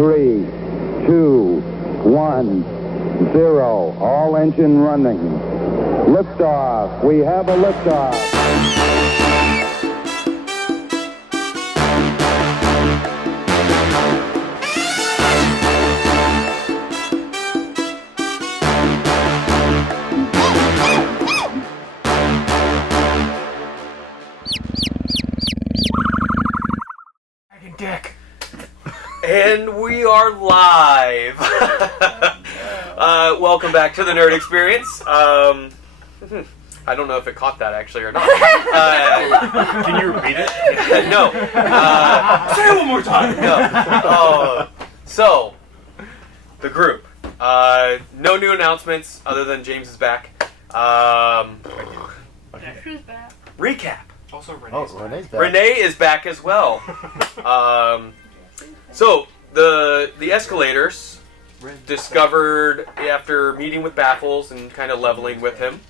3, 2, 1, 0. All engine running. Liftoff. We have a liftoff. Dick. And we are live. Welcome back to the Nerd Experience. I don't know if it caught that actually or not. Can you repeat it? No. Say it one more time. No. So, the group. No new announcements other than James is back. Who's back? Recap. Also, Renee's back. Renee is back as well. So the Escalators discovered after meeting with Baffles and kind of leveling with him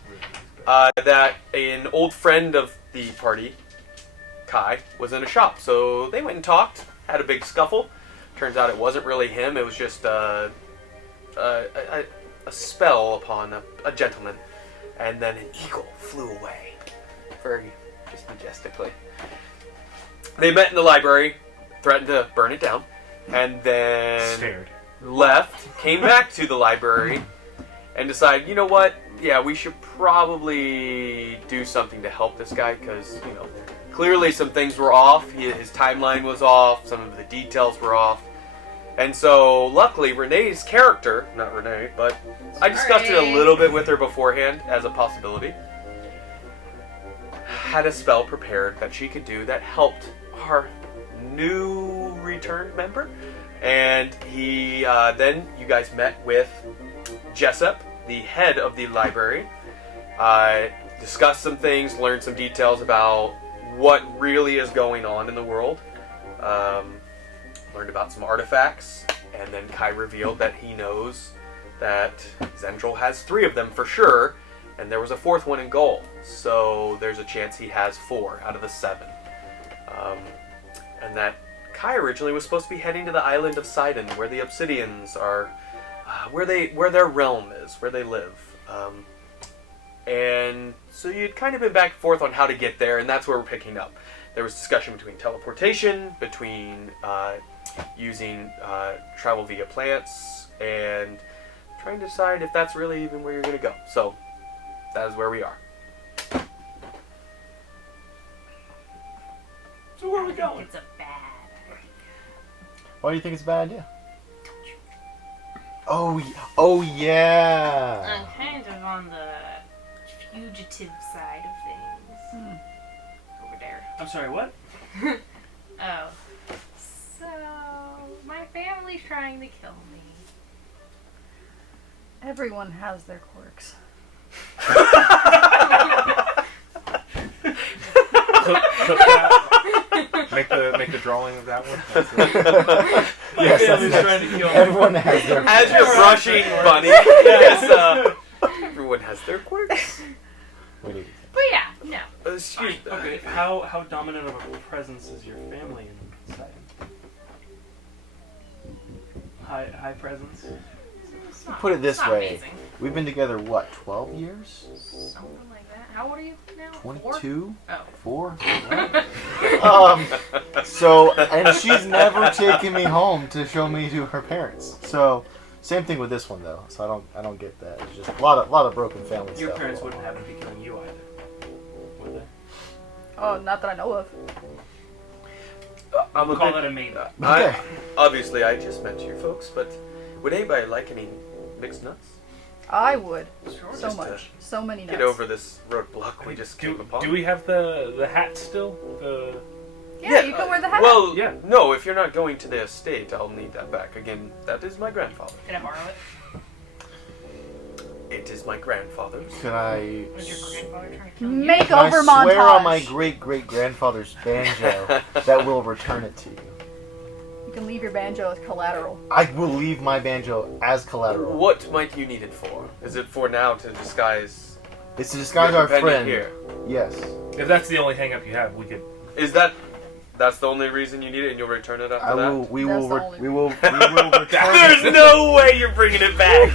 that an old friend of the party, Kai, was in a shop. So they went and talked, had a big scuffle. Turns out it wasn't really him. It was just a spell upon a gentleman, and then an eagle flew away. Very just majestically. They met in the library, threatened to burn it down, and then left, came back to the library, and decided, you know what, yeah, we should probably do something to help this guy, because, you know, clearly some things were off, his timeline was off, some of the details were off, and so, luckily, Renee's character, not Renee, but I discussed it a little bit with her beforehand as a possibility, had a spell prepared that she could do that helped our new returned member, and he then you guys met with Jessup, the head of the library, discussed some things, learned some details about what really is going on in the world, learned about some artifacts, and then Kai revealed that he knows that Zendril has 3 of them for sure, and there was a 4th one in Gull, so there's a chance he has 4 out of the 7. And that Kai originally was supposed to be heading to the island of Sidan, where the Obsidians are, where their realm is, where they live. And so you'd kind of been back and forth on how to get there, and that's where we're picking up. There was discussion between teleportation, between using travel via plants, and trying to decide if that's really even where you're going to go. So that is where we are. So where are we going? It's a bad idea. Why do you think it's a bad idea? Oh yeah! I'm kind of on the fugitive side of things. Over there. I'm sorry, what? Oh. So, my family's trying to kill me. Everyone has their quirks. Make the drawing of that one. Yes, trying to kill me. Everyone has their quirks. As you're brushing Bunny, yes, everyone has their quirks. What do you But yeah, no. Excuse me. Okay, how dominant of a presence is your family in Sidan? High presence? It's not, Put it this it's not way. amazing. We've been together, what, 12 years? Something like that. How old are you now? 22? 4? 4? So, and she's never taken me home to show me to her parents. So, same thing with this one though. So I don't get that. It's just a lot of broken family Your stuff. parents wouldn't happen to be killing you either, would they? Oh, not that I know of. I'm We'll a call bit- that a maybe. Okay. Obviously, I just met you folks, but would anybody like any mixed nuts? I would. Sure. So Just to much. So many nuts. Get over this roadblock we just came upon. Do we have the hat still? Yeah, you can wear the hat. Well, Yeah. no, if you're not going to the estate, I'll need that back. Again, that is my grandfather. Can I borrow it? It is my grandfather's. Can I Was your grandfather trying to kill you? Makeover I montage. swear on my great-great-grandfather's banjo that will return it to you? You can leave your banjo as collateral. I will leave my banjo as collateral. What might you need it for? Is it for now to disguise It's to disguise your our companion friend. here? Yes. If that's the only hang up you have, we could. Is that That's the only reason you need it, and you'll return it after that? We That's will the only return There's it. no way you're bringing it back.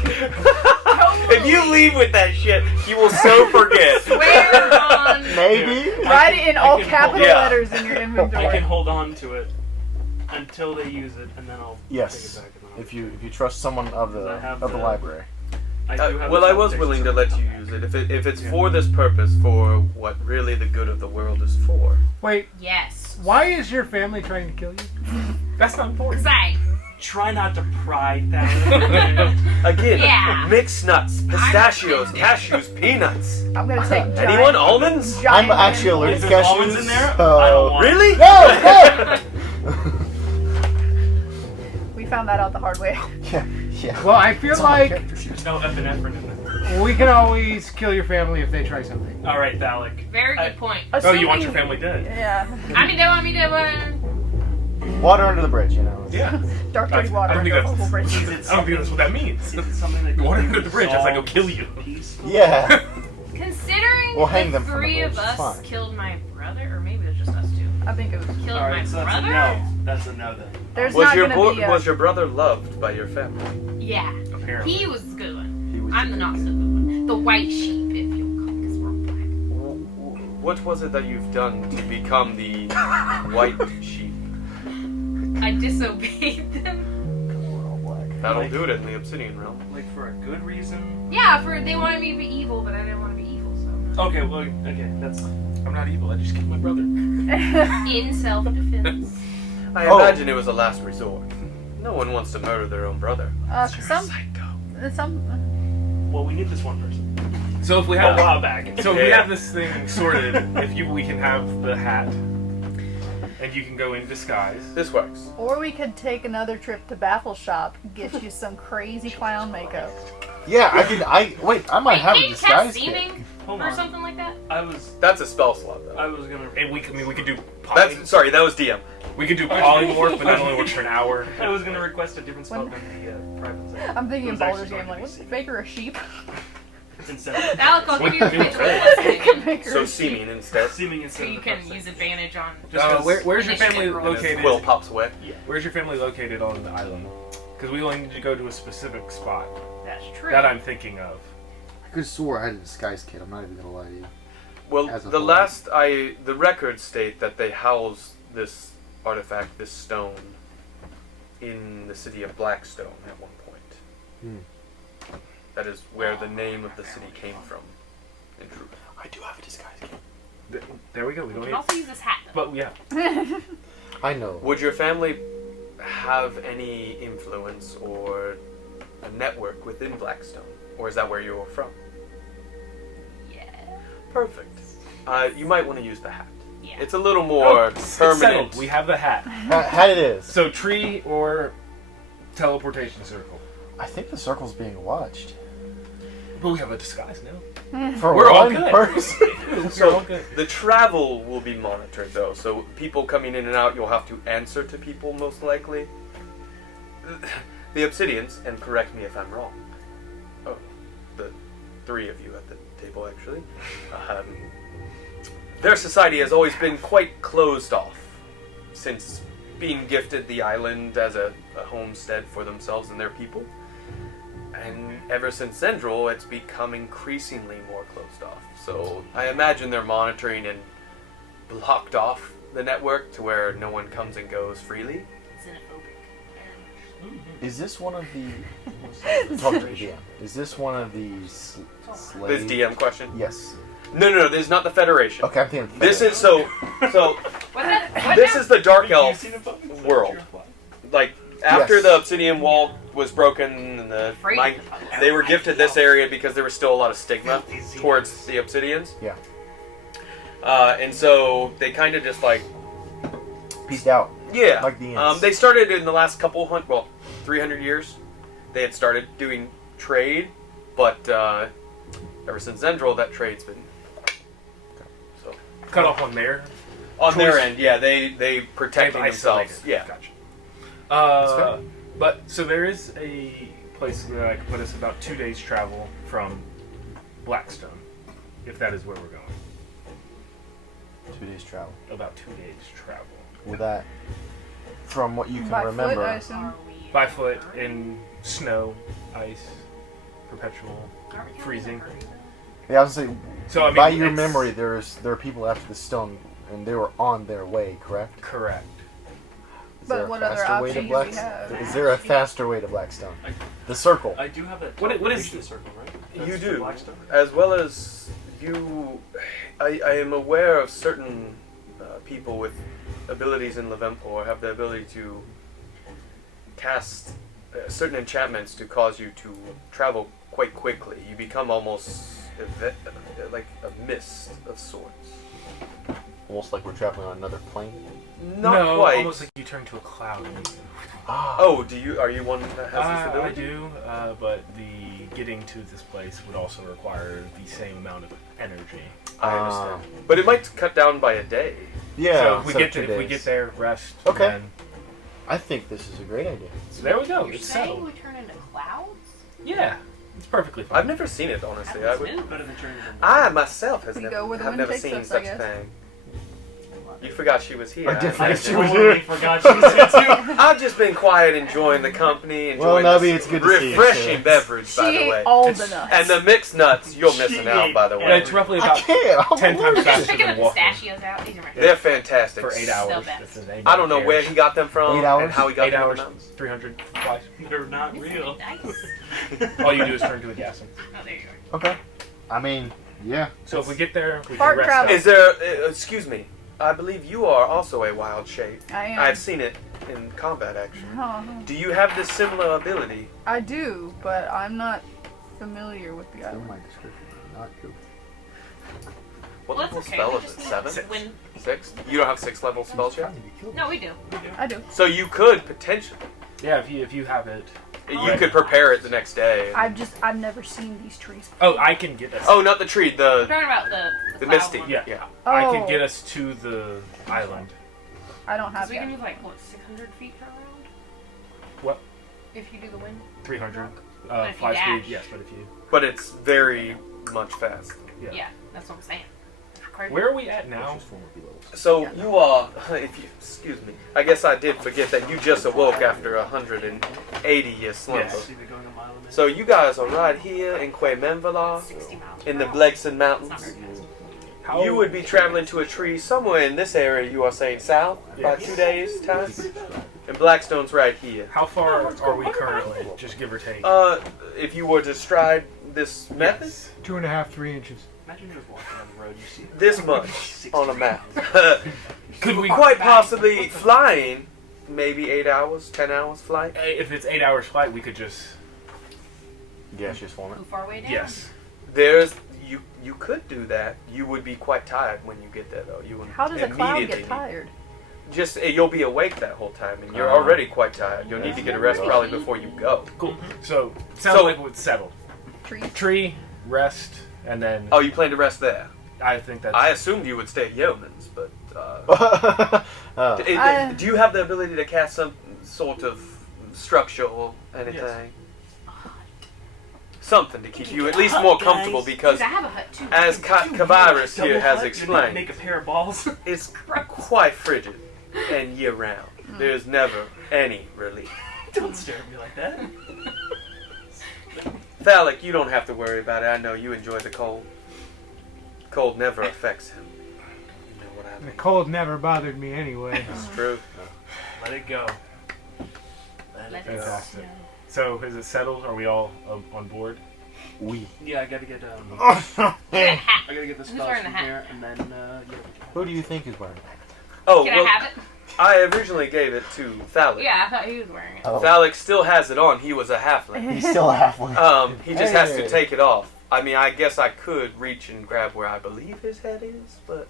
If you leave with that shit, you will so forget. Swear on. Maybe. Write it in all can capital hold- yeah. letters in your I inventory. can hold on to it until they use it, and then I'll Yes. take it back. And If you trust someone of the I have of the the- library. I do have Well, the I was foundation, willing to so- let you use it if it's for this purpose, for what really the good of the world is for. Wait, Yes. why is your family trying to kill you? That's not important. Side. Try not to pry that. Again, Yeah. mixed nuts, pistachios, cashews, peanuts. I'm gonna take giant, Anyone almonds? giant I'm actually allergic Is to there cashews. almonds in there? so- I don't want Really? No! We found that out the hard way. Yeah. Well, I feel like There's no epinephrine in there. we can always kill your family if they try something. All right, Thalik. Very good point. Oh, you want your family dead? Yeah. I mean, they Water under the bridge, you know. Yeah. Dark dirty water. I don't think under that's- a bridge. I don't think that's what that means. Is it something that Water can under the bridge, I was like, I'll kill you. peacefully? Yeah. Considering We'll hang the them from the three of bridge, it's us fine. killed my brother, or maybe it was just us two. I think it was. Killed All right, my so that's brother? a no. That's a no then. There's Was not your gonna be a. was your brother loved by your family? Yeah. Apparently. He was the good one. He was I'm the not so good one. The white sheep, if you'll call, because we're black. What was it that you've done to become the white sheep? I disobeyed them. We're all black. That'll do it in the obsidian realm. Like for a good reason. Yeah, they wanted me to be evil, but I didn't want to be evil, so. Okay, well, okay, that's. I'm not evil. I just killed my brother. In self-defense. I Oh. imagine it was a last resort. No one wants to murder their own brother. some. Well, we need this one person. So if we A have while back. so if we Yeah. have this thing sorted, we can have the hat, and you can go in disguise. This works. Or we could take another trip to Baffle Shop, get you some crazy clown makeup. Yeah, I might have a Can't you cast disguise kit. seeming Hold or on. something like that? That's a spell slot, though. I was gonna. And we could do Sorry, that was DM. we could do polymorph, but that only works for an hour. I was gonna request a different spell than the private side. I'm thinking It of was Baldur's actually Game, like, going what's to be Faker a sheep? Instead of Alec, I'll give you a What- physical Faker So a sheep. seeming instead. seeming so instead you of can upside. use advantage on. Where's your family Initiative rolls. located? Quill pops away. Where's your family located on the island? Because we only need to go to a specific spot That's true. that I'm thinking of. I could have swore I had a disguise kit. I'm not even gonna lie to you. Well, As a the whole. the records state that they house this artifact, this stone, in the city of Blackstone at one point. That is where the name of the city came from. In truth. I do have a disguise kit. There we go. We You don't can need. also use this hat. Though. But yeah, I know. Would your family have any influence or a network within Blackstone? Or is that where you were from? Yeah. Perfect. You might want to use the hat. Yeah. It's a little more it's settled. permanent. We have the hat. Hat it is. So tree or teleportation circle. I think the circle's being watched. But we have a disguise now. For We're all one good. person. We're all good. The travel will be monitored though, so people coming in and out, you'll have to answer to people most likely. The Obsidians, and correct me if I'm wrong. Oh, the three of you at the table actually. Their society has always been quite closed off, since being gifted the island as a homestead for themselves and their people. And ever since Zendril, it's become increasingly more closed off. So I imagine they're monitoring and blocked off the network to where no one comes and goes freely. Xenophobic. Is this one of the? Talk to the DM. Is this one of the This slave? DM question? Yes. No, this is not the Federation. Okay, I'm thinking. This is so. What's that? What This now? is the Dark Elf world. Like after Yes. the Obsidian Wall was broken, and Afraid. they were gifted this area because there was still a lot of stigma towards the Obsidians. Yeah. And so they kind of just like. Peaced out. Yeah. Like the ants. They started in the last 300 years. They had started doing trade, but ever since Zendril, that trade's been so Cut off on there. on their Choice. end. Yeah, they protecting They've themselves. isolated. Yeah. Gotcha. But so there is a place that I could put us about 2 days travel from Blackstone, if that is where we're going. 2 days travel. About 2 days travel. Would that, from what you can By remember, foot, I assume. By foot in snow, ice, perpetual freezing. yeah, I was saying, So I mean, by your it's- memory, there are people after the stone, and they were on their way, correct? Correct. Is But there a what other faster way to options do we Blackstone? have? Is there a faster way to Blackstone? The circle. I do have that. What is teleportation the- circle, right? You That's do, for Blackstone. as well as you. I am aware of certain people with abilities in Levempor have the ability to cast certain enchantments to cause you to travel quite quickly. You become almost like a mist of sorts. Almost like we're traveling on another plane. Not no, quite. almost like you turn to a cloud. Ah. Oh, are you one that has this I ability? do, but the getting to this place would also require the same amount of energy. I understand. But it might cut down by a day. Yeah. So if we instead get of 2 if we days. get there, rest. Okay. And I think this is a great idea. so there we go. You're It's saying settled. we turn into clouds? Yeah, it's perfectly fine. I've never seen it, honestly. I would. Better than turning into I myself has We never, go where the have wind never takes seen us, I such guess. thing. You forgot she was here. I did forget she I was totally here. forgot she was here too. I've just been quiet, enjoying the company, Well, enjoying Nubby, this it's good to see you, refreshing too. beverage, She by the ate way. all It's- the nuts. And the mixed nuts, you're She missing out, ate by the And way. it's roughly I about can't. I'm 10 times allergic. faster Picking than the walking. pistachios out. These are my They're fantastic. For 8 So hours. bad. if anybody I don't know where cares. he got them from 8 hours? and how he got 8 them hours, from nuts. 300 flies. They're not real. Nice. All you do is turn to a gas. Oh, there you go. Okay. I mean, yeah. So if we get there, we Fart can rest travel. up. Is there, excuse me, I believe you are also a wild shape. I am. I've seen it in combat, actually. Oh, Do you have this similar ability? I do, but I'm not familiar with the In island. my description, not true. What Well, level that's okay. spell We is it? just 7? Six. When, 6? You don't have 6 level spells yet? no, we do. I do. So you could potentially. Yeah, if you have it. You could prepare it the next day. I've never seen these trees. Oh, I can get us. Oh, not the tree, We're the talking about the cloud misty. one. Yeah. Yeah. I Oh. can get us to the island. I don't have Because we can that. move like, what, 600 feet per round? What? If you do the wind? 300. But if you 5 speed, dash. yes, but if you. But it's very much fast. Yeah. Yeah, that's what I'm saying. Crazy. Where are we at now? So you are, if you excuse me, I guess I did forget that you just awoke after 180-year slumber. Yes. Either going a mile a minute. So you guys are right here in Quemenvala, 60 miles in per the hour. Blexen It's not Mountains. very fast. How You would be traveling to a tree somewhere in this area. You are saying south by Yes. 2 days time, and Blackstone's right here. How far are we currently? Just give or take. If you were to stride this method, 2.5, 3 inches. Imagine just walking on the road, you see this much on a map. Could we Quite possibly flying, maybe 8 hours, 10 hours flight. If it's 8 hours flight, we could just. Gaseous form. Move far way down. Yes. There's you could do that. You would be quite tired when you get there, though. You would How does a cloud immediately get tired? Just you'll be awake that whole time, and you're already quite tired. You'll need to get a rest probably before you go. Cool. So sounds So- like we would settle. Trees. Tree, rest, and then Oh, you plan to rest there? I think that's. I assumed you would stay at Yeoman's, but do you have the ability to cast some sort of structure or anything? Something to keep you at least more comfortable, because Because I have a hut too. as Kavaris here has Make explained, a pair of balls. it's quite frigid and year round. There's never any relief. Don't stare at me like that. Thalic, you don't have to worry about it. I know you enjoy the cold. Cold never affects him. You know what I The mean? cold never bothered me anyway. It's true. Let it go. Let it Fantastic. snow. So is it settled? Are we all on board? We. Yeah, I gotta get Get a hat. I gotta get the Who's spells wearing from the hat? here, and then yeah. Who do you think is wearing it? Oh, Can well, I have it? I originally gave it to Thalic. Yeah, I thought he was wearing it. Oh. Thalic still has it on. He was a halfling. He's still halfway. He just has to Hey. take it off. I mean, I guess I could reach and grab where I believe his head is, but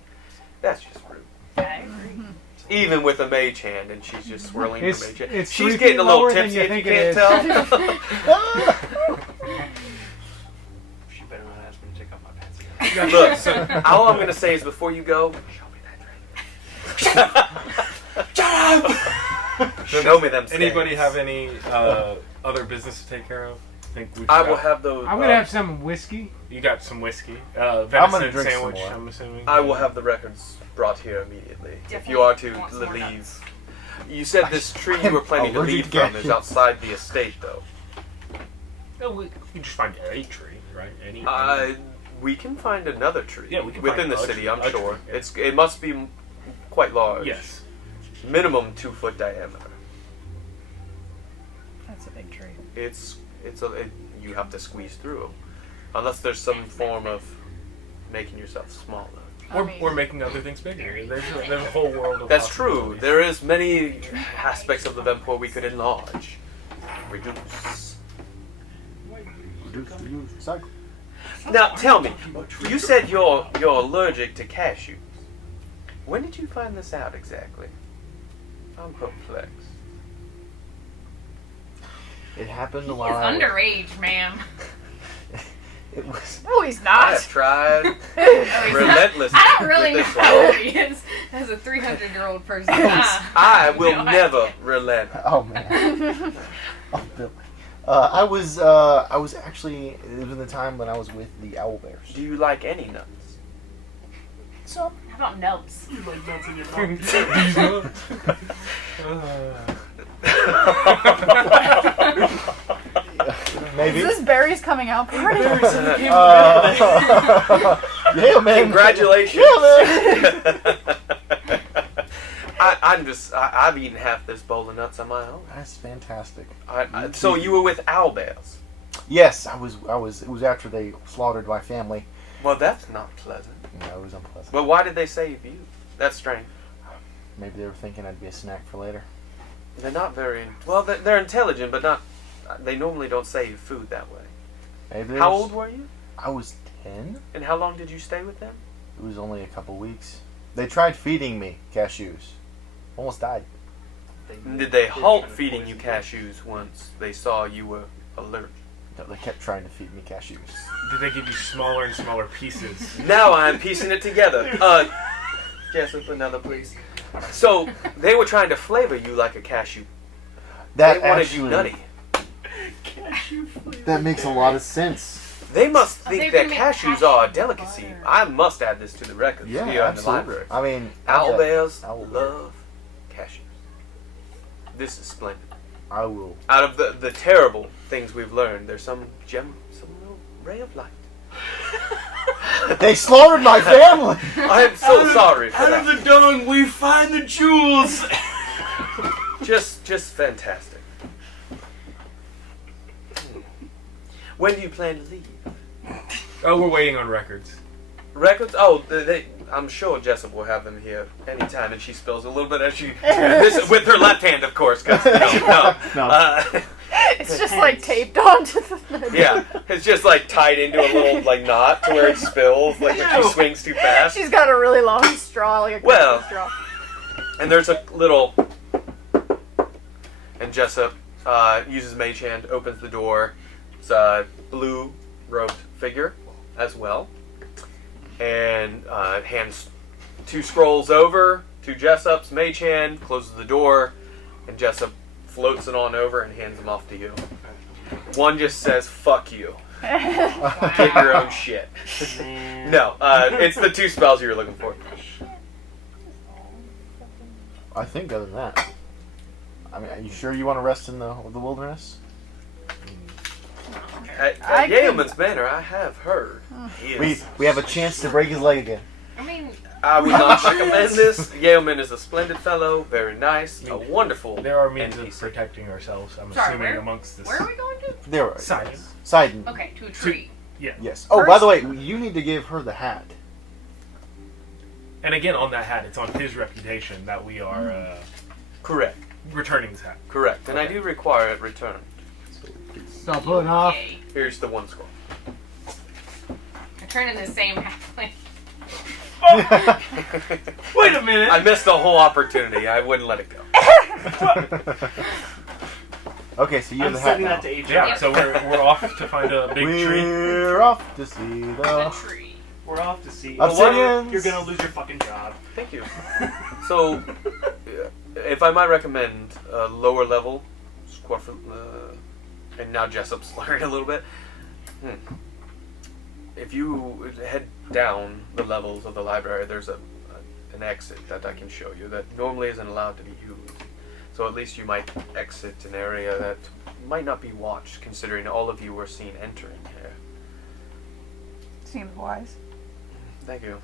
that's just rude. I agree. Even with a mage hand, and she's just swirling her It's- mage hand. it's She's 3 getting feet a little lower than tipsy you if you think can't it tell. She better not ask me to take off my pants again. Look, so all I'm going to say is before you go, show me that drink. Shut up! Show me them Anybody stains. have any other business to take care of? think we. I will have those. I'm gonna have some whiskey. You got some whiskey. gonna Venison drink some sandwich. more. I'm assuming. I will have the records brought here immediately. If Definitely you are to want some more leave. nuts. You said this tree you were planning to Allergic leave from to is cashews. outside the estate, though. No, we can just find a tree, right? Any. We can find another tree. Yeah, we can within find the a city. tree, I'm a sure. tree, yeah. It must be quite large. Yes. Minimum 2-foot diameter. That's a big tree. You have to squeeze through, unless there's some form of making yourself smaller. Or making other things bigger. There's a whole world of That's true. possibilities. There is many aspects of the Vempor we could enlarge, reduce. Cycle. Now tell me, you said you're allergic to cashews. When did you find this out exactly? I'm perplexed. It happened He is while I was... underage, ma'am. It was... No, he's I not. have tried No, he's not. relentlessly. I don't really know with this one. who he is as a 300-year-old person. I will No, never relent. Oh man. Oh, Bill. I was actually, it was in the time when I was with the owl bears. Do you like any nuts? So, How about nubs? Maybe. is this Barry's coming out party? Yeah, man. Congratulations. Yeah, man. I've eaten half this bowl of nuts on my own. That's fantastic. So you were with owl bears. Yes, I was. It was after they slaughtered my family. Well, that's not pleasant. No, it was unpleasant. But why did they save you? That's strange. Maybe they were thinking I'd be a snack for later. They're not very... Well, they're intelligent, but not... They normally don't save food that way. Maybe they How was- old were you? I was 10. And how long did you stay with them? It was only a couple weeks. They tried feeding me cashews. Almost died. Did they halt feeding you cashews once they saw you were allergic? No, they kept trying to feed me cashews. Did they give you smaller and smaller pieces? Now I'm piecing it together. Jessup, another please. So, they were trying to flavor you like a cashew. That They wanted actually, you nutty. that makes a lot of sense. They must Oh, think they're that gonna make cashews cashew are a delicacy. butter. I must add this to the records Yeah, here in the absolutely. library. I mean, Owl yeah, bears owl bear. love cashews. This is splendid. I will. Out of the terrible things we've learned, there's some gem, some little ray of light. They slaughtered my family. I am so sorry for that. the dung, we find the jewels. Just fantastic. When do you plan to leave? Oh, we're waiting on records. Records? Oh, I'm sure Jessup will have them here anytime, and she spills a little bit as she this, with her left hand, of course. 'Cause, no. it's just like taped onto the. Yeah, it's just like tied into a little like knot to where it spills, like when she swings too fast. She's got a really long straw, like a Well. Christmas straw. And there's a little, and Jessup uses Mage Hand, opens the door. It's a blue robed figure as well, and hands 2 scrolls over to Jessup's Mage Hand, closes the door, and Jessup floats it on over and hands them off to you. One just says, "Fuck you. Get your own shit." No, it's the 2 spells you were looking for. I think other than that. I mean, are you sure you want to rest in the wilderness? At I Yeoman's Manor, I have heard. We have a chance to break his leg again. I mean, I would not recommend this. Yeoman is a splendid fellow, very nice, a wonderful. There are means of NPC. protecting ourselves. I'm Sorry, assuming where? amongst this. where are we going to? There are. Sidon. Sidon. Okay, to a tree. Yes. Oh, by the way, you need to give her the hat. And again, on that hat, it's on his reputation that we are Correct, returning this hat. correct. And I do require it returned. Stop pulling off. Yay. Here's the 1 scroll. I turn in the same hat. Wait a minute. I missed the whole opportunity. I wouldn't let it go. Okay, so you have I'm the hat sending now. that to HR. Yeah, so we're off to find a big tree. We're off to see The the. tree. We're off to see. Obsidians. You're gonna lose your fucking job. Thank you. So, if I might recommend a lower level, and now Jessup's learned a little bit. If you head down the levels of the library, there's an exit that I can show you that normally isn't allowed to be used. So at least you might exit an area that might not be watched, considering all of you were seen entering here. Seems wise. Thank you.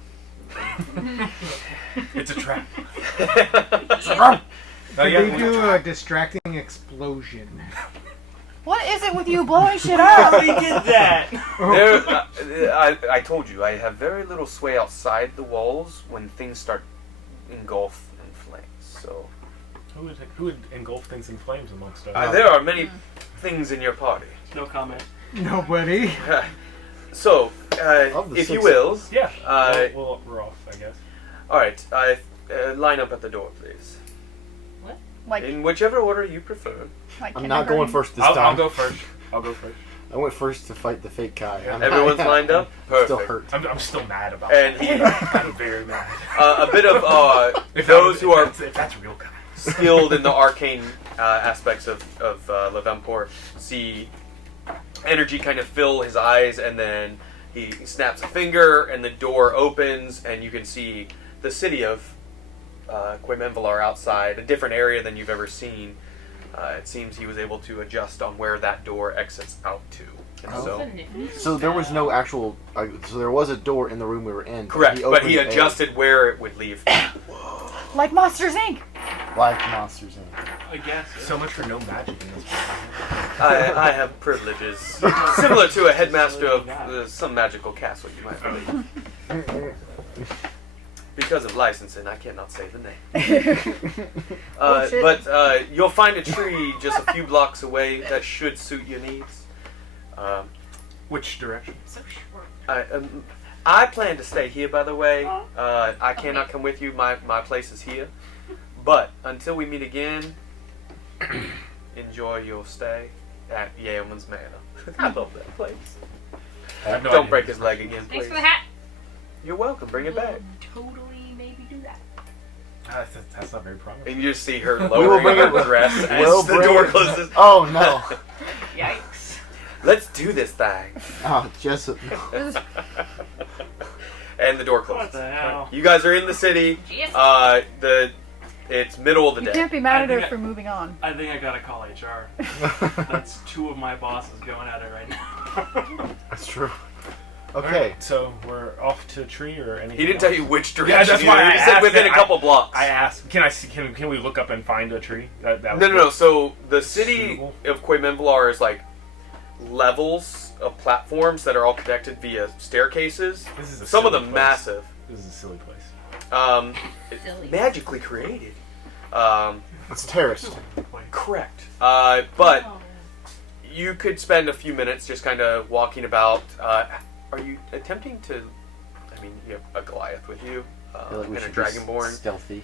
It's a trap. They do a distracting explosion. What is it with you blowing shit up? We did that. I told you, I have very little sway outside the walls when things start engulf in flames. So Who would engulf things in flames amongst us? there are many things in your party. No comment. Nobody. So, Of the if you six will, Yeah. well, we're off, I guess. all right, line up at the door, please. Like, In whichever order you prefer. like I'm not going kindergarten? first this I'll time. go first. I'll go first. I went first to fight the fake guy. Everyone's lined up? I'm still Perfect. hurt. I'm still mad about And it. he, I'm very mad. a bit of If those who are if that's real guys. skilled in the arcane aspects of Levampor see energy kind of fill his eyes, and then he snaps a finger, and the door opens, and you can see the city of Quemenvalar outside, a different area than you've ever seen. It seems he was able to adjust on where that door exits out to. And so, So there was no actual. So there was a door in the room we were in. correct, but he opened adjusted where it would leave. Like Monsters Inc. like Monsters Inc. I guess. So much for no magic in this place. I have privileges similar to a headmaster of some magical castle, you might believe. Because of licensing, I cannot say the name. Bullshit. But you'll find a tree just a few blocks away that should suit your needs. Which direction? So short. I plan to stay here, by the way. I cannot come with you. My place is here. But until we meet again, enjoy your stay at Yeoman's Manor. I love that place. I have no Don't idea. break his leg again, Thanks please. for the hat. You're welcome. Bring it back. Totally, maybe do that. That's not very promising. And you just see her will lowering bring her it- dress we'll as the bring door it- closes. Oh no! Yikes. Let's do this thing. Oh, Jessup. And the door What closes. the hell? You guys are in the city. Jeez. It's middle of the You day. can't be mad I at her think for moving on. I think I gotta call HR. That's two of my bosses going at it right now. That's true. Okay, Okay. so we're off to a tree or anything. He didn't else? tell you which Yeah, direction. that's why either. I He said asked within it. a couple blocks. I asked, can I see? Can we look up and find a tree? That was No. So the city Suitable. of Quemenvalar is like levels of platforms that are all connected via staircases. This is a Some of silly them place. massive. This is a silly place. Silly. Magically created. It's terraced. Correct. But you could spend a few minutes just kind of walking about. Are you attempting to? I mean, you have a Goliath with you I feel like we and a should be Dragonborn. stealthy.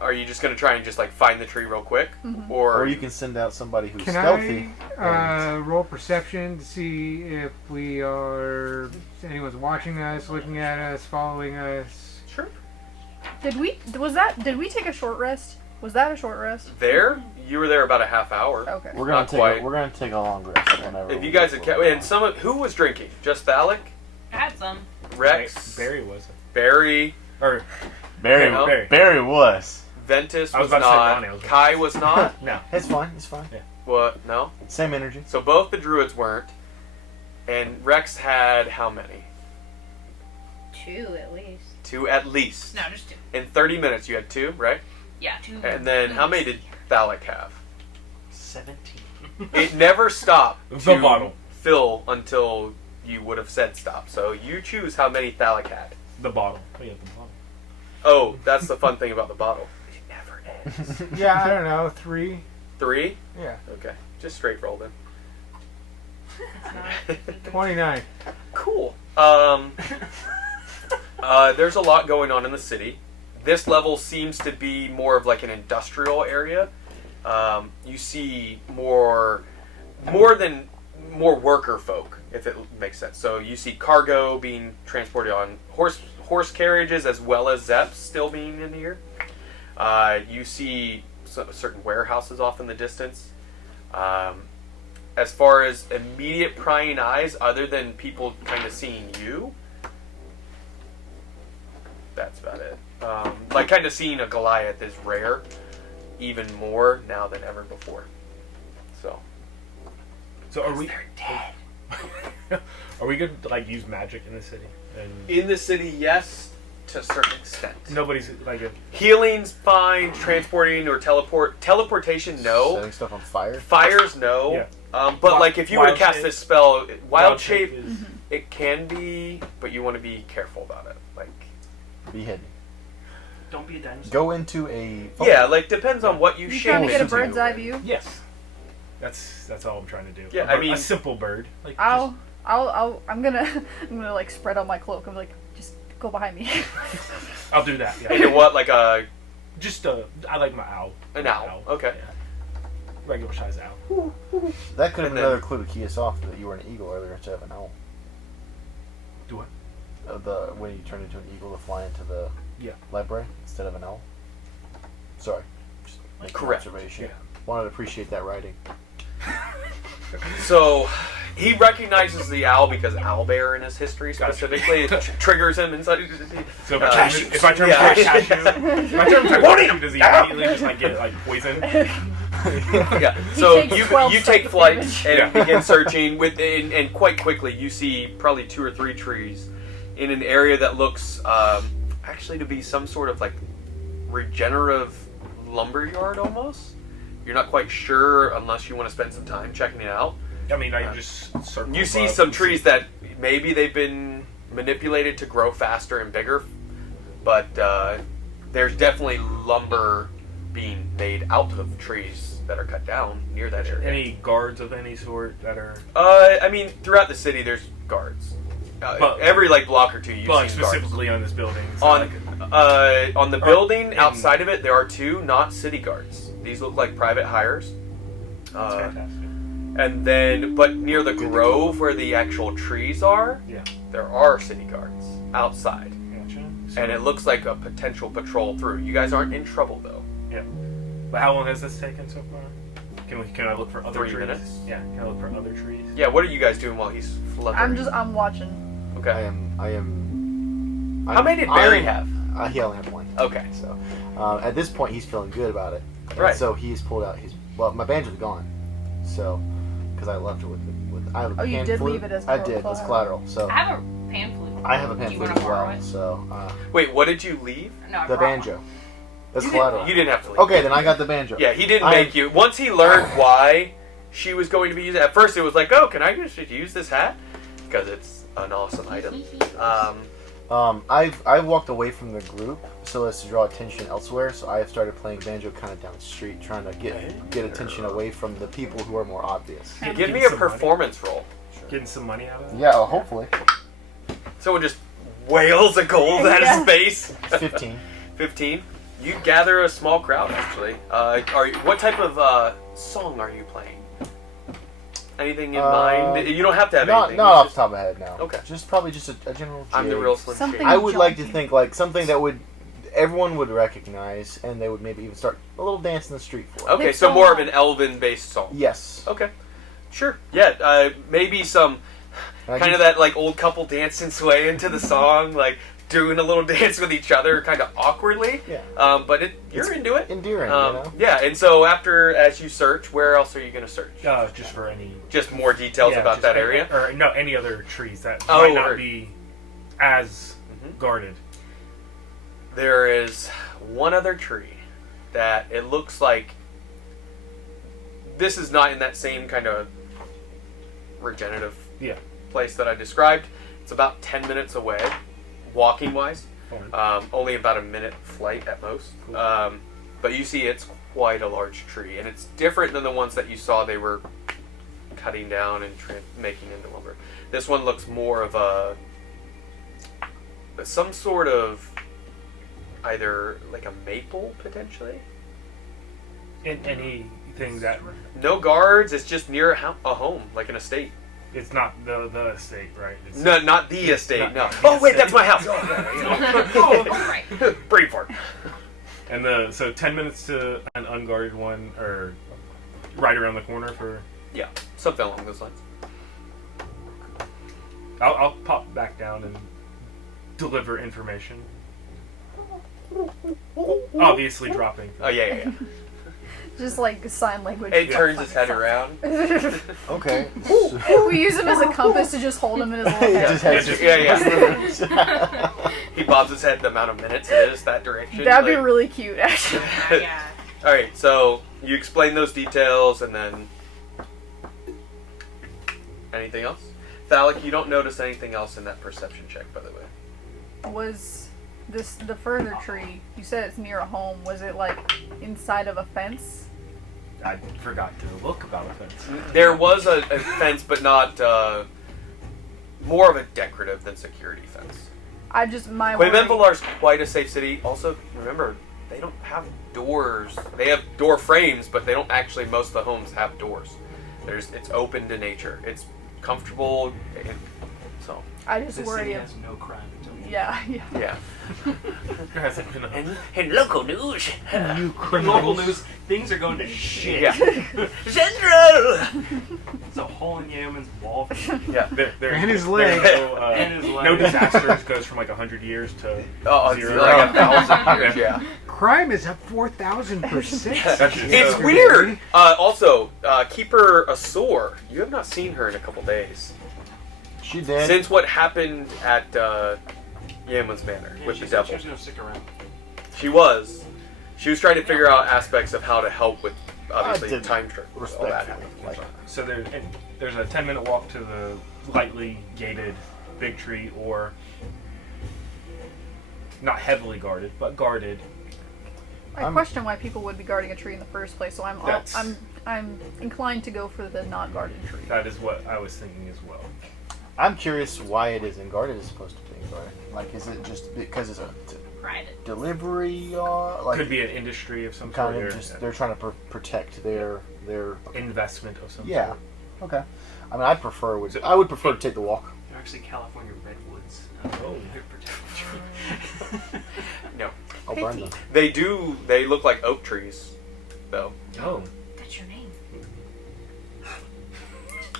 Are you just going to try and just like find the tree real quick, Or you can send out somebody who's Can stealthy. I roll perception to see if anyone's watching us, looking at us, following us? Sure. Did we take a short rest? Was that a short rest? There, you were there about a half hour. Okay. We're gonna Not take quite. we're gonna take a long rest whenever. If we you guys get had to kept, and some of who was drinking? Just Thalic, I had some. Rex, Barry was Barry, or Barry, You know? Barry was. Ventus I was was about to say not. Ronnie, I was Kai was not. no. It's fine. It's fine. What? No. Same energy. So both the druids weren't, and Rex had how many? 2 at least. 2 at least. No, just 2. In 30 minutes, you had 2, right? Yeah, 2. And then how many did Thalic have? 17. It never stopped The to bottle. fill until you would have said stop. So you choose how many Thalic had. The bottle. Oh, yeah, the bottle. Oh, that's the fun thing about the bottle. It never ends. Yeah, I don't know, 3. 3? Yeah, Okay, just straight roll then. 29. Cool. There's a lot going on in the city. This level seems to be more of like an industrial area. You see more worker folk, if it makes sense. So you see cargo being transported on horse carriages as well as Zeps still being in here. You see certain warehouses off in the distance. as far as immediate prying eyes, other than people kind of seeing you, that's about it. Like kind of seeing a Goliath is rare, even more now than ever before. So So are we dead? Are we going to like use magic in the city? And in the city, yes, to a certain extent. nobody's like a Healing's fine. Transporting or teleportation, no. Setting stuff on fire. Fires, no. Yeah. But like if you were to Wild cast shape? this spell, wild shape, is it can be, but you want to be careful about it. Like, Be hidden. Don't be a dinosaur. Go into a. yeah, like depends on what you You shape. trying to get a into. bird's eye view? yes. That's all I'm trying to do. Yeah, A I mean- a simple bird. Like I'm gonna like spread out my cloak. I'm like, just go behind me. I'll do that. And Yeah. what, like a Just I like my owl. an owl? Okay. Yeah. Regular size owl. That could have And been then- another clue to key us off that you were an eagle earlier instead of an owl. Do what? When you turned into an eagle to fly into the Yeah. library instead of an owl. Sorry. Just making an Correct. observation. Yeah. Wanted to appreciate that writing. So he recognizes the owl because owlbear in his history specifically triggers him inside. So Cashews. if I turn Yeah. into a cashew, if I turn into a cashew, does he immediately just like get like poisoned? Yeah. So takes you 12 take psychic flight damage. and Yeah. begin searching and quite quickly you see probably 2 or 3 trees in an area that looks actually to be some sort of like regenerative lumberyard almost. You're not quite sure unless you want to spend some time checking it out. I mean, I just circle. You see above some and trees that maybe they've been manipulated to grow faster and bigger, but there's definitely lumber being made out of trees that are cut down near that area. Any guards of any sort that are, I mean, throughout the city, there's guards. But- Every like block or two, you but like see guards. specifically on this building. It's On not like on the Or building in- outside of it, there are 2 not city guards. These look like private hires. that's fantastic. And then, but near the grove where the actual trees are, Yeah. there are city guards outside. Gotcha. And it looks like a potential patrol through. You guys aren't in trouble though. Yeah. But how long has this taken so far? Can I look for other 3 trees? minutes. Yeah. Can I look for other trees? Yeah, what are you guys doing while he's fluttering? I'm watching. Okay. I am. How many did Barry have? He only had 1. Okay. So at this point, he's feeling good about it. And Right. So he's pulled out his. Well, my banjo's gone. So, because I left it with I have a Oh, you pan did flute. leave it as I did. As collateral. So I have a pan flute. I have a Do pan you flute wanna as borrow well. it? So Wait, what did you leave? No, I the brought one. banjo. As You collateral. didn't have to leave. Okay, then I got the banjo. Yeah, he didn't I- make you. Once he learned why she was going to be used, at first it was like, oh, can I just use this hat? Because it's an awesome item. I've walked away from the group so as to draw attention elsewhere. So I have started playing banjo kind of down the street, trying to get attention away from the people who are more obvious. Give me a performance roll. Getting some money out of it. Yeah, hopefully. Someone just wails a gold at his face. 15. 15. You gather a small crowd, actually. What type of song are you playing? Anything in mind? You don't have to have Not anything. off the It's top of my head now. Okay. Just probably just a general. I'm the jig. real Slim Something- Shady. I would like to Jaunty. think like something that would everyone would recognize, and they would maybe even start a little dance in the street for. Okay, Pick so more of someone. an elven-based song. Yes. Okay. Sure. Yeah, maybe some And I kind of just- that like old couple dancing sway into the song, like doing a little dance with each other, kind of awkwardly. Yeah. But you're It's into it. endearing, you know. Yeah, and so as you search, where else are you going to search? Just for any. Just more details yeah, about just that any- area. or no, any other trees that Oh, might not or- be as Mhm. guarded. There is one other tree that it looks like this is not in that same kind of regenerative Yeah. place that I described. It's about 10 minutes away, walking wise. Fine. Only about a minute flight at most. Cool. But you see it's quite a large tree, and it's different than the ones that you saw they were cutting down and making into lumber. This one looks more of some sort of either like a maple potentially. Anything that No guards. It's just near a home, like an estate. it's not the estate, right? It's, No, not the estate. not No. the Oh wait, estate. that's my house. Oh, right. Braveheart. And so 10 minutes to an unguarded one, or right around the corner for. Yeah, something along those lines. I'll pop back down and deliver information. Obviously dropping. Oh, yeah. Just like sign language. It turns his head around. Okay. We use him as a compass to just hold him in his little He head. just has Yeah. He bobs his head the amount of minutes it is that direction. That'd be like- really cute, actually. Yeah. Alright, so you explain those details and then... Anything else? Thalic, you don't notice anything else in that perception check, by the way. Was the further tree? You said it's near a home. Was it like inside of a fence? I forgot to look about a fence. There was a fence, but not... more of a decorative than security fence. I just my worry- Quavenvalar's quite a safe city. Also, remember, they don't have doors. They have door frames, but they don't actually, most of the homes have doors. It's open to nature. It's comfortable, so... I just This worry. city If, has no crime until you. yeah. Yeah. There hasn't been a... In local news... You In criminals. local news, things are going to shit. Yeah. Central! It's a hole in Yeoman's wall. Yeah. There, And his there's leg. No, And his leg. no disasters goes from like 100 years to Oh, zero. it's like 1,000 years, yeah. Crime is up 4,000%. That's It's so weird! Also, Keeper Asor, you have not seen her in a couple days. She did. Since what happened at Yeoman's Manor Yeah, with she the said devil. she was going to stick around. She was. She was trying to figure out aspects of how to help with, obviously, did time trick. All that. respect. Like, So there's a 10-minute walk to the lightly gated big tree, or not heavily guarded, but guarded. I question why people would be guarding a tree in the first place. So That's- I'm inclined to go for the not guarded tree. That is what I was thinking as well. I'm curious why it isn't guarded as opposed to being guarded. Like, is it just because it's a Private. delivery? Like, Could be an industry of some kind sort. of just they're trying to protect their investment of some yeah. sort. Okay. I mean, I would prefer to take the walk. They're actually California redwoods. Oh. They're protected. No. I'll burn them. They look like oak trees, though. Oh. That's your name.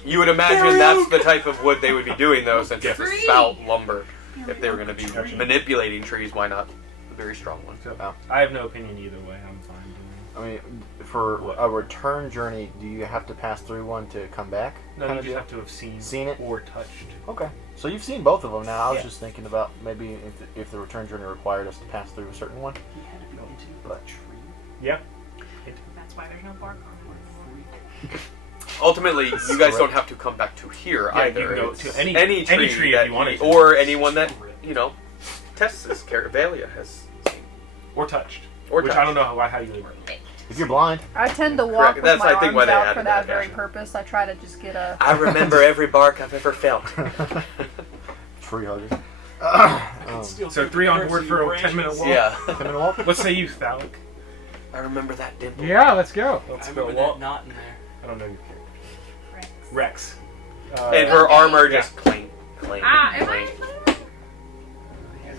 You would imagine that's the type of wood they would be doing, though, since it's a Tree. stout lumber. If they were going to be Tree. manipulating trees, why not a very strong one? So, Oh. I have no opinion either way. I'm fine doing I mean, for a return journey, do you have to pass through one to come back? it. No, Kind you of just deal? have to have Seen it? or touched. Okay. So you've seen both of them now. I was Yeah. just thinking about maybe if the return journey required us to pass through a certain one. He had to go into But- a tree. Yeah. That's why there's no bark on it. Ultimately, you guys don't have to come back to here Yeah, either. you can go It's to any tree, tree that if you wanted to. or anyone that Tessa's Valia has seen. Or touched. Or Which touched. I don't know how you would. If you're blind, I tend to walk Correct. with That's, my I think, why arms they out added for that that, very yeah. purpose. I try to just get a. I remember every bark I've ever felt. tree hugger. So 3 on board for a 10-minute walk. Yeah. 10-minute walk. What say you, Thalic? I remember that dimple. Yeah, let's go. Let's I go remember walk. that knot in there. I don't know your character. Rex. Rex. And her armor Yeah. just clink, clink, Ah, am clink. I?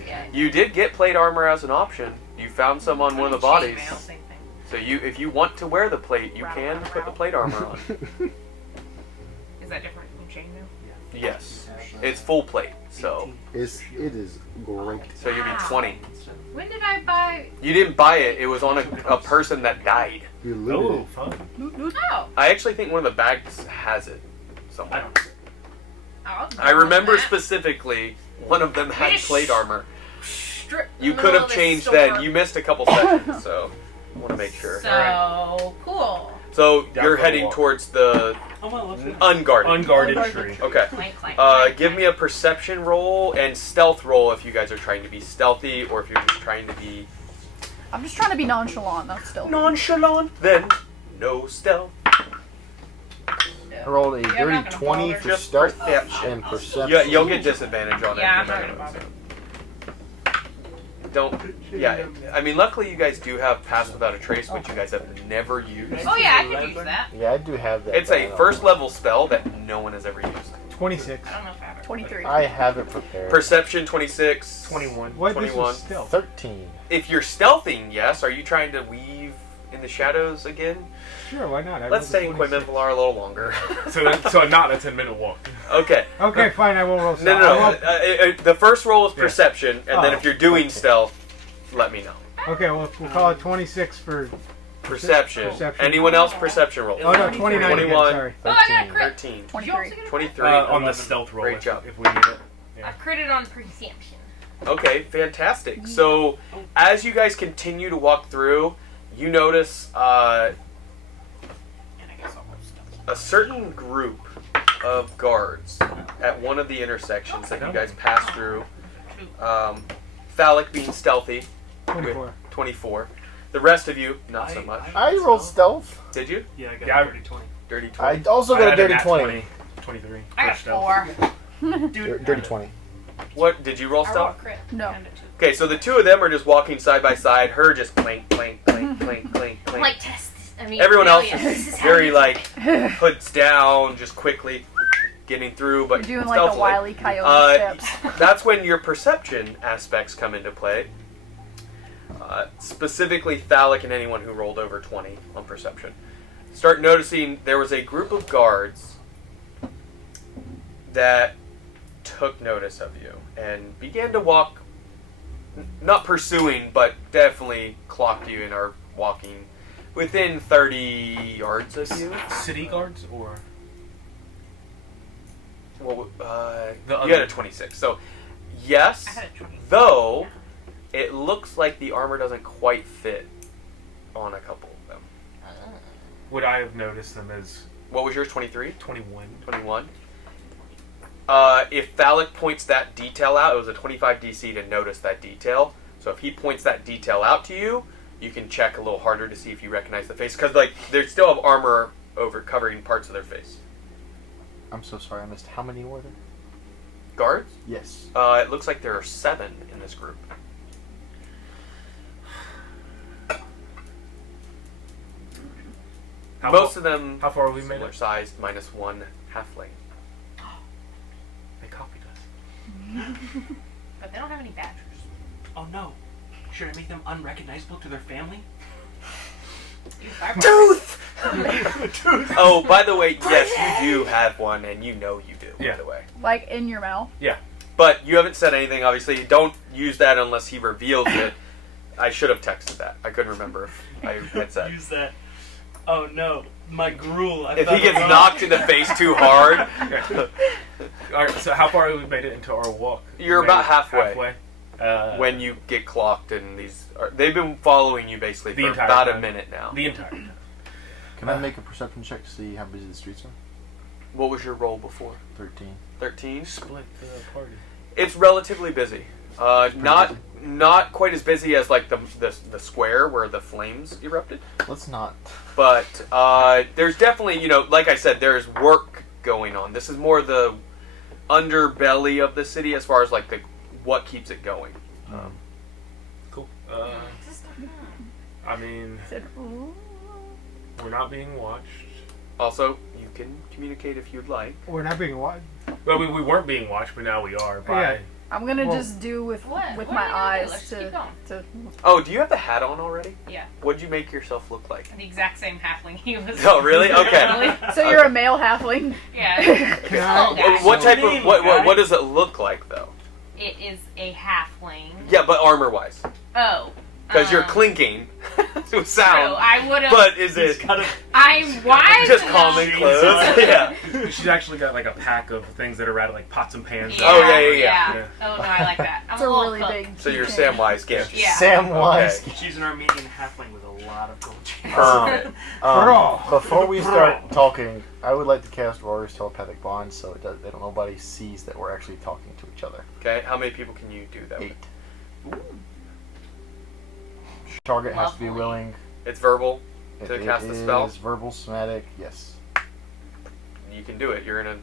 Yeah. You did get plate armor as an option. You found some on one of the bodies. Chainmail, same thing. So if you want to wear the plate, you can put the plate armor on. Is that different from chainmail? Yes. It's full plate, so It is great. you'll be 20. When did I buy? You didn't buy it, it was on a person that died. You looted Oh, it. fun. Oh. I actually think one of the bags has it somewhere. Oh, I remember that. specifically one of them had Fish. plate armor. Strip in You the could middle have of the changed store. then. You missed a couple seconds, so I want to make sure. So cool. So Down you're for a heading walk. towards the Oh, my left foot. unguarded. Unguarded Unguarded. tree. Okay. Clank, clank, clank, Give me a perception roll and stealth roll if you guys are trying to be stealthy or if you're just trying to be I'm just trying to be nonchalant. That's still. nonchalant. Then no stealth. I rolled a Yeah, I'm dirty not gonna 20 bother. for Just stealth perception. and perception. Yeah, you'll get disadvantage on it. Yeah, no I'm not matter gonna what, bother. so. Don't. Yeah, I mean, luckily you guys do have Pass Without a Trace, which you guys have never used. Oh yeah, I could use that. Yeah, I do have that. It's a first level spell that no one has ever used. 26. I don't know if I have it. 23. I have it prepared. Perception 26. 21. What? This 21. was stealth. 13. If you're stealthing, yes. Are you trying to weave in the shadows again? Sure, why not? Let's stay in Quaymen Villar a little longer. So not a 10-minute walk. Okay. Okay, fine. I won't roll. No. The first roll is perception, and then Oh. if you're doing stealth, let me know. Okay, well, we'll call it 26 for. Perception. Perception. Anyone else? Perception roll. Oh no, 29 again. 21. Sorry. Oh, I got a crit. 13. 23. 23. On the 11. stealth roll, Great job. if we need it. I critted on perception. Okay, fantastic. So, as you guys continue to walk through, you notice a certain group of guards at one of the intersections that you guys pass through. Phallic being stealthy, 24. with 24. The rest of you, not so much. I rolled stealth. Did you? Yeah, I got Yeah, a dirty 20. Dirty I 20. also I got a had dirty nat 20. 23. I got for stealth. 4. Dirty 20. What, did you roll I rolled a stealth? crit. No. And a 2. Okay, so the two of them are just walking side by side. Her just clink, clink, clink, clink, clink, I'm clink. like, test this. I mean, Everyone else failure. is This how very you like hoods down, just quickly getting through, but You're doing like the stealthily. Wile E. Coyote steps. That's when your perception aspects come into play. Specifically, Phallic and anyone who rolled over 20 on perception. Start noticing there was a group of guards that took notice of you and began to walk, not pursuing, but definitely clocked you and are walking within 30 yards of you. City guards or Well, The you other- had a 26. So, yes, I had a 20. though it looks like the armor doesn't quite fit on a couple of them. would I have noticed them as What was yours, 23? 21? 21? If Phallic points that detail out, it was a 25 DC to notice that detail. So if he points that detail out to you, you can check a little harder to see if you recognize the face. Because like, they still have armor over covering parts of their face. I'm so sorry, I missed. How many were there? Guards? Yes. It looks like there are 7 in this group. Most of them How far have we made similar it? sized, minus 1 halfling. They copied us. But they don't have any badgers. Oh no. Should I make them unrecognizable to their family? Tooth! Oh, by the way, yes, you do have one, and you know you do, Yeah. by the way. Like in your mouth. But you haven't said anything, obviously. Don't use that unless he reveals it. I should have texted that. I couldn't remember if I had said. Use that. Oh no, my gruel. I If thought he gets about- knocked in the face too hard, All right, so how far have we made it into our walk? You're We about made it halfway. when you get clocked, and they've been following you basically The for entire about a time. minute now. the entire time. Can I make a perception check to see how busy the streets are? What was your roll before? 13. 13? Split the party. It's relatively busy. Not quite as busy as like the square where the flames erupted, Let's not. but there's definitely, like I said, there's work going on. This is more the underbelly of the city as far as like what keeps it going. Cool. I mean, Said, "Ooh." we're not being watched. Also, you can communicate if you'd like. We're not being watched. Well, we weren't being watched, but now we are. By Yeah. I'm gonna Well- just do with What? with What my are you gonna do? eyes Let's to keep going. to. Oh, do you have the hat on already? Yeah. What'd you make yourself look like? The exact same halfling he was. Oh, really? Okay. So you're a male halfling. Yeah. Can I- Oh, guys. What type Name, of what guy. does it look like though? It is a halfling. Yeah, but armor wise, Oh. because you're clinking to sound. True, I would have. But is He's it got a I'm wise just enough- common clothes? Yeah. She's actually got like a pack of things that are out of like pots and pans. Oh, yeah. Yeah. Oh no, I like that. I'm It's a little really cook. big. So you're keychain. Samwise Gamgee. Yeah. Samwise. she's an Armenian halfling with a lot of gold chains. Girl. Before we start talking, I would like to cast Rory's telepathic bond so nobody sees that we're actually talking to each other. Okay, how many people can you do that with? 8. Target has to be Lovely. willing. It's verbal. It To cast the spell? is verbal, somatic, yes. You can do it. You're in a,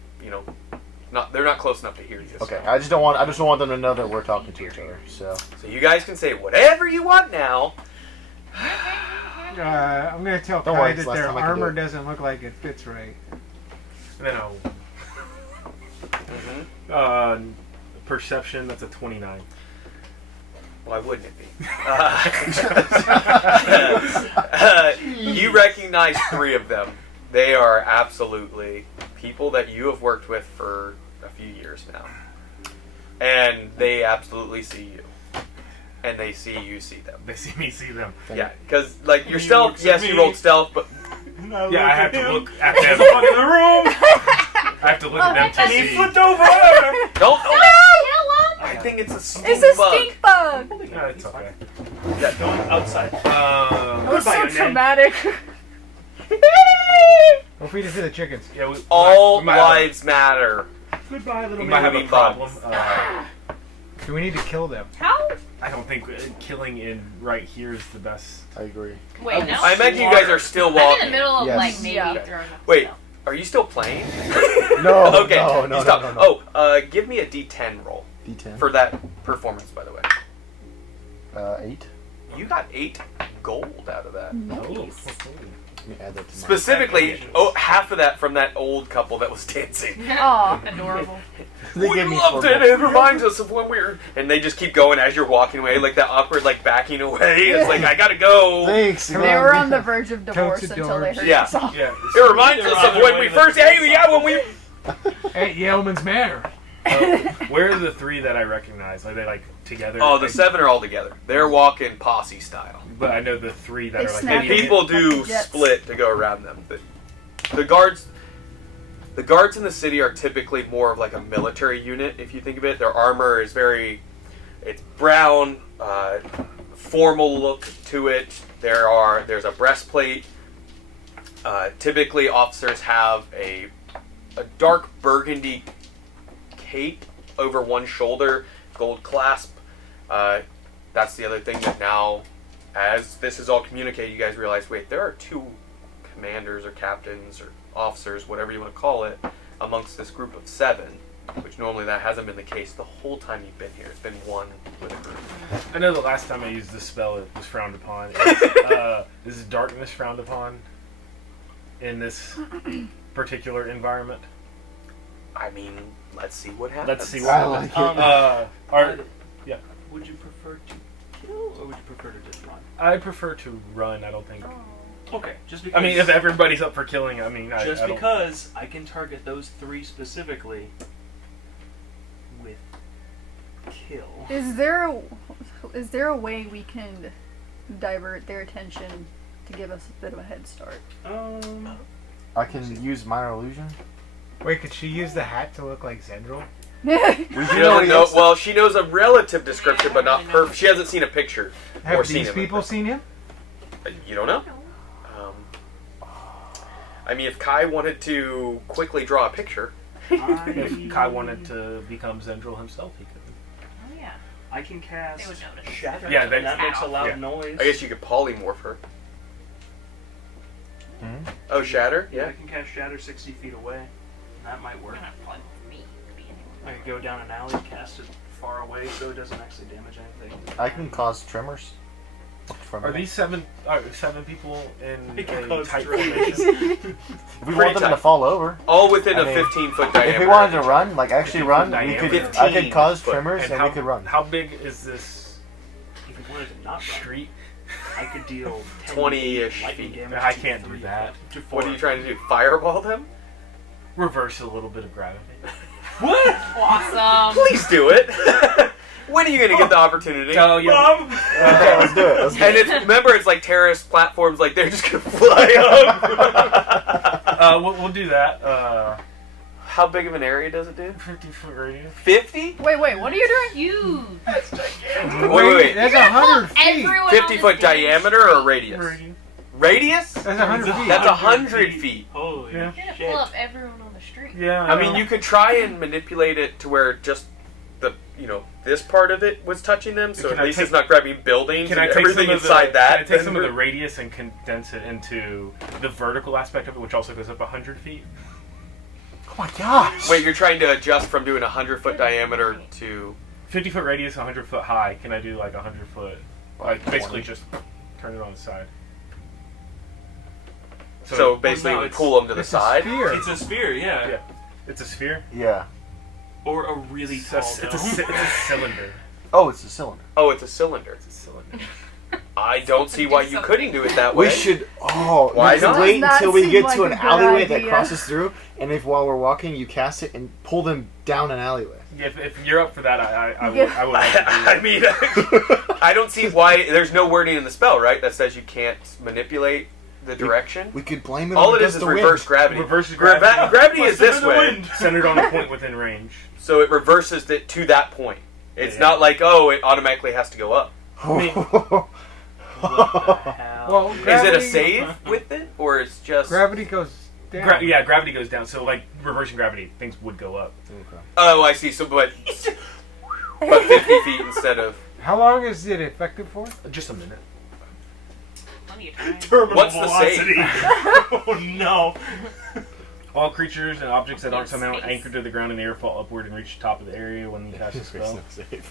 they're not close enough to hear you. so- Okay, I just don't want them to know that we're talking to each other. So So you guys can say whatever you want now. I'm gonna tell Don't Kai worry, that it's last their time I can do armor it. doesn't look like it fits right. And then Mm-hmm. I'll perception. That's a 29. Why wouldn't it be? You recognize 3 of them. They are absolutely people that you have worked with for a few years now. And they absolutely see you. And they see you see them. They see me see them. Yeah, because, like, your stealth, yes, you rolled stealth, but... Yeah, I have to look at them. in the room. I have to look at them to And he see. flipped over. Don't... Kill him! I think it's a stink It's a bug. stink bug. No, it's okay. Yeah, Going outside. That was Goodbye, so Nate. traumatic. Go feed it to the chickens. Yeah, all we might have a- lives matter. Goodbye, little We might have a Maybe problem. Do we need to kill them? How? I don't think killing in right here is the best. I agree. Wait, no. I imagine you guys are still I'm in the walking. middle of Yes. like maybe Yeah. throwing up. Wait, stuff. are you still playing? No, Okay, no, you stop. no. Oh, give me a D10 roll D10. for that performance, by the way. 8. You got 8 gold out of that. Oh. Let me add that to my... Specifically, half of that from that old couple that was dancing. Aw. Adorable. They We gave me loved 4 it. It reminds us of when we were. And they just keep going as you're walking away, like that awkward, like backing away. It's like I gotta go. Thanks. They were on the verge of divorce Totes until they heard Yeah. the song. Yeah. It reminds us of when we first. Hey, yeah, when we. At Yeoman's Manor. Where are the 3 that I recognize? Are they like together? Oh, the Like- 7 are all together. They're walking posse style. But I know the 3 that They are like. snap And it. people do Jets. split to go around them. The guards in the city are typically more of like a military unit, if you think of it. Their armor is it's brown, formal look to it. There's a breastplate. Typically, officers have a dark burgundy cape over one shoulder, gold clasp. That's the other thing that now, as this is all communicated, you guys realize, wait, there are 2 commanders or captains or officers, whatever you want to call it, amongst this group of 7, which normally that hasn't been the case the whole time you've been here. It's been 1 with a group. I know the last time I used this spell, it was frowned upon. Is darkness frowned upon in this particular environment? I mean, let's see what happens. Let's see what I happens. like it. Would you prefer to kill or would you prefer to just run? I prefer to run. I don't think. Okay, just because. I mean, if everybody's up for killing, I mean, I Just don't. because I can target those 3 specifically with kill. Is there a way we can divert their attention to give us a bit of a head start? I can use minor illusion. Wait, could she use the hat to look like Zendril? We She do know doesn't what he know. looks Well, she knows a relative description, but not perfect. She hasn't seen a picture or Have seen these him. people seen him? You don't know. I mean, if Kai wanted to quickly draw a picture, If Kai wanted to become Zendril himself, he could. Oh yeah. I can cast They would notice. Shatter. Yeah, and they- that makes a loud yeah. noise. I guess you could polymorph her. Hmm? Oh, shatter? Yeah, I Yeah. can cast Shatter 60 feet away. That might work. We're not playing with me to be anywhere. I could go down an alley, cast it far away so it doesn't actually damage anything. I can cause tremors. From Are it. these 7 people in It can a cause tight tremors. formation? If we Pretty want them to tight. fall over, All within I a mean, 15-foot diameter. if we wanted to run, like actually 15 run, foot we could. diameter. I could 15 cause foot. tremors and, how, we could run. How big is this If you wanted to not run, street? I could deal 10 20-ish lightning feet. damage I to can't do 3 that. To 4. What are you trying to do? Fireball them? Reverse a little bit of gravity. What? Awesome. Please do it. When are you going to get the opportunity? Oh, yeah. Mom! Okay, let's do it. Let's do And it. remember, it's like terrorist platforms, like they're just going to fly up. We'll do that. How big of an area does it do? 50-foot radius. 50? Wait, what are you doing? Huge. Wait. That's You're gonna 100 pull feet. everyone on 50 the foot stage. diameter or radius? Radius? That's 100 feet. That's 100 feet. Holy Yeah. You're gonna shit. pull up everyone on the street. Yeah. I mean, you could try and manipulate it to where just this part of it was touching them, so Can at I least take- it's not grabbing buildings Can and I take everything some of inside the, that. Can I take some of the radius and condense it into the vertical aspect of it, which also goes up 100 feet? Oh my gosh! Wait, you're trying to adjust from doing 100-foot diameter to... 50-foot radius, 100 foot high. Can I do like 100 foot? Like basically 20. just turn it on the side. So basically, no, we it's- pull them to the It's a side. sphere. It's a sphere, yeah. Yeah. It's a sphere. Yeah. Or a really It's tall a, dome. it's a cylinder. Oh, it's a cylinder. Oh, it's a cylinder. It's a cylinder. I don't see why you couldn't do it that We way. should. Oh, Why we should not? wait Does not until we seem get like to a an good alleyway that idea. crosses through, and if while we're walking you cast it and pull them down an alleyway. If you're up for that, I would. Yeah. I would. Like to do I that. mean, I don't see why. There's no wording in the spell, right, that says you can't manipulate the direction. We could blame it All on it is the reverse wind. gravity. Reverse gravity. Gravity is this way, Centered on a point within range. so it reverses it to that point. It's Yeah. not like, oh, it automatically has to go up. What the hell? Well, Is it a gravity- save with it, or it's just? Gravity goes down. Yeah, gravity goes down. So like reversing gravity, things would go up. Okay. Oh, I see. So, but 50 feet instead of. How long is it effective for? Just a minute. Plenty of time. Terminal What's the velocity. Oh no. All creatures and objects that aren't Yes, somehow space. anchored to the ground in the air fall upward and reach the top of the area when you cast a There's spell. no save.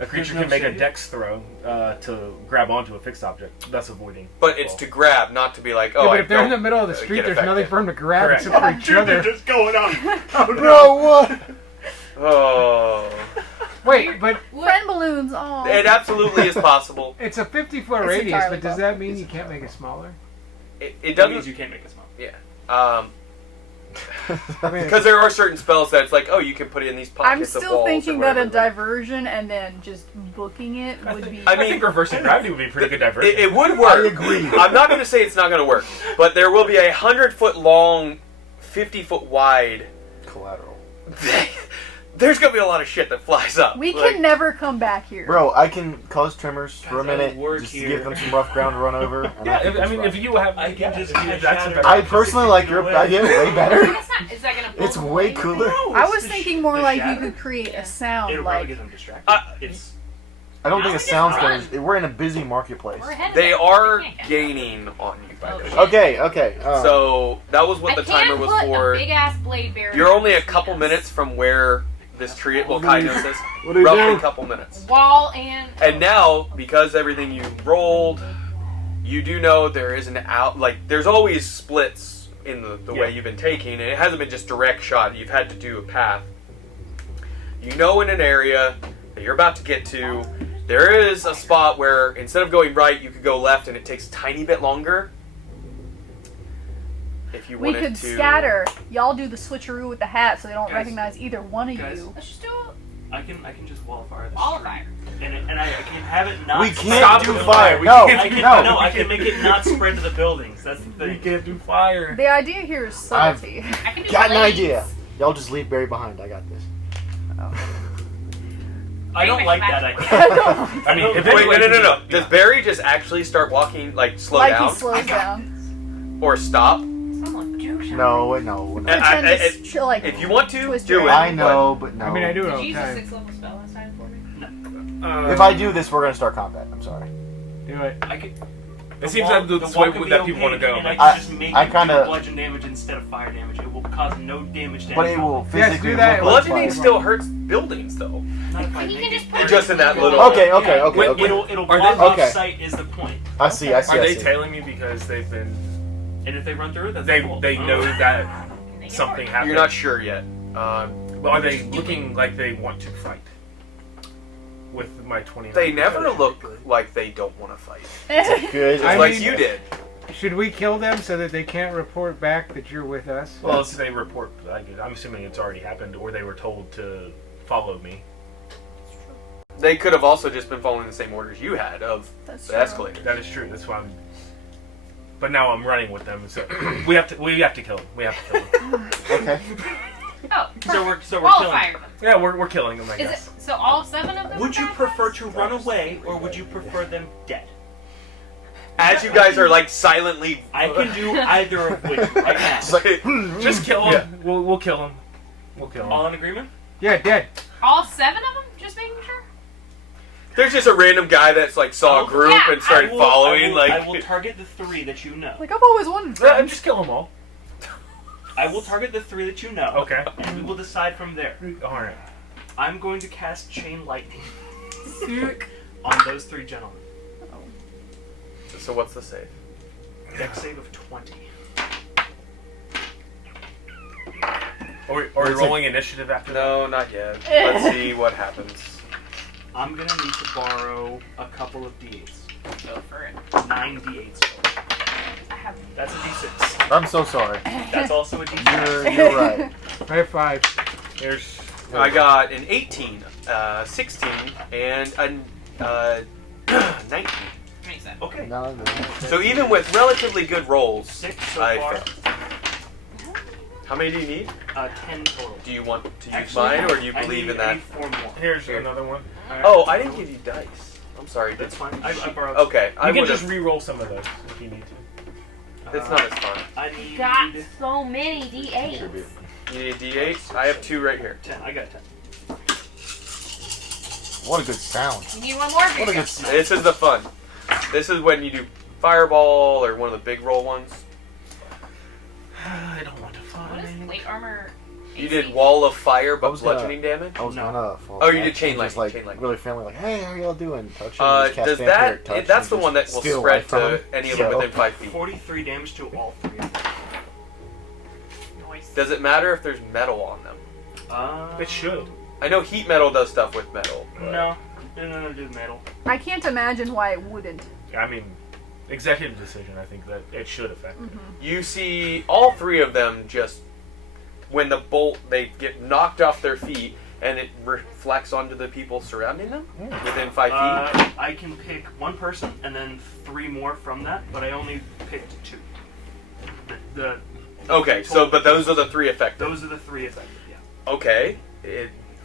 A creature There's can no make a save? dex throw to grab onto a fixed object, thus avoiding. But it's to grab, not to be like, oh, yeah, but I if they're in the don't, middle of the get street, there's nothing affected. for them to grab Correct. except for each Dude, they're other. just going on. Oh no. Bro, what? Oh, Wait, but Friend balloons. Oh. it absolutely is possible. it's a 50-foot It's radius, entirely but does that possible. mean you can't make it smaller? It That means doesn't. you can't make it small. I mean, Because there are certain spells that it's like, oh, you can put it in these pockets I'm of still walls thinking or that a whatever. diversion and then just booking it would be. I I mean- think reversing gravity would be a pretty good diversion. It would work. I agree. I'm not going to say it's not going to work, but there will be a 100-foot long, 50-foot wide. Collateral. There's going to be a lot of shit that flies up. we Like, can never come back here. Bro, I can cause tremors for a Guys, I minute, work just to here. give them some rough ground to run over. and Yeah, think I it's mean, fine. if you have, I can just if get that's a shattered. better. I personally like your idea way better. That's not, is that gonna blow It's them way away? cooler. I was thinking more the like shatter? you could create Yeah. a sound It'll probably like. get them distracted. It's I don't think it sounds Run. good. We're in a busy marketplace. We're ahead of They them. are We can't catch gaining on you, by the way. Okay, okay. So that was what I the timer can was put for. a big ass blade barrier. You're only a between couple us. minutes from where this tree. Well, Kai knows this. What do you Roughly a do? couple minutes. Wall and. And now, because everything you rolled, you do know there is an out. Like, there's always splits in the way you've been taking, and it hasn't been just direct shot. You've had to do a path. You know, in an area that you're about to get to, there is a spot where instead of going right, you could go left, and it takes a tiny bit longer. If you We wanted could to scatter. Y'all do the switcheroo with the hat so they don't Guys. recognize either one of Guys. you. Let's just do a I can just wall fire the wall street. fire. And I can have it not. We spread can't to do the fire. buildings. No, I can, no. no, I can make it not spread to the buildings. That's the You thing. can't do fire. The idea here is subtlety. I can do Got an blades. idea. Y'all just leave Barry behind. I got this. I don't like that idea. I mean, if Wait, anyone no. can- Does Barry just actually start walking, like, slow Like down? he slows down. Or stop? Someone do something. No. I- Pretend to sh- like If you want to, twist do your it. I know, but no. I mean, I do it all Did you the use a time. 6th level spell last time for me? If I do this, we're gonna start combat. I'm sorry. Do it. I could. It seems that that's the way that people want to go. And I Like, can just make I it kinda- do bludgeon damage instead of fire damage. It will cause no damage to But it anyone. will Yes, physically do that. look like Bludgeoning fire. still hurts buildings, though. Not if I He make can it just burn. Just in that little- Okay, okay, Yeah, okay, wait, okay. It'll Are block they- off okay. sight is the point. I see. I see. Are I they see. tailing me because they've been? And if they run through it, that's They cool. they Oh. know that Can they get something more? happened. You're not sure yet. Well, are they looking like they want to fight? With my 29. They never look like they don't want to fight. Good. Just I like mean- you did. Should we kill them so that they can't report back that you're with us? Well, if they report, I'm assuming it's already happened, or they were told to follow me. They could have also just been following the same orders you had of That's the true. escalator. That is true. That's why I'm. But now I'm running with them, so we have to kill them. We have to kill them. Okay. Oh, So we're wall killing. fire them. Yeah, we're killing them. I Is it guess. so? All 7 of them? Would are you bad prefer guys? to run away, or would you prefer them dead? As you guys are like silently. I can do either of which right now. It's like, Just kill them. We'll kill them. We'll kill them. All in agreement? Yeah, dead. All 7 of them? Just making sure. There's just a random guy that's like saw a group Yeah, and started following. I will Like target the 3 that you know. Like I've always wanted Yeah, friends. just kill them all. I will target the 3 that you know. Okay. And we will decide from there. All right. I'm going to cast Chain Lightning on those 3 gentlemen. so what's the save? Dex save of 20. Are we rolling initiative after that? No, not yet. Let's see what happens. I'm gonna need to borrow a couple of d8s. Go for it. 9 d8s. I have. That's a d6. I'm so sorry. That's also a d6. You're right. I have 5. Here's. I got an 18, 16, and a 19. 27. Okay. No, no. So even with relatively good rolls, 6 so I far. failed. How many do you need? 10 total. Do you want to use Actually, mine, or do you I believe need- in I that? need 4 more. Here's Here. another one. Alright. Oh, I didn't give you dice. I'm sorry. That's fine. I She- borrowed. Okay, I You can would just have. re-roll some of those if you need to. It's not as fun. I need Got so many D8s. Contribute. You need D8. I have 2 right here. 10. I got 10. What a good sound. You need one more? What a good sound. This is the fun. This is when you do fireball or one of the big roll ones. I don't want to What is find. plate armor? You AC? did wall of fire, I but was gonna- bludgeoning damage. I was No. gonna fall Oh, you back did chain and just, lightning, like, chain lightning. really friendly, like, hey, how y'all doing? Touch and just cast Does vampiric that? touch That's and the just one that will steal spread life from to him. any of them So- within 5 feet. 43 damage to all 3 of them. Nice. Does it matter if there's metal on them? It should. I know heat metal does stuff with metal. but- No. No, do metal. I can't imagine why it wouldn't. I mean, executive decision. I think that it should affect it. You see all 3 of them just, when the bolt, they get knocked off their feet and it reflects onto the people surrounding them within 5 feet. I can pick 1 person and then 3 more from that, but I only picked 2. The Okay, so, but those are the 3 effective. those are the 3 effective, yeah. Okay,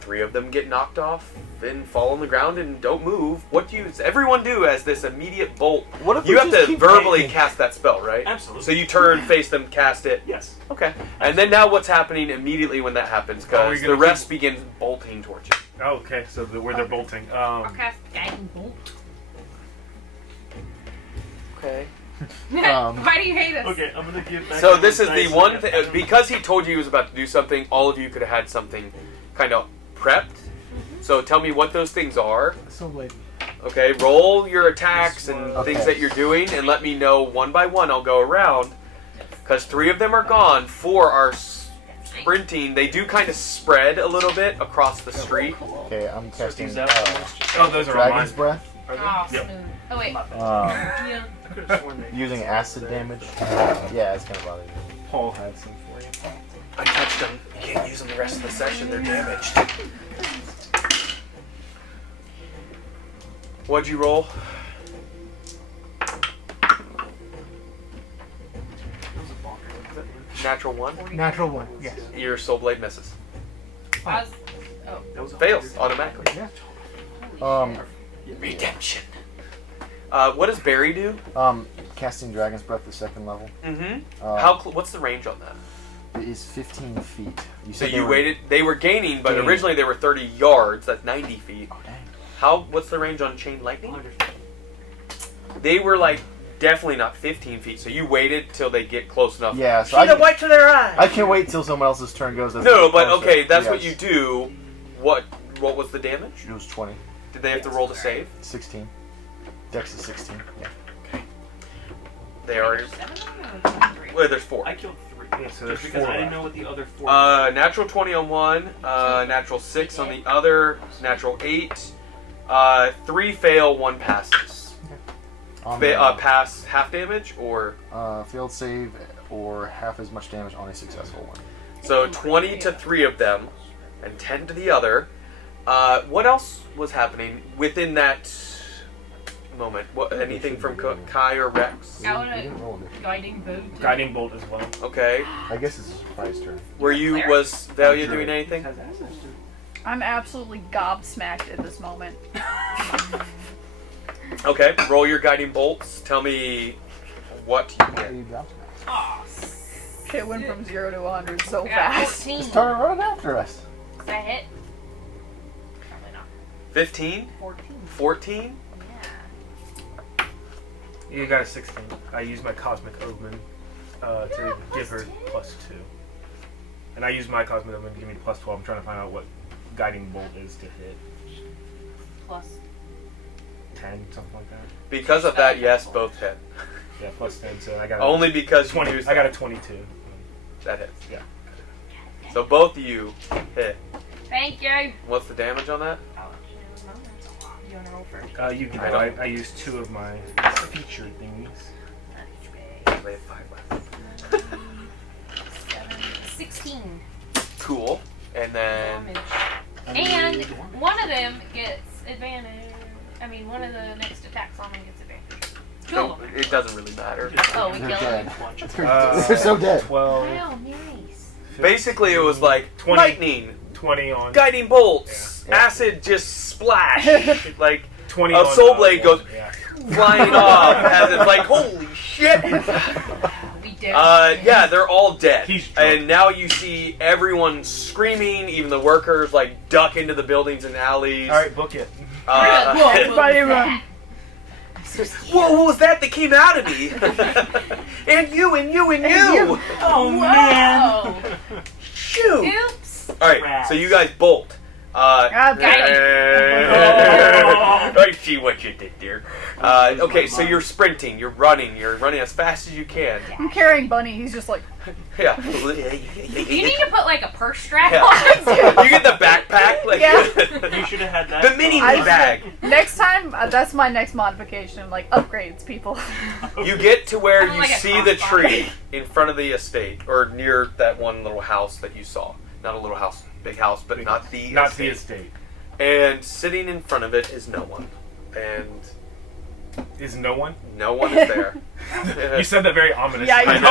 3 of them get knocked off and fall on the ground and don't move. What do everyone do as this immediate bolt? What if You we have just to keep verbally fighting? cast that spell, right? Absolutely. So you turn, face them, cast it. Yes. Okay. And then now what's happening immediately when that happens? Are we Because gonna the rest begins bolting towards you. Oh, okay. So where they're bolting. I'll cast Guiding Bolt. Okay. Why do you hate us? Okay, I'm gonna give back. So my this is dice the one again. thing, because he told you he was about to do something, all of you could have had something kind of prepped. So tell me what those things are. So late. Okay, roll your attacks and Okay. things that you're doing, and let me know one by one. I'll go around, because 3 of them are gone. 4 are sprinting. They do kind of spread a little bit across the street. Okay, I'm casting These out. Oh, those are all mine. Dragon's Breath. Oh, Yep. smooth. Oh, wait. I could have sworn they- Using acid damage. Yeah, it's gonna bother you. Paul had some for you. I touched them. You can't use them the rest of the session. They're damaged. What'd you roll? Natural 1. Natural 1. Yes. Your soul blade misses. I was, That was a Fails 100. automatically. Yeah. Redemption. What does Barry do? Casting Dragon's Breath the 2nd level. Mm-hmm. What's the range on that? It is 15 feet. So said they you were- waited. They were gaining, but Gaining. originally they were 30 yards. That's 90 feet. Oh, dang. What's the range on chain lightning? 100. They were like definitely not 15 feet. So you waited till they get close enough. Yeah, so See the white to their eye. I can't wait till someone else's turn goes. as No, but closer. okay, that's what Yes. you do. What was the damage? It was 20. Did they have to roll to save? 16. Dex is 16. Yeah. They are. 7 or 23? Well, there's 4. I killed 3. Yeah, so there's just because 4 I didn't left. know what the other 4 Natural 20 on one, natural 6 on the other, natural 8. 3 fail, 1 passes. On the, Pass half damage or failed save or half as much damage on a successful one. so 20 to 3 of them, and 10 to the other. What else was happening within that moment? Anything from Kai or Rex? I want You didn't roll a it. Guiding Bolt. Guiding bolt as well. Okay. I guess it's a surprise turn. Was Valia Druid. doing anything? has access to. I'm absolutely gobsmacked at this moment. Okay. Roll your guiding bolts. Tell me what you get. Oh, It went from 0 to 100 so I got fast. 14. Just start running after us. Does that hit? Probably not. 15? 14. 14? Yeah. You got a 16. I used my Cosmic Omen to give her +2. And I used my Cosmic Omen to give me +12. I'm trying to find out what Guiding Bolt is to hit. Plus. 10, something like that. Because of that, yes, both hit. Yeah, +10, so I got Only because you 20. used I got a 22. that hits. Yeah. So both of you hit. Thank you. What's the damage on that? I'll let you know the numbers. you want to roll first? You can I go. don't- I used 2 of my feature thingies. They have 5 left. 16 Cool. And then damage. And one of them gets advantage. I mean, one of the next attacks on them gets advantage. 2 of them. it doesn't really matter. Oh, we They're kill dead. them. They're so dead. 12. Wow, nice. Basically, it was like 20. lightning, 20 on. guiding bolts, Yeah. acid just splash, like 20 a on soul blade one. goes Yeah. flying off as it's like, holy shit. We did. Yeah, they're all dead. He's drunk. And now you see everyone screaming, even the workers like duck into the buildings and alleys. All right, book it. Everybody run. Whoa, what was that came out of me? and you, and you, and you. Oh man! Whoa. Shoot. Oops. All right, so you guys bolt. I see what you did there. Okay, so you're sprinting, you're running as fast as you can. I'm carrying Bunny. He's just like, Yeah. You need to put like a purse strap Yeah. on. You get the backpack, like Yeah. You should have had that. the mini me bag. next time, that's my next modification. Like, upgrades, people. You get to where Kinda you like a see the crossbody. tree in front of the estate, or near that one little house that you saw. Not a little house, big house, but not the Not estate. the estate. And sitting in front of it is no one. And Is no one? no one is there. You said that very ominously. Yeah, you I did.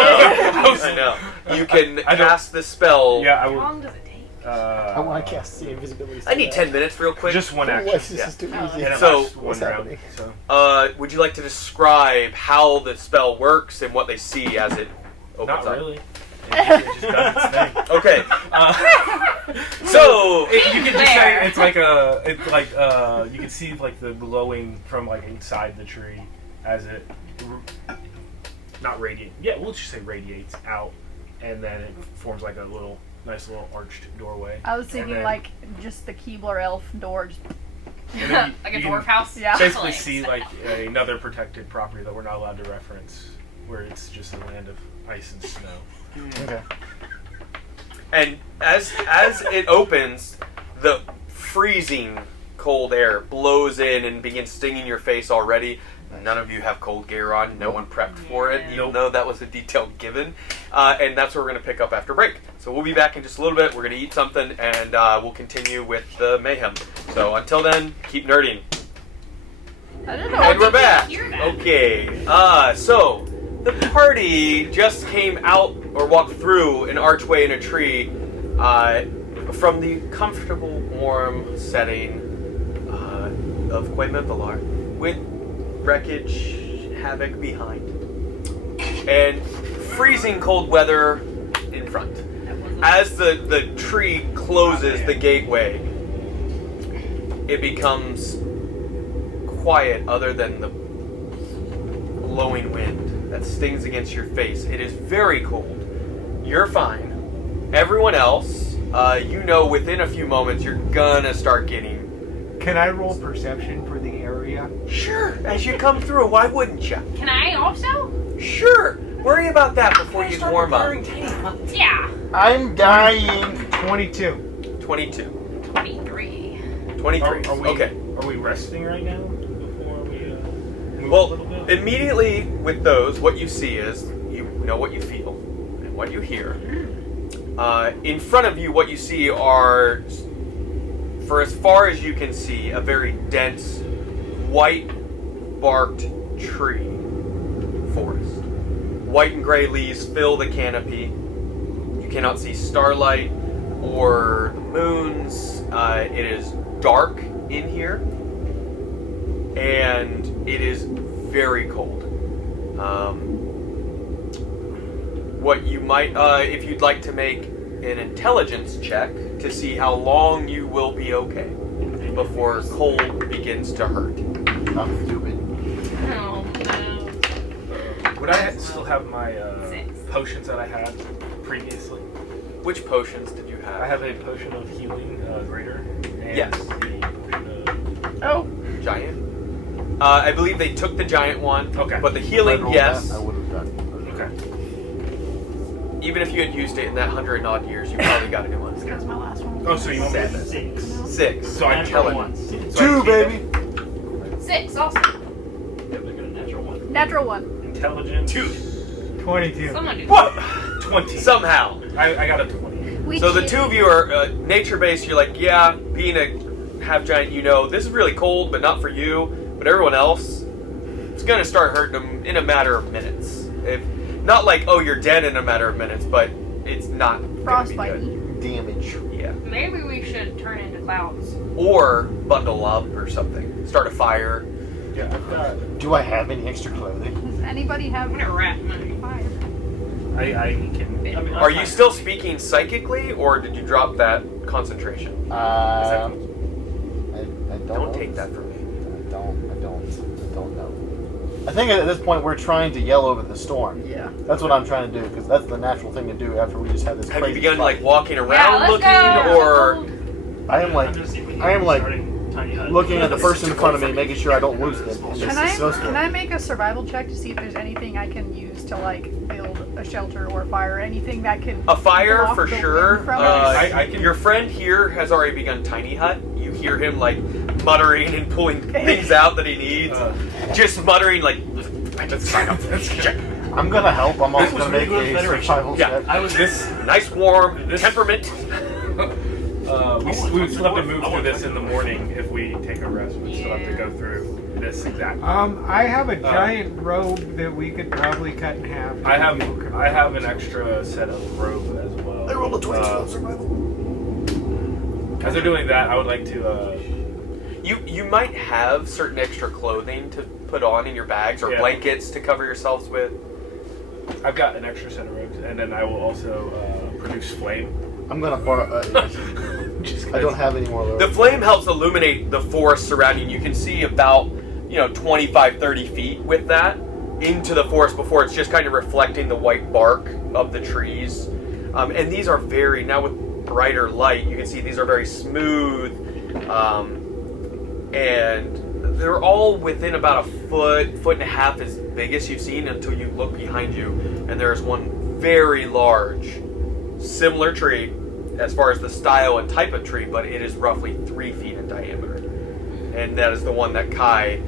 know. I know. You can I don't- cast the spell. Yeah, I How would. long does it take? I want to cast the invisibility. I need 10 minutes real quick. Just one Why action. is this too Oh, easy? And it So- lasts one What's round. happening? So Would you like to describe how the spell works and what they see as it opens not up? really. It just does its thing. Okay. So you can just say There. it's like you can see like the glowing from like inside the tree as it not radiate. Yeah, we'll just say radiates out, and then it forms like a nice little arched doorway. I was And thinking, then- like, just the Keebler elf door. Just, And then Like a you dwarf house? Yeah. basically Excellent. see like another protected property that we're not allowed to reference, where it's just a land of ice and snow. Okay. And as it opens, the freezing cold air blows in and begins stinging your face already. None of you have cold gear on. No one prepped for it, even Nope. though that was a detail given. And that's where we're going to pick up after break. So we'll be back in just a little bit. We're going to eat something, and we'll continue with the mayhem. So until then, keep nerding. I don't know. And we're back. hear that. Okay. So the party just came out or walked through an archway in a tree from the comfortable, warm setting of Quaymenthalar with wreckage, havoc behind, and freezing cold weather in front. As the tree closes the gateway, it becomes quiet other than the blowing wind that stings against your face. It is very cold. You're fine. Everyone else, you know within a few moments you're gonna start getting... Can I roll perception for the area? Sure, as you come through, why wouldn't you? Can I also? Sure, worry about that before you warm up. Yeah. I'm dying. 22. 22. 23. 23. Are we, Okay. Are we resting right now before we move a Well, little bit? immediately with those, what you see is, you know what you feel and what you hear. In front of you, what you see are, for as far as you can see, a very dense, white-barked tree forest. White and gray leaves fill the canopy. You cannot see starlight or the moons. It is dark in here, and it is very cold. What you might, if you'd like to make an intelligence check to see how long you will be okay before cold begins to hurt. I'm stupid. Oh, no. Would I still have my 6. potions that I had previously? Which potions did you have? I have a potion of healing, greater. And Yes. Oh. Giant. I believe they took the giant one. Okay. But the healing, yes. I would have done. Okay. Even if you had used it in that 100 and odd years, you probably got a new one. That was my last one. Oh, so you want me to... 6. 6. So I Natural kill it. ones. So I Two, keep it. baby. 6, also. Yeah, we got a natural one. Natural 1. Intelligence. 2. 22. Someone do What? 20. Somehow. I got a 20. We So the cheated. two of you are nature-based. You're like, yeah, being a half-giant, you know, this is really cold, but not for you. But everyone else, it's going to start hurting them in a matter of minutes. Not like, oh, you're dead in a matter of minutes, but it's not going to be Frostbite. good. Damage. Yeah. Maybe we should turn into clouds. Or bundle up or something. Start a fire. Yeah, I've got. Do I have any extra clothing? Does anybody have I'm gonna wrap my fire? I can. I mean, Are you still speaking psychically, or did you drop that concentration? I don't Don't know. take that from me. I don't know. I think at this point we're trying to yell over the storm. Yeah. That's what I'm trying to do because that's the natural thing to do after we just had this Have crazy you begun fight. like walking Yeah, around let's looking, go. or I am like Starting tiny hut. looking at the person in front of me, making sure I don't lose them. in this Can I snowstorm. make a survival check to see if there's anything I can use to like build a shelter or fire, anything that can a fire block for the sure? wind from it? I can- Your friend here has already begun tiny hut. You hear him like muttering and pulling things out that he needs. Just muttering like, let's sign up for this shit. I'm gonna help. I'm also was gonna make really good a Federation. survival Yeah. check. I was This. Nice warm This- temperament. We would still have to move through this in the morning if we take a rest. We still have to go through this exactly. I have a giant robe that we could probably cut in half. I have an extra set of robe as well. I rolled a 22 on survival. As they're doing that, I would like to. You might have certain extra clothing to put on in your bags or Yeah. blankets to cover yourselves with. I've got an extra set of robes, and then I will also produce flame. I'm gonna borrow. Just I don't have any more. The flame helps illuminate the forest surrounding. You can see about 25, 30 feet with that into the forest before it's just kind of reflecting the white bark of the trees. And these are now with brighter light, you can see these are very smooth. And they're all within about a foot and a half as big as you've seen until you look behind you. And there's one very large, similar tree as far as the style and type of tree, but it is roughly 3 feet in diameter. And that is the one that Kai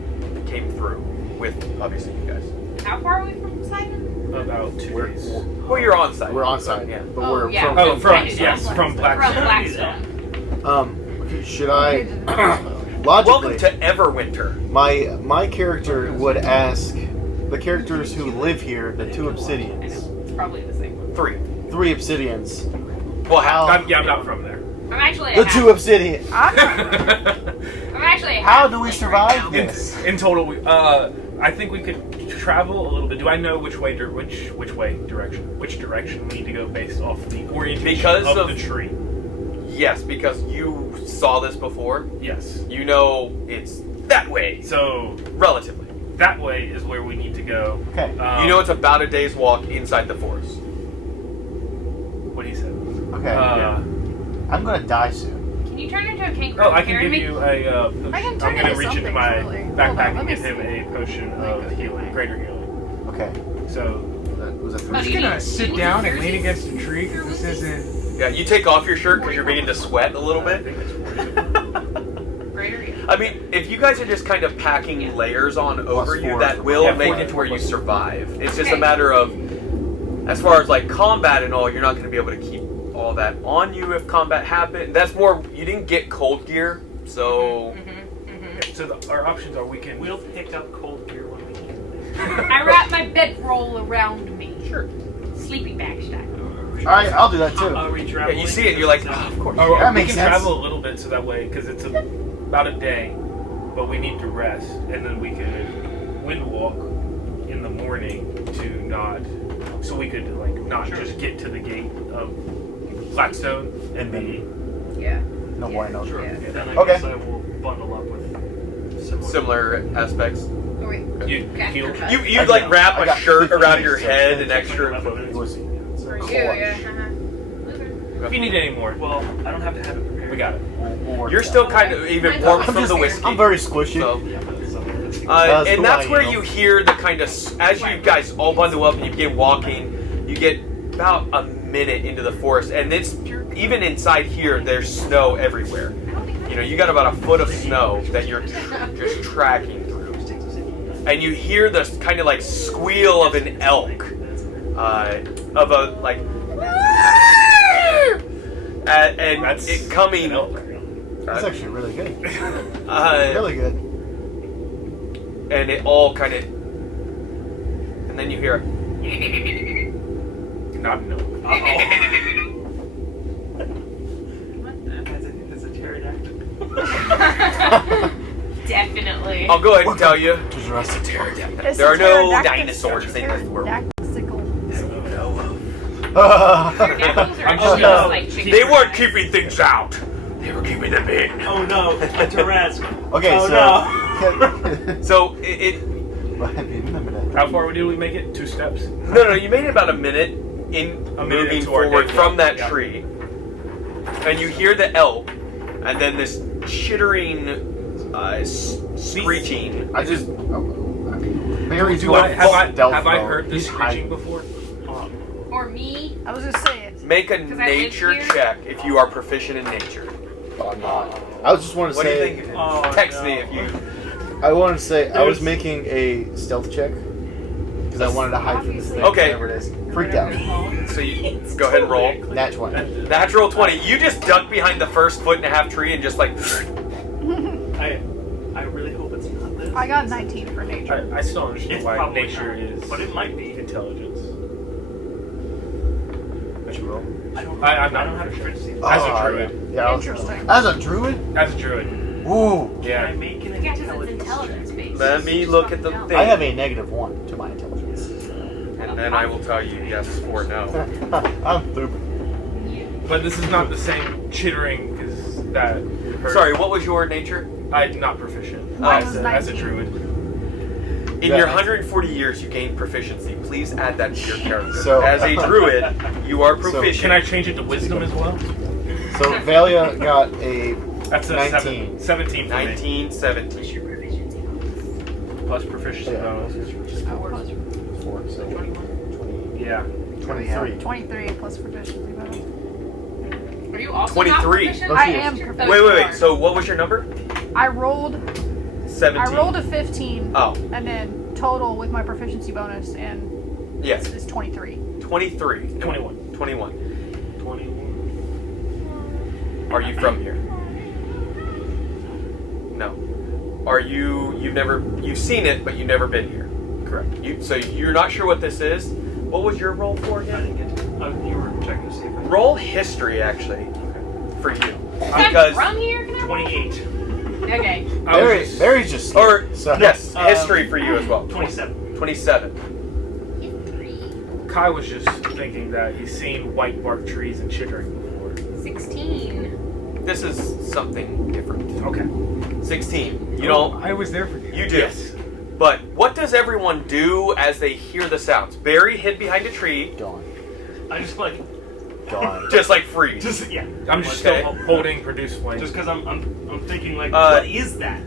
came through with, obviously, you guys. How far are we from Sidan? about 2 days. Well, you're on site. We're on site, Yeah. but Oh, we're yeah. from. Oh, from Blackstone. from Blackstone. From Blackstone. Okay, should I? Welcome Logically, to Everwinter. my character would ask the characters who live here, the 2 obsidians, It's probably the same one. 3. 3 obsidians, Well, I'm not from there. I'm actually a the half. 2 obsidians. I'm actually a How half do we right survive now. this? In total, I think we could travel a little bit. Do I know which direction we need to go based off the orientation Because of of- the tree? Yes, because you saw this before. Yes. You know it's that way, So relatively. that way is where we need to go. Okay. You know it's about a day's walk inside the forest. what he said. Okay. I'm gonna die soon. Can you turn into a kangaroo? Oh, I can Carry give me? you a potion. I can I'm turn going to into reach into something, my really. Hold on, backpack let and me give him see. a potion of healing, greater healing. Okay. So Was that Oh, I'm just do you gonna need- sit do you down need and lean jerseys? against a tree because this isn't. Yeah, you take off your shirt because you're beginning to sweat a little I bit. think it's 40. Greater healing. I mean, if you guys are just kind of packing layers on over you, 4. that will Yeah, make 4. it to where you survive. It's just a Okay. matter of, as far as like combat and all, you're not going to be able to keep all that on you if combat happens. That's more, you didn't get cold gear, so So our options are we can. We'll pick up cold gear when we can. I wrap my bedroll around me. sure. Sleeping bag style. All right, I'll do that too. Are we Yeah, traveling? you see it, and you're like, oh, of course. Oh, That we makes can sense. travel a little bit so that way, because it's about a day, but we need to rest, and then we could wind walk in the morning to not, so we could like not just get to the gate of Blackstone and be. Yeah. No bueno. Sure. Yeah. Then I Okay. guess I will bundle up with Similar aspects. Oh, wait. You Okay. heal. You like wrap I a got shirt 15, around your so head it's and extra. It was For you, clutch. yeah. If you need any more, Well, I don't have to have it prepared. we got it. We'll work You're it still out. kind of even I'm warm just- from the whiskey. I'm very squishy. So, Yeah, but something that's and who that's I where am. you hear the kind of, as you guys all bundle up and you begin walking, you get about a minute into the forest, and it's even inside here. There's snow everywhere. You know, you got about a foot of snow that you're just tracking through. and you hear this kind of like squeal of an elk, of a like, and That's it coming. an elk. That's actually really good. Uh, Really good. and it all kind of, and then you hear. Not an elk. Guys, I think there's a pterodactyl. Definitely. I'll go ahead and tell you. Just rest it. It's There a are no pterodactyl- dinosaurs in this world. pterodactyl. Pterodactyls are I'm just just- like chicken They weren't fries. keeping things out. They were keeping them in. Oh no, a terrestrial. Okay, Oh so. So it How far did we make it? 2 steps. no, you made it about a minute in A minute moving into our forward day, from that yeah. tree, and you hear the elk, and then this chittering, screeching. I just. Barry's Do I, going have I heard this He's hiding. screeching before? Or me. I was gonna say it. Make a 'Cause I live nature here? check if you are proficient in nature. Oh, I'm not. I was just wanted to What do you say. think? Oh, Text no. me if you. I wanted to say I was There's- making a stealth check because I wanted to hide from this thing. Okay. Whatever it is. Freaked out. So you go ahead and roll. Nat 20. Natural 20. You just duck behind the first 1.5 foot tree and just like. I really hope it's not this. I got 19 for nature. I still don't understand It's why probably nature not, is. but it might be. Intelligence. I should roll. I'm I'm not don't have proficient. proficiency. As a Oh, druid. Yeah, Interesting. As a druid? As a druid. Ooh. Can I Yeah. make an Yeah, because it's intelligence intelligence check? based. Let me look at the thing. I have a -1 to my intelligence. And then I will tell you yes or no. I'm stupid. But this is not the same chittering because that. hurt. Sorry, what was your nature? I'm not proficient. Mine As was a 19. druid. In Yeah. your 140 years, you gained proficiency. Please add that to your character. So- As a druid, you are So- proficient. Can I change it to wisdom as well? So Valia got a That's a 19. 17 for me. 19, 17. Plus proficiency Yeah. bonus. 4, so 20, Yeah. 23. 23 plus proficiency bonus. Are you also 23. not proficient? Oh, I she is. am Oh, proficient. Wait, you wait, are. wait. So what was your number? I rolled 17. I rolled a 15 Oh, and then total with my proficiency bonus and yes. is 23. 23. 21. 21. 21. Are you from here? No. Are you? You've seen it, but you've never been here. Correct. So you're not sure what this is. What was your roll for I again? didn't get to. You were checking to see if I. Roll history, actually, for you, I'm because from here? Can I roll? 28. Okay. I was just- Barry's just or so, yes, history for you as well. 27. 27. Kai was just thinking that he's seen white bark trees and chittering before. 16. This is something different. Okay. 16. You don't. I was there for you. You do. Yes. But what does everyone do as they hear the sounds? Barry hid behind a tree, gone. I just like. Gone. just like freeze. Just yeah. I'm just Okay. still holding produce flame. Just because I'm thinking like, Uh, what is that?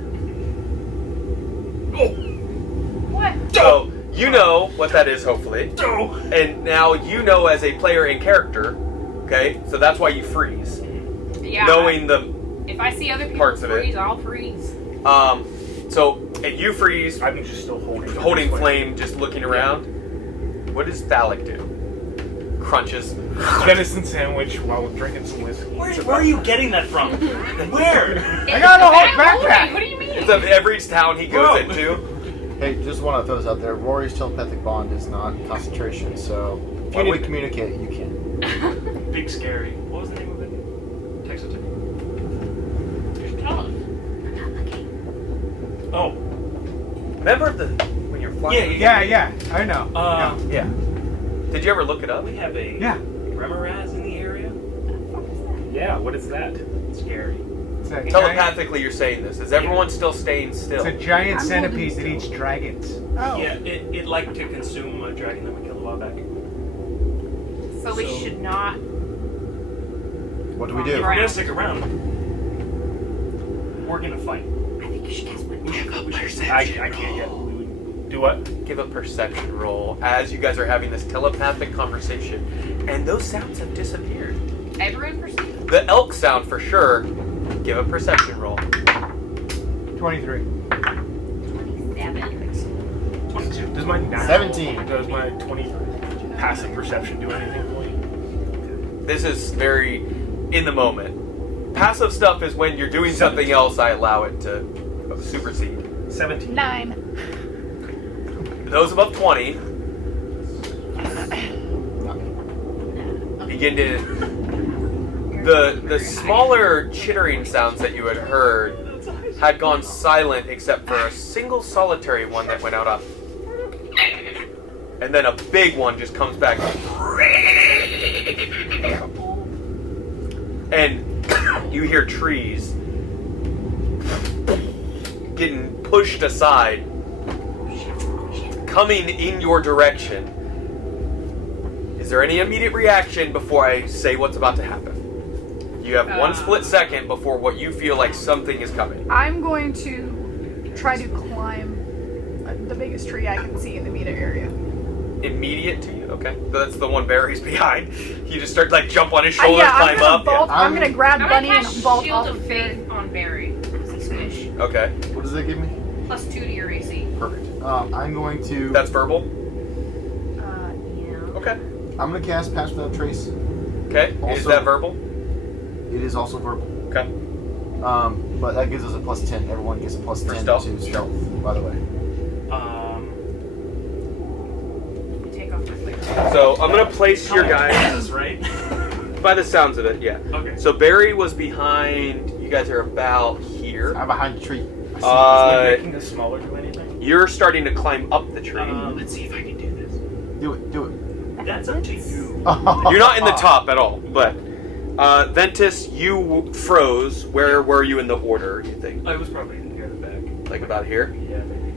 What? So you know what that is, hopefully. Oh. And now you know as a player in character, okay? So that's why you freeze. Yeah. Knowing the If I see other people parts of it. freeze, I'll freeze. so and you freeze, I'm just still holding flame, just looking around. What does Thalic do? Crunches. Venison sandwich while drinking some whiskey. Where are you getting that from? Where? I got a whole I'm holding. backpack. What do you mean? It's of every town he goes Bro. into. Hey, just want to throw this out there. Rory's telepathic bond is not concentration, so when we communicate, you can. Big Scary. What was the name of it? Text it to me. Tell us. Oh. Remember when you're flying? Yeah, I know. Yeah. Did you ever look it up? We have a Yeah. Remoraz in the area. Yeah, what is that? Scary. It's a giant, Telepathically, you're saying this. Is everyone still staying still? it's a giant I'm centipede that holding eats dragons. Oh. Yeah, it liked to consume a dragon that we killed a while back. So we So- should not. What do we If do? we're gonna stick around, we're gonna fight. I think you should cast one. I can't yet. Do what? Give a perception roll as you guys are having this telepathic conversation, and those sounds have disappeared. Everyone perceives. The elk sound for sure. Give a perception roll. 23. 27. Does my 17. Does my 20 passive perception do anything for you? This is very in the moment. Passive stuff is when you're doing something else, I allow it to supersede. 17. 9. Those above 20 begin to... The smaller chittering sounds that you had heard had gone silent except for a single solitary one that went out up. And then a big one just comes back. And you hear trees getting pushed aside, coming in your direction. Is there any immediate reaction before I say what's about to happen? You have one split second before what you feel like something is coming. I'm going to try to climb the biggest tree I can see in the immediate area. Immediate to you? Okay. That's the one Barry's behind. You just start like jump on his shoulder, yeah, climb up. I'm gonna grab I'm Bunny gonna and cast vault Shield off of of Faith on Barry. Is he squish? Okay. What does that give me? +2 to your AC. Perfect. I'm going to. That's verbal? Yeah. Okay. I'm going to cast Patch Without Trace. Okay. Is Also- that verbal? It is also verbal. Okay. But that gives us a +10. Everyone gets a +10 For stealth? to stealth, by the way. You take off my flare. So I'm going to place your guys This, right? by the sounds of it, yeah. Okay. So Barry was behind, you guys are about here. I'm behind the tree. Is making this smaller do anything? You're starting to climb up the tree. Let's see if I can do this. Do it. That's up to you. You're not in the top at all, but Ventus, you froze. Where were you in the order, you think? I was probably near the back. Like about here? Yeah, maybe.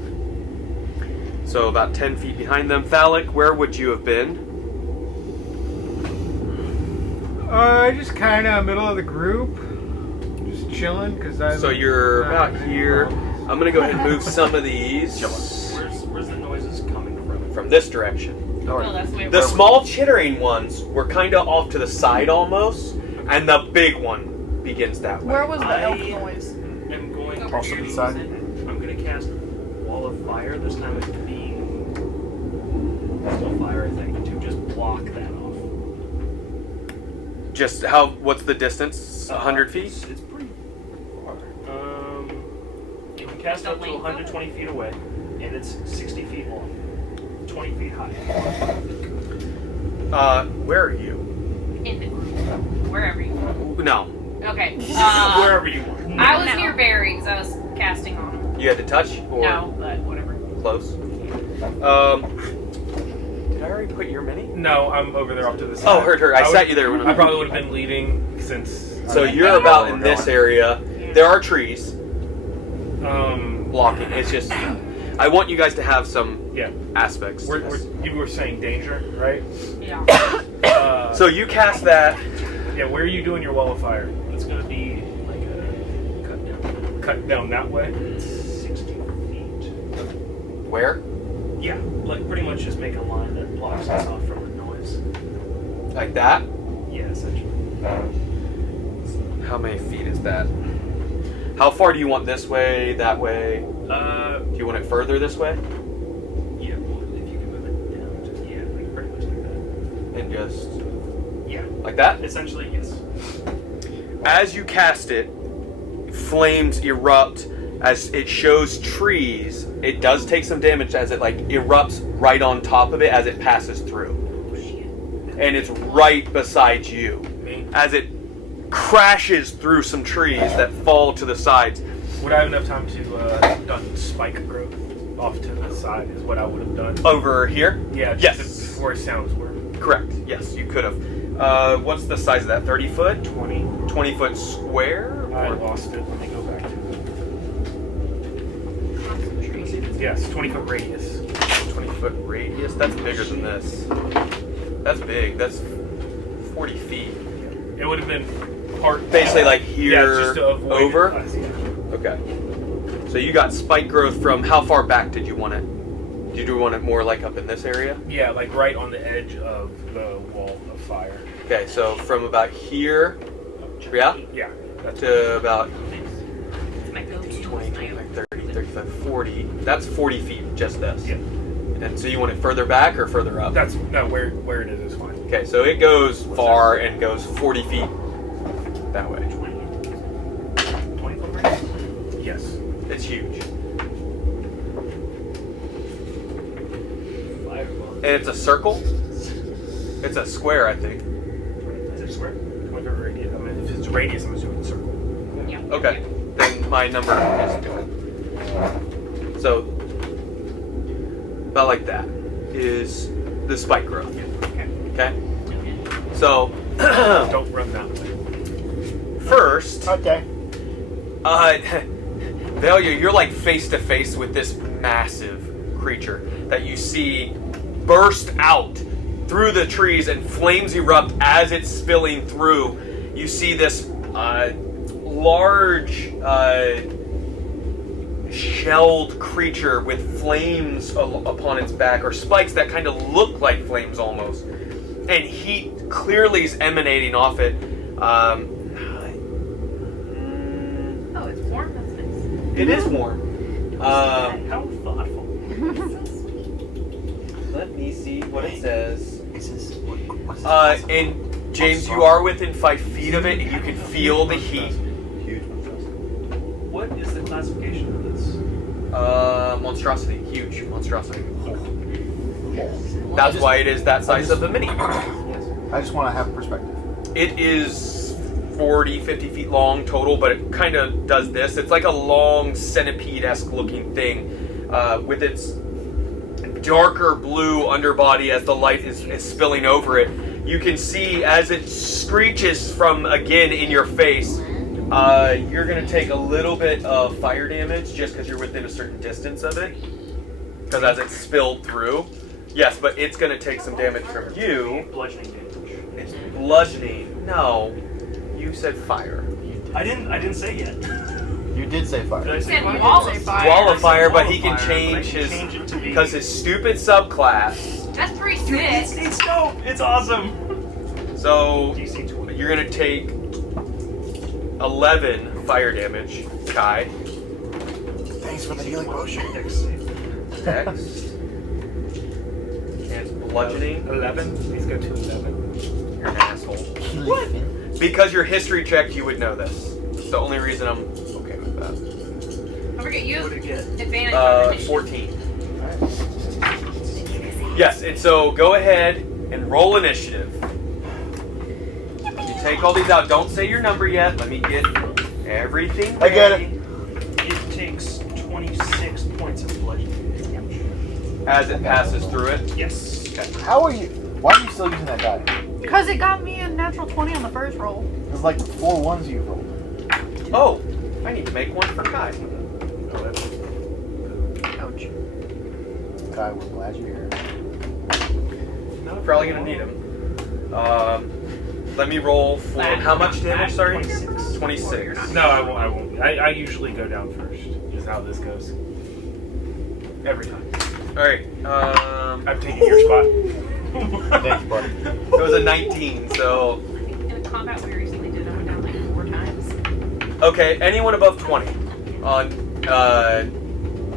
So about 10 feet behind them. Thalic, where would you have been? Just kind of middle of the group, just chilling because I. So you're about here. I'm going to go ahead and move some of these Where's the noises coming from? from this direction. No, that's the way The small chittering ones were kind of off to the side almost, and the big one begins that way. Where was the I- elf noise? I'm going to... Also to the side. I'm going to cast Wall of Fire. This time it's being... Still fire, I think, to just block that off. Just what's the distance? 100 feet? It's pretty far. You can cast up to 120 feet away, and it's 60 feet long. 20 feet high. Where are you? in the group, wherever you want. No. Okay. Wherever you want. I was near Barry because I was casting on him. You had to touch? Or No, but whatever. close? Did I already put your mini? No, I'm over there off to the side. Oh, her. I sat you there. I probably would have been leaving since. So you're about in this area. There are trees blocking. It's just, I want you guys to have some aspects. to this. You were saying danger, right? Yeah. So you cast that. Yeah, where are you doing your wall of fire? It's going to be like a cut down. Cut down that way? 60 feet. Where? Yeah, like pretty much just make a line that blocks us off from the noise. Like that? Yeah, essentially. How many feet is that? How far do you want this way, that way? Do you want it further this way? Yeah, well, if you can move it down to, like pretty much like that. And just Yeah, like that? essentially, yes. As you cast it, flames erupt as it shows trees. It does take some damage as it like erupts right on top of it as it passes through. And it's right beside you. As it crashes through some trees that fall to the sides. Would I have enough time to have done spike growth off to the side is what I would have done? Over here? Yeah, Yes. just where sounds were. Correct. Yes, you could have. What's the size of that? 30 foot? 20. 20 foot square? I Or- lost it. Let me go back to it. Yes, 20 foot radius. 20 foot radius? That's bigger than this. That's big. That's 40 feet. It would have been part. Basically like here just to avoid over? it. Okay. So you got spike growth from how far back did you want it? Did you want it more like up in this area? Yeah, like right on the edge of the wall of fire. Okay, so from about here, yeah, Yeah. That's to about My go-to 20, 25, 30, 35, 40. That's 40 feet, just this. Yeah. And so you want it further back or further up? That's no where it is fine. Okay, so it goes far and goes 40 feet that way. 20 foot radius? Yes. It's huge. Fireball. And it's a circle? It's a square, I think. Is it square? 20 foot radius. I mean, if it's radius, I'm assuming circle. Okay, then my number is good. So, about like that is the spike growth. Okay? So, Don't run that way. first, Okay. Velia, you're like face to face with this massive creature that you see burst out through the trees and flames erupt as it's spilling through. You see this large shelled creature with flames upon its back, or spikes that kind of look like flames almost, and heat clearly is emanating off it. Oh, it's warm. That's nice. It is warm. How thoughtful. Let me see what it says. Is this what's And James, you are within 5 feet of it, and you can feel the heat. huge? What is the classification of this? Monstrosity, huge monstrosity. That's why it is that size of the mini. I just want to have perspective. It is 40, 50 feet long total, but it kind of does this. It's like a long centipede-esque looking thing with its darker blue underbody as the light is spilling over it. You can see as it screeches from, again, in your face, you're going to take a little bit of fire damage just because you're within a certain distance of it. Because as it's spilled through. Yes, but it's going to take some damage from you. Bludgeoning damage. It's bludgeoning. No, you said fire. I didn't say yet. You did say Did fire. I say Said fire? wall of fire. Wall of fire, but he Wall can of fire, change but I can his change it to be- because his stupid subclass. That's pretty Dude, sick. it's dope. It's awesome. So DC 20. you're gonna take 11 fire damage, Kai. Thanks for the healing potion. Dex save. Dex. And it's bludgeoning. 11. Please go to 11. You're an asshole. Because you're history checked, you would know this. It's the only reason I'm okay with that. Don't forget, you What have did it get? advantage on initiative. 14. Yes, and so go ahead and roll initiative. Let me take all these out. Don't say your number yet. Let me get everything I get ready. It takes 26 points of bludgeoning damage. As it passes through it. Yes. How are you? Why are you still using that die? Because it got me a natural 20 on the first roll. There's like 4 ones you rolled. Oh, I need to make one for Kai. Oh, that's Ouch. Kai, we're glad you're here. No, probably gonna need him. Let me roll for how much damage? Sorry, 26. 26. No, I won't. I usually go down first. Is how this goes. Every time. All right. I'm taking your spot. Thanks, buddy. It was a 19. So In a combat we recently did, I went down like 4 times. okay. Anyone above 20 on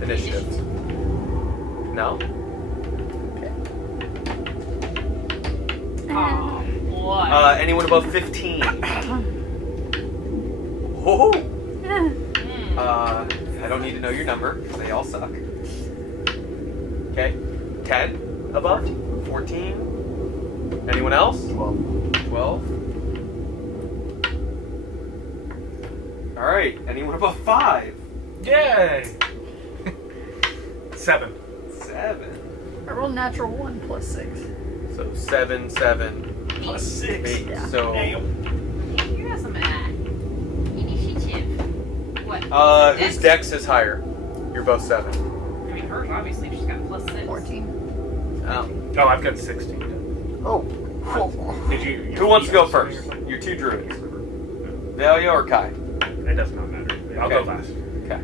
initiative? No. Oh, what? Anyone above 15? Oh. I don't need to know your number. They all suck. Okay. 10 above? 14? Anyone else? 12? Alright. Anyone above 5? Yay! 7. I rolled natural 1 plus 6. So 7, 7, Plus 6. 8. Yeah. So You got some of that. Initiative. What? whose dex is higher? You're both 7. I mean, hers obviously she's got plus 6. 14. Oh. Oh, I've got 16. Oh. Did you? Who wants to go first? Your 2 druids. Velia or Kai? It does not matter. I'll go Okay. last. Okay.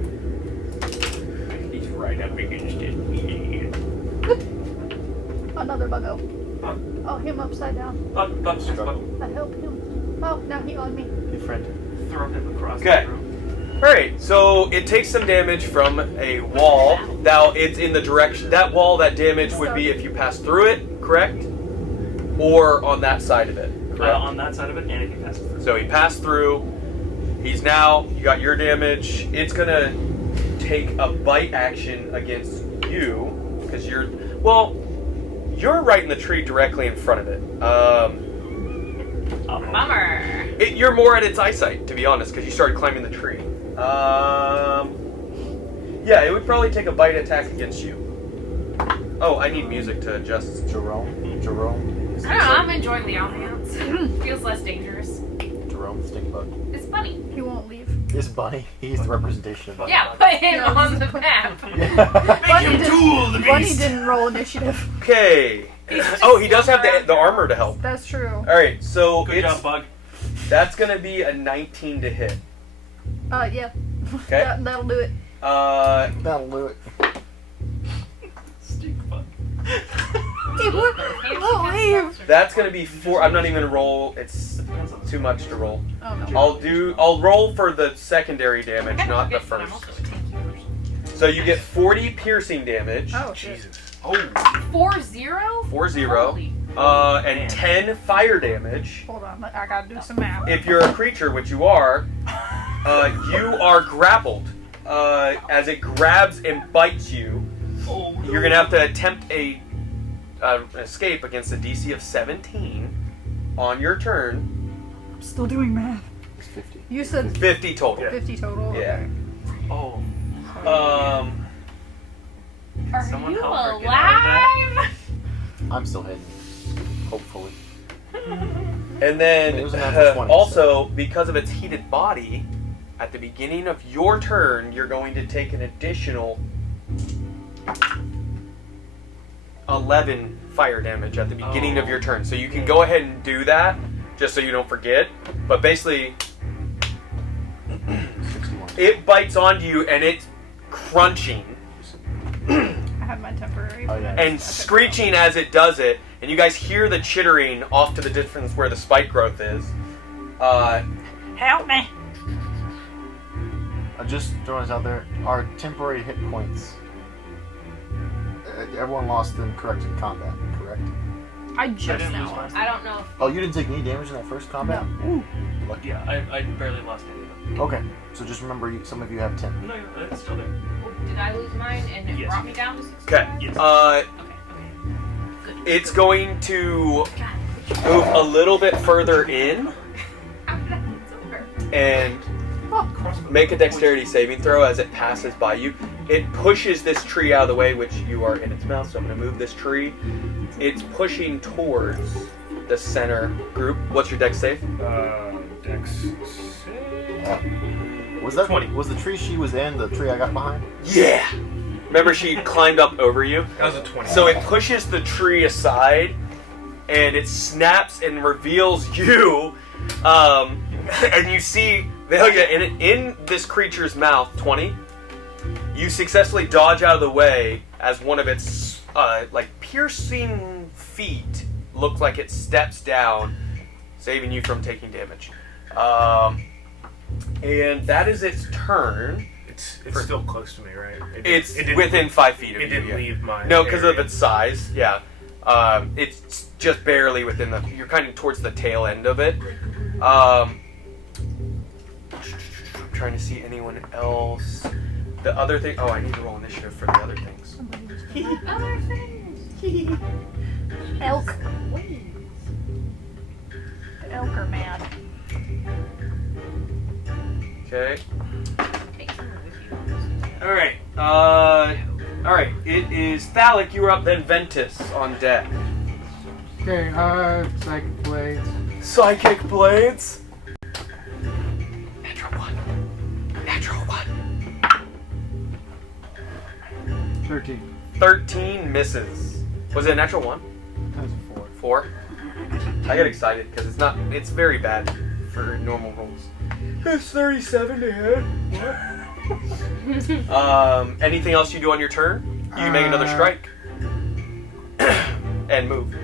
He's right up against it. Another buggo. Huh? Oh, him upside down. That's I help him. Oh, now he on me. Your friend. Throw him across Okay. the room. Alright, so it takes some damage from a wall. Now it's in the direction. That wall, that damage would be if you pass through it, correct? Or on that side of it, correct? On that side of it, and if you pass it through. So he passed through. He's now, you got your damage. It's gonna take a bite action against you, because you're right in the tree directly in front of it. Bummer. You're more at its eyesight, to be honest, because you started climbing the tree. Yeah, it would probably take a bite attack against you. Oh, I need music to adjust. Jerome. I don't know, I'm enjoying the ambiance. Feels less dangerous. Jerome, stink bug. It's funny. He won't leave. It's Bunny. He's the representation of Bunny. Yeah, put him on the map. Bunny didn't roll initiative. Okay. Oh, he does have the armor to help. That's true. Alright, so Good job, Bug. that's going to be a 19 to hit. Yeah. Okay. That'll do it. That'll do it. Stink bug. Dude, what? Oh, leave. That's going to be 4. I'm not even going to roll. It's too much to roll. Oh, no. I'll roll for the secondary damage, not the first. So you get 40 piercing damage. Oh, shit. Jesus. Oh. 4-0? 4-0. Holy. And 10 fire damage. Hold on. I gotta do some math. If you're a creature, which you are grappled. As it grabs and bites you, you're going to have to attempt an escape against a DC of 17 on your turn. I'm still doing math. It's 50. You said 50 total. 50 total? Yeah. Oh. Are Someone you help her get out of alive? I'm still hidden. Hopefully. And then, It was a natural 20, also, because of its heated body, at the beginning of your turn, you're going to take an additional 11 fire damage at the beginning of your turn. So you can go ahead and do that, just so you don't forget. But basically, 61. it bites onto you and it's crunching I had my temporary. Oh, yeah. and screeching as it does it. And you guys hear the chittering off to the distance where the spike growth is. Help me. Just throwing this out there. Our temporary hit points. Everyone lost them correct in combat, correct? I just didn't now lose lost. I don't know. Oh, you didn't take any damage in that first combat? Ooh. Lucky. Yeah, I barely lost any of them. Okay, so just remember, some of you have 10. No, it's still there. Did I lose mine and it Yes. brought me down to 6? Okay. Yes. Okay. Good. It's going to move a little bit further in It's over. and make a dexterity saving throw as it passes by you. It pushes this tree out of the way, which you are in its mouth, so I'm going to move this tree. It's pushing towards the center group. What's your dex save? Dex save. Was that 20. Was the tree she was in the tree I got behind? Yeah! Remember she climbed up over you? That was a 20. So it pushes the tree aside, and it snaps and reveals you. And you see, in this creature's mouth, 20, you successfully dodge out of the way as one of its piercing feet looks like it steps down, saving you from taking damage. And that is its turn. It's still close to me, right? It's it didn't within leave- 5 feet of It you. didn't yeah. leave my. No, because of area. its size, yeah. It's just barely within the. You're kind of towards the tail end of it. I'm trying to see anyone else. The other thing. Oh, I need to roll initiative for the other things. Other things. Elk. The elk are mad. Okay. Take some with you. All right. All right. It is Thalic. You were up. Then Ventus on deck. Okay, Psychic Blades. Psychic blades. Natural 1. Natural 1. 13. 13 misses. Was it a natural 1? That's a 4. 4? I get excited because it's very bad for normal rolls. It's 37 to hit. What? Anything else you do on your turn? You can make another strike. And move.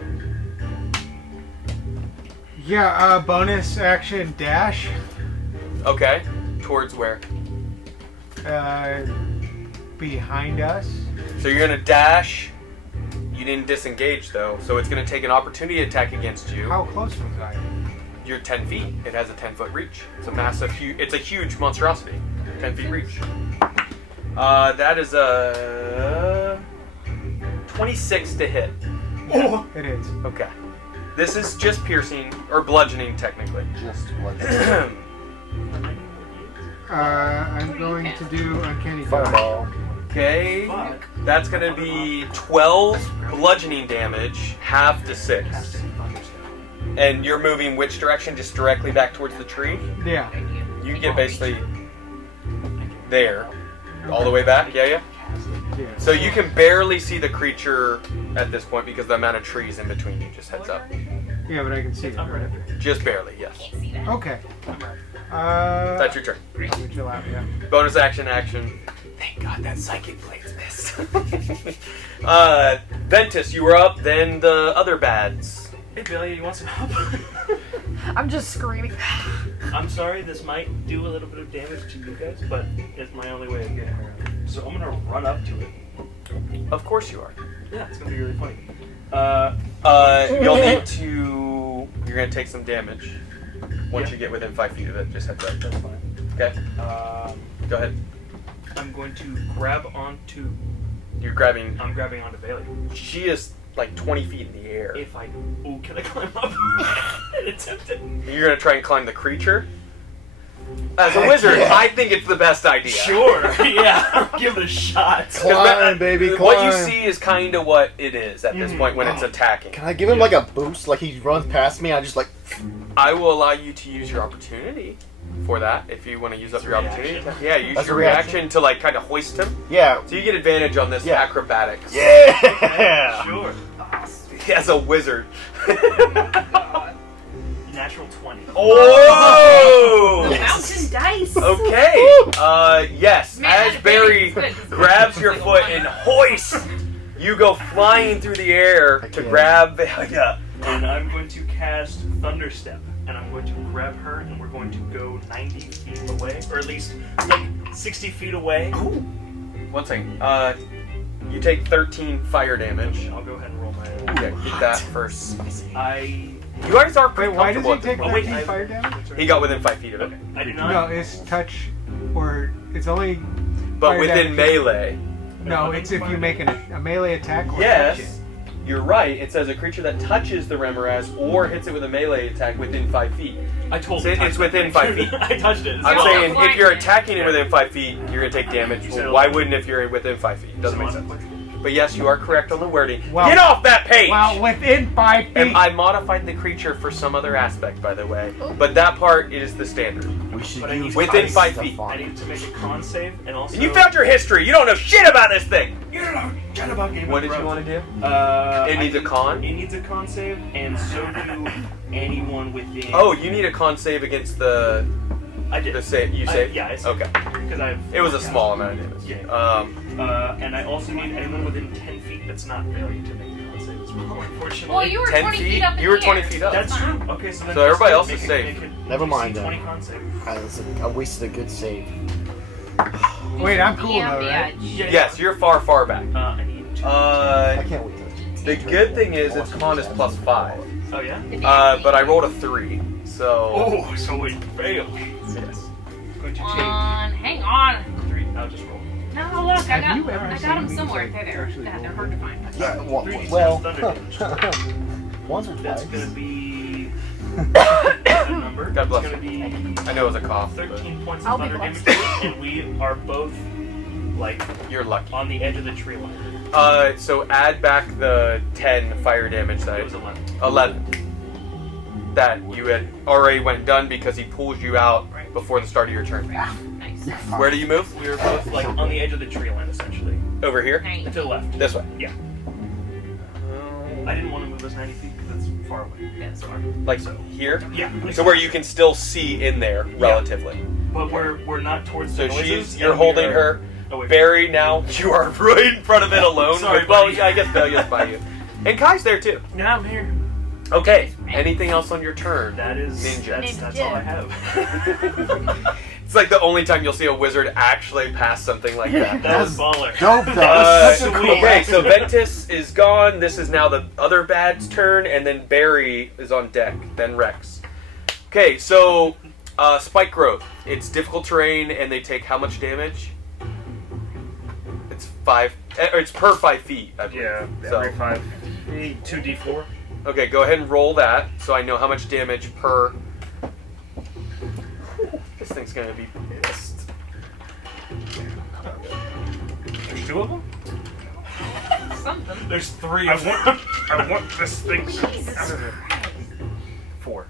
Yeah, bonus action dash. Okay. Towards where? Behind us. So you're gonna dash. You didn't disengage though, so it's gonna take an opportunity attack against you. How close was I? You're 10 feet. It has a 10-foot reach. It's a massive, it's a huge monstrosity. 10 feet reach. That is a 26 to hit. Oh, it is. Okay. This is just piercing or bludgeoning technically. Just what? I'm going to do uncanny dodge. Fireball. Okay. That's gonna be 12 bludgeoning damage, half to 6. And you're moving which direction? Just directly back towards the tree? Yeah. You get basically there. All the way back? Yeah. Yeah. So you can barely see the creature at this point because the amount of trees in between you. Just heads up. Yeah, but I can see it. Right? Just barely, yes. Okay. That's your turn. Let me chill out, yeah. Bonus action. Thank God that psychic blade's missed. Ventus, you were up, then the other bads. Hey Billy, you want some help? I'm just screaming. I'm sorry, this might do a little bit of damage to you guys, but it's my only way of getting around. So I'm gonna run up to it. Of course you are. Yeah, it's gonna be really funny. You'll need to... You're gonna take some damage once you get within 5 feet of it. Just heads up. That's fine. Okay? Go ahead. I'm going to grab onto... You're grabbing... I'm grabbing onto Bailey. She is like 20 feet in the air. If I... Oh, can I climb up and attempt it? You're gonna try and climb the creature? As a wizard, I think it's the best idea. Sure, yeah. Give it a shot. Climb, baby, climb. What you see is kind of what it is at this point when it's attacking. Can I give him like a boost? Like he runs past me, I just like... I will allow you to use your opportunity for that if you want to use up your opportunity. Yeah, use That's your a reaction? reaction to like kind of hoist him. Yeah. So you get advantage on this Yeah. acrobatics. Yeah! Sure. As a wizard. Natural 20. Oh! Mountain dice. Okay. Yes. Man, As Barry Barry's good. grabs your foot and hoists, you go flying through the air to Okay. grab Velia. And I'm going to cast Thunderstep, and I'm going to grab her, and we're going to go 90 feet away, or at least like 60 feet away. One second. You take 13 fire damage. I'll go ahead and roll my. Yeah, get that first. You guys are Wait, pretty why does comfortable he at take this wait, 13 I- fire damage? point. He got within 5 feet of it. Okay, I do not. No, it's touch, or it's only... But fire within damage. melee. No, it's if you make a melee attack or touch it. Yes, you're right. It says a creature that touches the Remoraz or hits it with a melee attack within 5 feet. I told you. It's within 5 feet. I touched it. I'm Yeah. saying if you're Blinded. attacking it within 5 feet, you're going to take damage. You said Well, why 11. wouldn't if you're within 5 feet? Doesn't make sense. But yes, you are correct on the wording. Wow. Get off that page! Well, within 5 feet. And I modified the creature for some other aspect, by the way. But that part is the standard. We should But I use need- Within ice 5 to feet. I find- need to make a con save, and also. And you found your history. You don't know shit about this thing. You don't know shit about Game What of did you Thrones. want to do? It needs a con? It needs a con save, and so do anyone within. Oh, you need a con save against the I did. save. You saved? Yeah, I saved. Okay. Because I've. It was a small amount of damage. Yeah. And I also need anyone within 10 feet that's not failure to make a con save as well, unfortunately. Well, you were 10 20 feet? feet up in You were the 20 air. feet up. That's true. Okay, so then. So everybody else make is it- safe. make it Never mind DC then. 20 con save. I wasted a good save. Wait, I'm cool Be though, on the right? edge. Yeah, Yes, you're far, far back. I need two. I can't wait to... The good thing is its con is +5. Oh, yeah? But I rolled a 3, so. Oh, so it failed. Yes. Going to Come change. on, hang on. 3. I'll just roll. No, look, I Have you got ever them seen somewhere. these, They're like, there. actually They're roll? hard to find. Yeah, Three well... thunder damage. Once or That's twice. going to be. That number. God bless It's going to be I know it was a cough, but 13 points I'll of be thunder damage, blessed. and we are both, like, you're lucky. on the edge of the tree line. So add back the 10 fire damage that It was 11. 11 that you had already went done because he pulls you out before the start of your turn. Nice. Where do you move? We were both, like, on the edge of the tree line, essentially. Over here? Nice. To the left. This way. Yeah. I didn't want to move us 90 feet because that's far away. Yeah, that's far. Like here? Yeah. So where you can still see in there relatively. But we're not towards So the noises. you're and we holding are her. away from- Barry, now you are right in front of it alone. Sorry, well, buddy. I guess Valia's by you. And Kai's there too. Yeah, I'm here. Okay. Anything else on your turn? That is Ninja. That's all I have. It's like the only time you'll see a wizard actually pass something like that. That was baller. Dope. That's such a cool Okay, so accident. Ventus is gone. This is now the other bad's turn, and then Barry is on deck. Then Rex. Okay, so spike growth. It's difficult terrain, and they take how much damage? It's 5. Or it's per 5 feet. I believe. Yeah, So, every 5 feet, 2d4. okay, go ahead and roll that, so I know how much damage per. This thing's gonna be pissed. There's 2 of them? Something. There's 3 I of them. want this thing Jesus out of it. Christ. 4.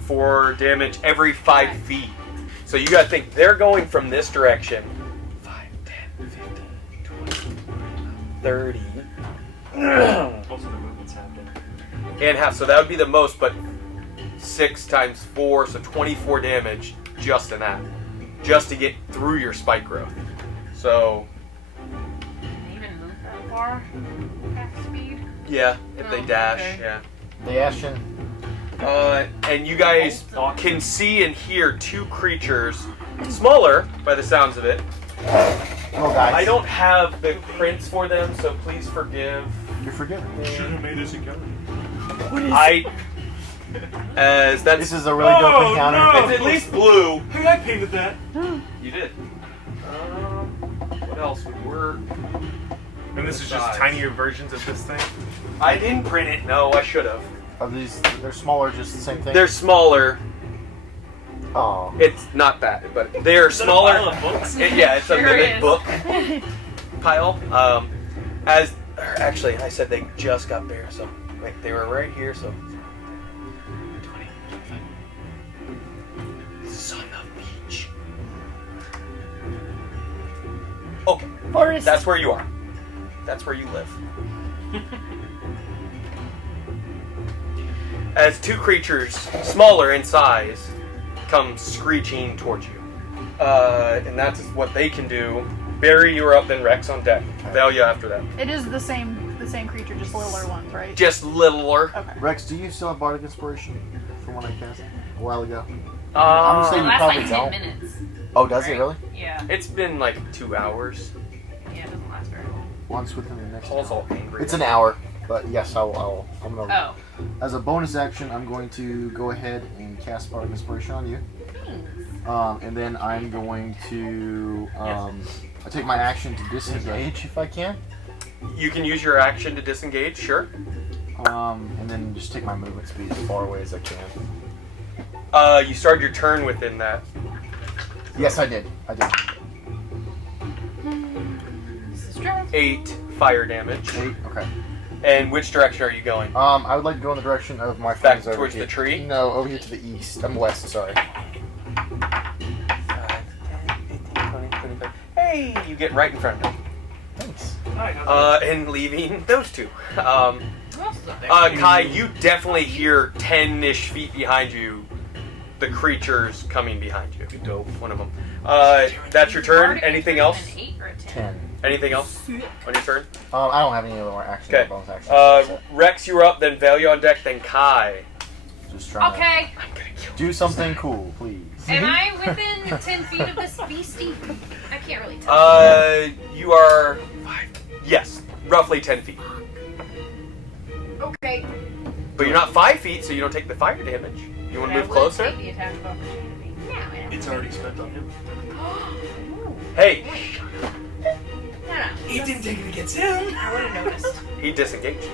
4 damage every 5 feet. So you gotta think, they're going from this direction. 5, 10, 15, 20, 30. Also, the movement's happening. And half, so that would be the most, but 6 times 4, so 24 damage just in that. Just to get through your spike growth. So, Can they even move that far? Half speed? yeah, if they Oh, dash, okay. yeah. The Ashen. And you guys can see and hear 2 creatures, smaller by the sounds of it. Oh, guys. I don't have the prints for them, so please forgive. You're forgiven. Should have made this encounter. As that's This is a really dope encounter. no! it's at least blue. Hey, I painted that. You did. What else would work? And this is just Size. tinier versions of this thing? I didn't print it. No, I should have. Are these? They're smaller, just the same thing. They're smaller. Oh. It's not that, but they're Is that a smaller. pile of books? Yeah, it's a Sure mimic is. book pile. Or actually, I said they just got bare, so like they were right here. So 20, 25. Son of beach. Okay, Forest. that's where you are. That's where you live. As 2 creatures, smaller in size, come screeching towards you. And that's what they can do. Barry, you're up, then Rex on deck. Valia after that. It is the same creature, just littler ones, right? Just littler. Okay. Rex, do you still have Bardic Inspiration from when I cast it a while ago? I'm Uh, saying It you lasts probably like 10 don't. minutes. Oh, does it Right? really? Yeah. it's been like 2 hours. Yeah, it doesn't last very long. Once within the next. Paul's hour. all angry. It's an hour, but yes, I'm gonna. Oh. As a bonus action, I'm going to go ahead and cast Bardic Inspiration on you. Thanks. And then I'm going to I take my action to disengage if I can. You can use your action to disengage, sure. And then just take my movement speed as far away as I can. You start your turn within that. Yes, I did. 8 fire damage. 8. Okay. And which direction are you going? I would like to go in the direction of my Back friends over towards here. the tree? No, over here to the east. I'm west. Sorry. 5, 10, 15, 20, 25. Hey, you get right in front of them. Thanks. And leaving those 2. Kai, you definitely hear 10-ish feet behind you the creatures coming behind you. Dope. One of them. That's your turn. Bardic Anything is else? an 8 or a 10? 10. Anything else on your turn? I don't have any other more actions. Okay. Bonus actions. Rex, you're up. Then Valia on deck. Then Kai. Just trying Okay. to do something cool, please. Am I within 10 feet of this beastie? I can't really tell. You are. Yes, roughly 10 feet. Okay. But you're not 5 feet, so you don't take the fire damage. You want to move closer? Take the attack of opportunity. No, It's already spent on him. Hey, No. He didn't take it against him. I would have noticed. he disengaged.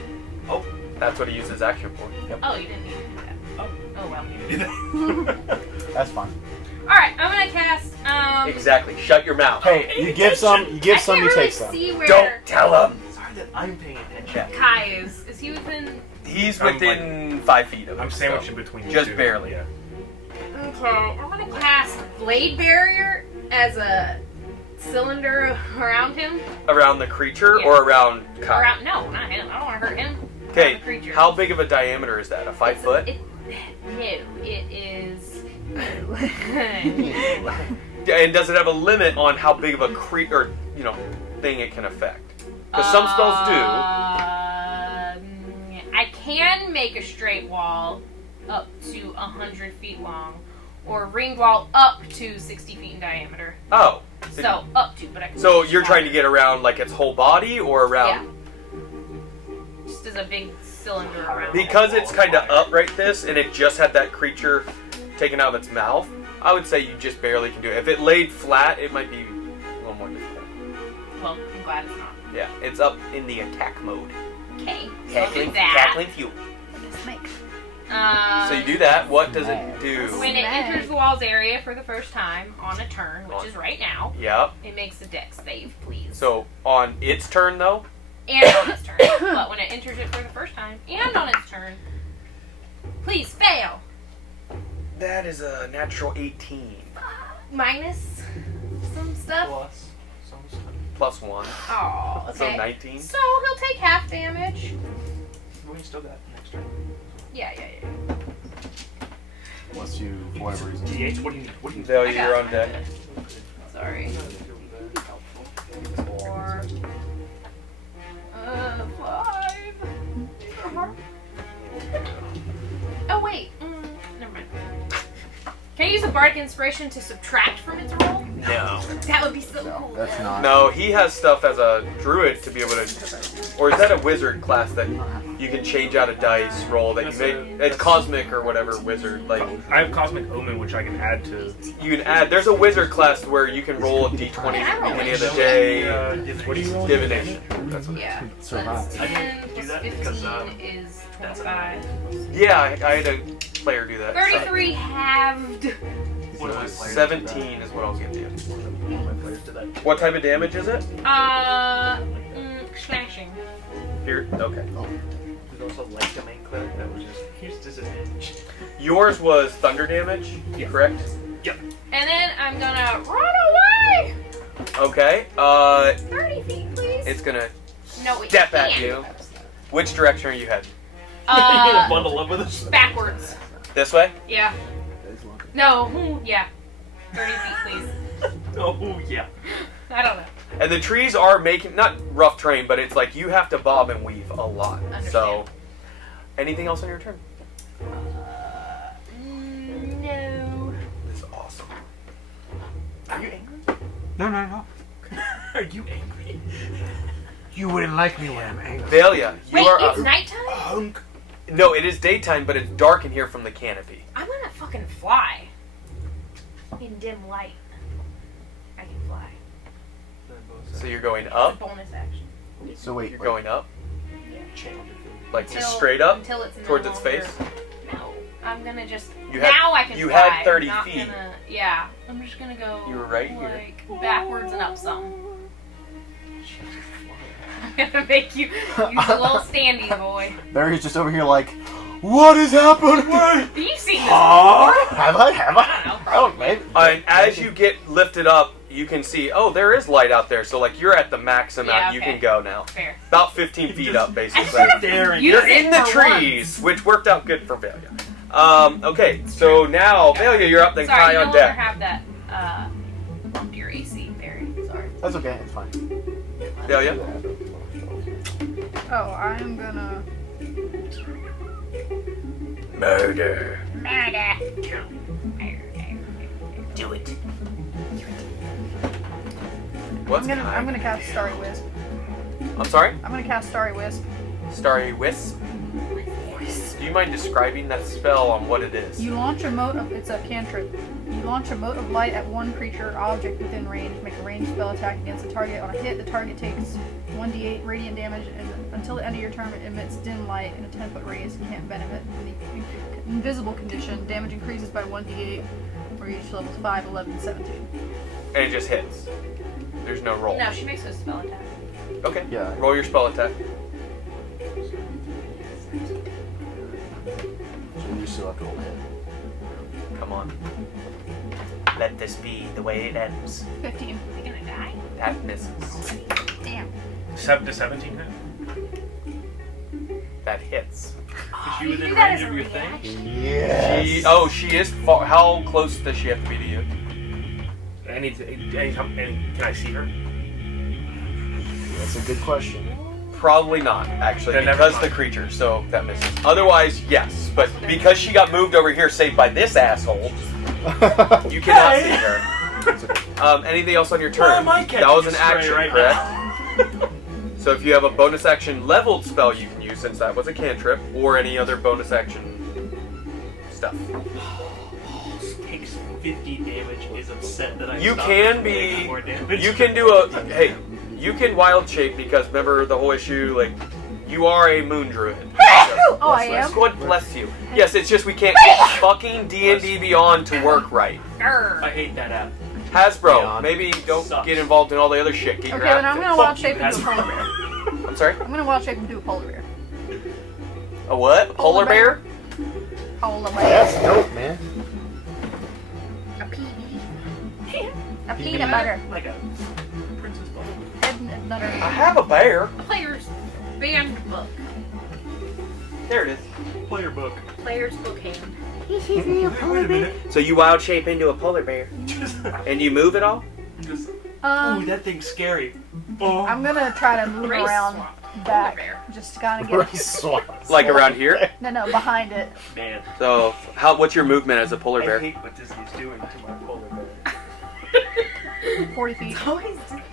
Oh. That's what he used his action for. Yep. Oh, you didn't need to do that. Oh well. That's fine. Alright, I'm gonna cast, Exactly. Shut your mouth. Hey, you give some, you give I some, can't you really take some. see where Don't tell him. Sorry that I'm paying attention. Kai is. Is he within... He's I'm within 5 feet of him. I'm sandwiched in between you Just two. barely. Yeah. Okay, I'm gonna cast Blade Barrier as a cylinder around him. Around the creature Yeah. or around Kai? Around... No, not him. I don't want to hurt him. Okay, Around the creature. how big of a diameter is that? A 5 foot? No, it is... And does it have a limit on how big of a creature, thing it can affect? Because some spells do. I can make a straight wall up to 100 feet long, or ring wall up to 60 feet in diameter. Oh. So up to, but I can. So you're trying to get around like its whole body or around? Yeah. Just as a big cylinder around. Because it's kind of up right this, and it just had that creature taken out of its mouth, I would say you just barely can do it. If it laid flat, it might be a little more difficult. Well, I'm glad it's not. Yeah, it's up in the attack mode. Okay. So I'll do that. Tackling fuel. Snake. So you do that. What does it do? When it enters the wall's area for the first time on a turn, which is right now, Yep. it makes a dex save, please. So on its turn, though? And on its turn. But when it enters it for the first time and on its turn, please fail. That is a natural 18. Minus some stuff. Plus 1. Oh, okay. So 19. So he'll take half damage. We still got next turn. Yeah. Unless you, for whatever reason. D8, what do you need? What do you need? Delia, I got you're on deck. Sorry. 4. 5. Oh wait. Never mind. Can I use a bardic inspiration to subtract from its roll? No. That would be so cool. That's not. No, he has stuff as a druid to be able to... Or is that a wizard class that you can change out a dice roll that you make? It's cosmic or whatever wizard. Like I have Cosmic Omen, which I can add to. you can add... There's a wizard class where you can roll a d20 at the beginning of the day. What do you roll? Divination. That's what Yeah. So That's high. 10 do plus that 15 because, is 25. Yeah, I had a player do that. 33 halved. One of my players 17 is what I'll give you. One of my players did that. What type of damage is it? Smashing. Here, okay. There's also like a main cleric that was just here's disadvantage. Yours was thunder damage, correct? And then I'm gonna run away! Okay. 30 feet, please. It's gonna No, it step at can't. you. Which direction are you heading? You're gonna bundle up with us. Backwards. This way? Yeah. No, yeah. 30 feet, please. Oh yeah. I don't know. And the trees are making, not rough terrain, but it's like you have to bob and weave a lot. So, anything else on your turn? No. This is awesome. Are you angry? No. Are you angry? You wouldn't like me when I'm angry. Valia, you Wait, are it's up. nighttime? No, it is daytime, but it's dark in here from the canopy. I'm gonna fucking fly. In dim light. I can fly. So you're going It's a up? bonus action. So wait. You're going up? Channel Like just straight up? Until it's no Towards its longer- face? No. I'm gonna just... You had- now I can you fly. had 30 I'm not feet. Gonna, yeah. I'm just gonna go... You were right here. like, backwards and up some. I'm gonna make you use a little standy boy. Barry's just over here like, what is happening? You've seen this before. Have I? I don't know. I don't, maybe. And as you get lifted up, you can see, oh, there is light out there. So, like, you're at the max amount Yeah, you okay. can go now. Fair. About 15 feet up, I basically. should have Daring. used You're it in the for trees, which worked out good for Valia. Okay, so now, Valia, you're up, then Sorry, Kai you on no longer deck. have that, bumped your AC, Barry. Sorry. That's okay. It's fine. Valia? Oh, I'm gonna. Murder. Murder. Do it. What's I'm Kai? gonna cast Starry Wisp. I'm sorry? I'm gonna cast Starry Wisp. Starry Wisp? Do you mind describing that spell on what it is? You launch a mote of. It's a cantrip. You launch a mote of light at one creature or object within range. Make a ranged spell attack against the target. On a hit, the target takes 1d8 radiant damage, and until the end of your turn, it emits dim light in a 10-foot radius. You can't benefit from the invisible condition. Damage increases by 1d8, or you reach levels 5, 11, 17. And it just hits. There's no roll. No, she makes a spell attack. Okay. Yeah. Roll your spell attack. So you still have to roll a hit. Come on. Let this be the way it ends. 15. Is he gonna die? That misses. Damn. 7 to 17 hit? That hits. Is she You within do that range as a of your thing? Yes. She is far. How close does she have to be to you? Can I see her? That's a good question. Probably not, actually, Then never because mind. the creature, so that misses. Otherwise, yes, but because she got moved over here, saved by this asshole, you cannot see her. Anything else on your turn? Why am I That was an catching a action, stray right correct? So if you have a bonus action leveled spell you can use, since that was a cantrip, or any other bonus action stuff. Takes 50 damage. Is upset that I. You stopped can taking be. more damage. You can do a. Hey, you can wild shape because remember the whole issue. Like, you are a moon druid. Oh, I am. God bless you. Yes, it's just we can't get fucking D&D Beyond to work right. Grr. I hate that app. Hasbro, Beyond. maybe don't Sucks. get involved in all the other shit. Get Okay, your then I'm app gonna fixed. wild shape you, into a polar bear. I'm sorry. I'm gonna wild shape into a polar bear. A what? Polar bear? Polar bear. That's dope, man. A peanut. A peanut butter. Like a princess bubble. Peanut butter. I have a bear. Player's band book. There it is. Player book. Player's book hand. Wait a minute. So you wild shape into a polar bear, and you move it all? Just, ooh, Um, that thing's scary. Oh. I'm gonna try to move Race around swap. Polar back, bear. just to kind of get. Like around here? No, behind it. Man. So what's your movement as a polar I bear? hate what Disney's doing to my polar bear. 40 feet.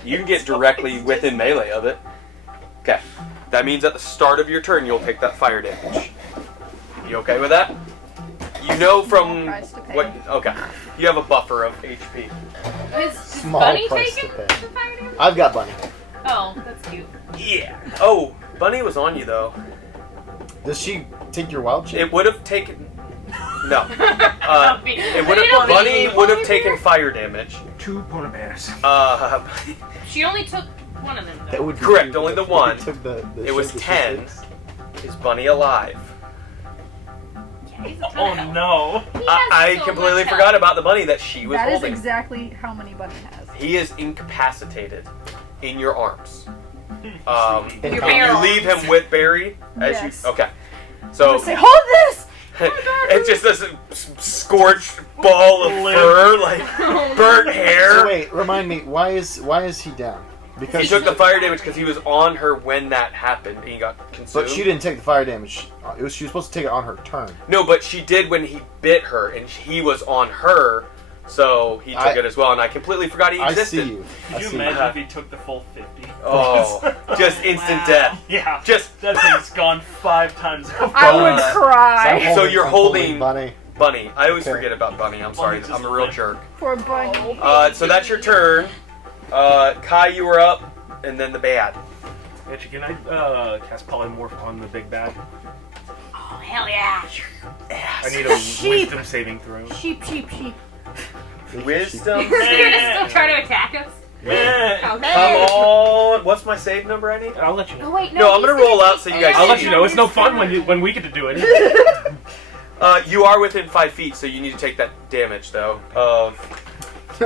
You can get directly within melee of it. Okay. That means at the start of your turn, you'll take that fire damage. You okay with that? You know from Price to pay. what? Okay. You have a buffer of HP. Is Small Bunny price taking to pay. the fire damage? I've got Bunny. Oh, that's cute. Yeah. Oh, Bunny was on you though. Does she take your wild shape? It would have taken. No. It would It'll have. be Bunny would have polar taken bear. fire damage. 2 polar bears. She only took one of them That though. would be Correct, cute only the if you one. took the It was shape that she 10. takes. Is Bunny alive? He's a ton Oh of health. no. He has I so completely much forgot health. about the bunny that she was That is holding. exactly how many Bunny has. He is incapacitated in your arms. Your you bear leave arms. him with Barry as Yes. you. Okay. I'm So gonna say, hold this! it's just this scorched ball of fur, like burnt hair. So wait, remind me, why is he down? Because He took the fire damage because he was on her when that happened and he got consumed. but she didn't take the fire damage. She was supposed to take it on her turn. No, but she did when he bit her and he was on her, so he took it as well. And I completely forgot he I existed. see you. I Could you see you. imagine if he took the full 50? Oh, just instant death. Yeah. Just That thing's gone 5 times over. I would Uh, cry So you're I'm holding- Bunny. Bunny. I always Okay. forget about Bunny. I'm sorry. Bunny's I'm a just real limp. jerk. for a Bunny. So that's your turn. Kai, you were up, and then the bad. Actually, can I cast Polymorph on the big bad? Oh, hell yeah. I need a Sheep. wisdom saving throw. Sheep, sheep, sheep. Wisdom. You're gonna still try to attack us? Man. Come on. What's my save number I need? I'll let you know. Oh, wait, No, I'm he's gonna roll out so you guys I'll see. let you know. It's no fun when we get to do it. You are within 5 feet, so you need to take that damage, though.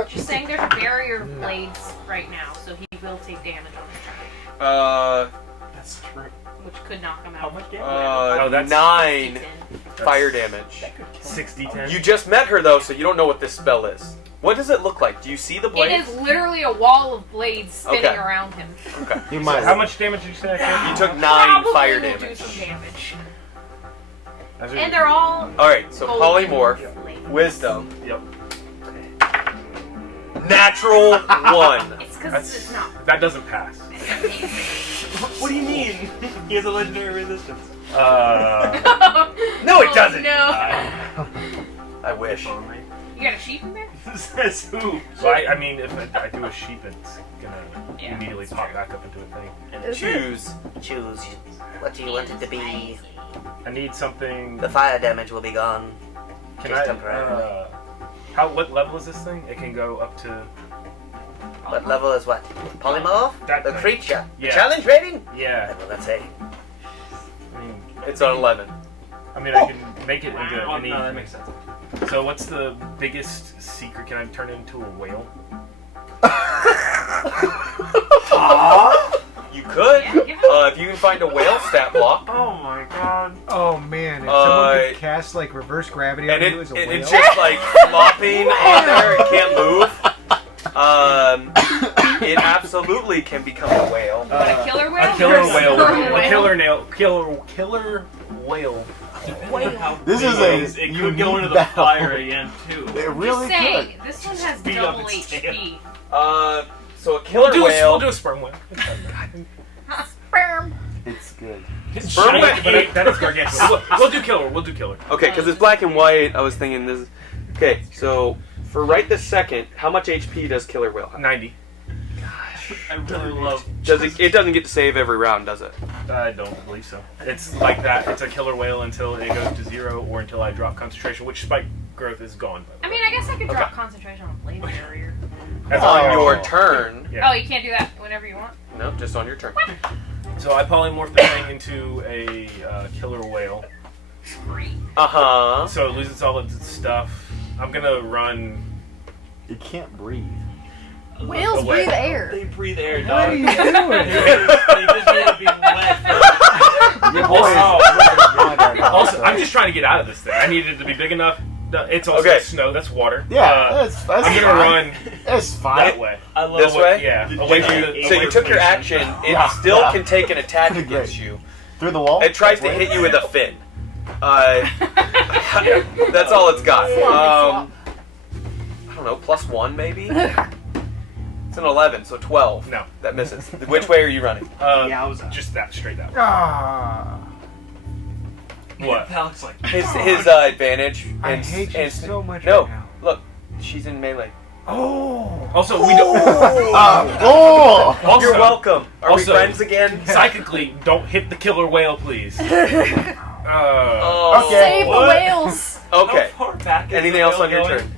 Just saying there's barrier blades right now, so he will take damage on his turn, That's true. which could knock him How out. much damage? Oh, that's 9 10. fire damage. 60-10. You just met her, though, so you don't know what this spell is. What does it look like? Do you see the It blades? is literally a wall of blades spinning Okay. around him. Okay. You might. How much damage did you say I took? You took 9 Probably fire will damage. do some damage. That's And they're all Alright, so golden polymorph, blades. wisdom, Yep. natural 1. It's because That's- it's not. That doesn't pass. What do you mean? He has a legendary resistance. No, it doesn't. No. I wish. You got a sheep in there? Says who? So I mean, if I do a sheep, it's gonna Yeah, immediately that's pop true. back up into a thing. Is it? Choose. What do you want it to be? I need something. The fire damage will be gone. Can just I? temporarily. What level is this thing? It can go up to. What level is what? Polymorph? That The thing. creature? The Yeah. challenge rating? Yeah. What will that say? I mean, It's on 11. I can make it into Oh, any. no, that makes sense. So what's the biggest secret? Can I turn it into a whale? You could. Yeah, give it- If you can find a whale stat block. Oh my god. Oh man, if someone Uh, could cast like reverse gravity on And you as a it, whale. it's just like flopping on there. It can't move. It absolutely can become a whale. What, a killer whale? A killer Or whale. sperm A killer whale. This is It could go into the battle. fire again too. It really Just saying, could. this one has Speed up double its HP. So a killer whale. We'll do a sperm whale. Sperm. It's good. Sperm whale. But that is gargantuan. We'll do killer. We'll do killer. Okay, because it's black and white. I was thinking this. Okay, so for right this second, how much HP does killer whale have? 90. I really love. It doesn't get to save every round, does it? I don't believe so. It's like that. It's a killer whale until it goes to 0 or until I drop concentration, which spike growth is gone. By the I way. mean, I guess I could drop concentration on Blade Barrier. That's On all your turn. Yeah. Oh, you can't do that whenever you want? No, just on your turn. So I polymorph the thing into a killer whale. Great. Uh-huh. So it loses all of its stuff. I'm gonna run. It can't breathe. Whales Away. breathe air. They breathe air, What dog. are you doing? They just need to be wet. Your Also, I'm just trying to get out of this thing. I need it to be big enough. It's also Okay. snow. That's water. Yeah, that's I'm fine. gonna run It's fine. that way. I love This way? Yeah, Did away you- from the. So away you from took your the- action. It Yeah, still yeah. can take an attack Pretty against great. you. Through the wall? It tries to hit you with a fin. That's all it's got. I don't know, +1 maybe? It's an 11, so 12. No. That misses. Which way are you running? Just that, straight that way. Ah, What? Alex like. His advantage. I and- hate you and- so much No, right now. look, she's in melee. Oh. Also, we don't. Oh! Also, You're welcome. Are also- we friends again? Psychically, don't hit the killer whale, please. Oh. Save the What? whales. Okay. How far back is Anything the else whale on your going? turn?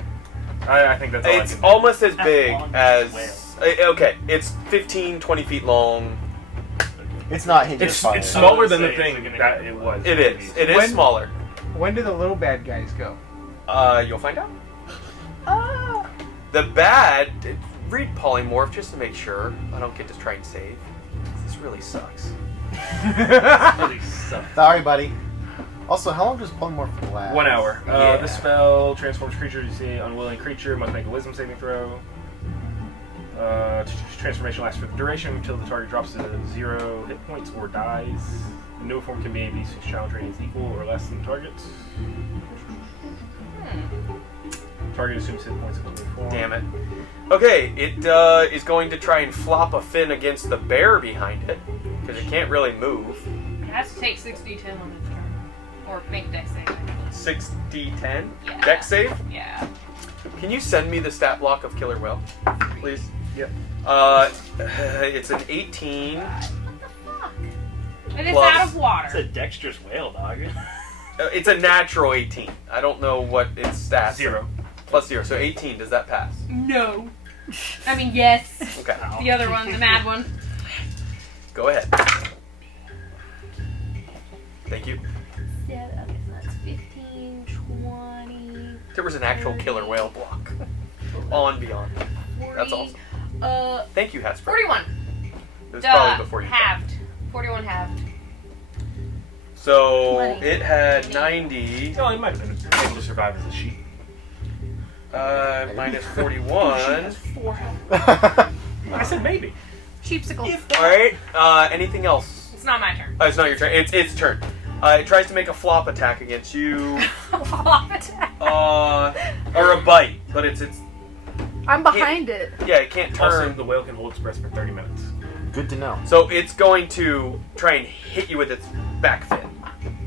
I think that's all I It's can do. almost as big long is as. the Okay, it's 15, 20 feet long. It's not hitting It's your fire. smaller than the Say, thing is it gonna that hit it was. It is. It is When- smaller. When do the little bad guys go? You'll find out. Ah. The bad. Read Polymorph just to make sure I don't get to try and save. This really sucks. Really sucks. Sorry, buddy. Also, how long does polymorph last? 1 hour. Yeah. This spell transforms creatures. You see, unwilling creature must make a wisdom saving throw. Transformation lasts for the duration until the target drops to 0 hit points or dies. The new form can be a beast whose challenge rating is equal or less than the target's. Target assumes hit points of the new form. Damn it. Okay, it is going to try and flop a fin against the bear behind it because it can't really move. It has to take 6d10 on its turn. Or make dex save. 6d10 Yeah. dex save. Yeah. Can you send me the stat block of Killer Whale, please? Yep. It's an 18. And it's Plus- out of water. It's a dexterous whale, dog. It's a natural 18. I don't know what its stats. 0. Plus 0, so 18. Does that pass? No. I mean, yes. Okay. The other one, the mad one. Go ahead. Thank you. Yeah, okay, so that's 15, 20, There was an actual Killer Whale block. On beyond. 40. That's awesome. Thank you, Hasper. 41. It was probably before you. Halved. 41 halved. So 20. it had 90. Oh, it might have been able to survive as a sheep. Minus 41. I said maybe. Sheepsicle. Alright, anything else? It's not my turn. Oh, it's not your turn. It's its turn. It tries to make a flop attack against you. Or a bite, but it's I'm behind it. yeah, it can't Also, turn. the whale can hold its breath for 30 minutes. Good to know. So it's going to try and hit you with its back fin,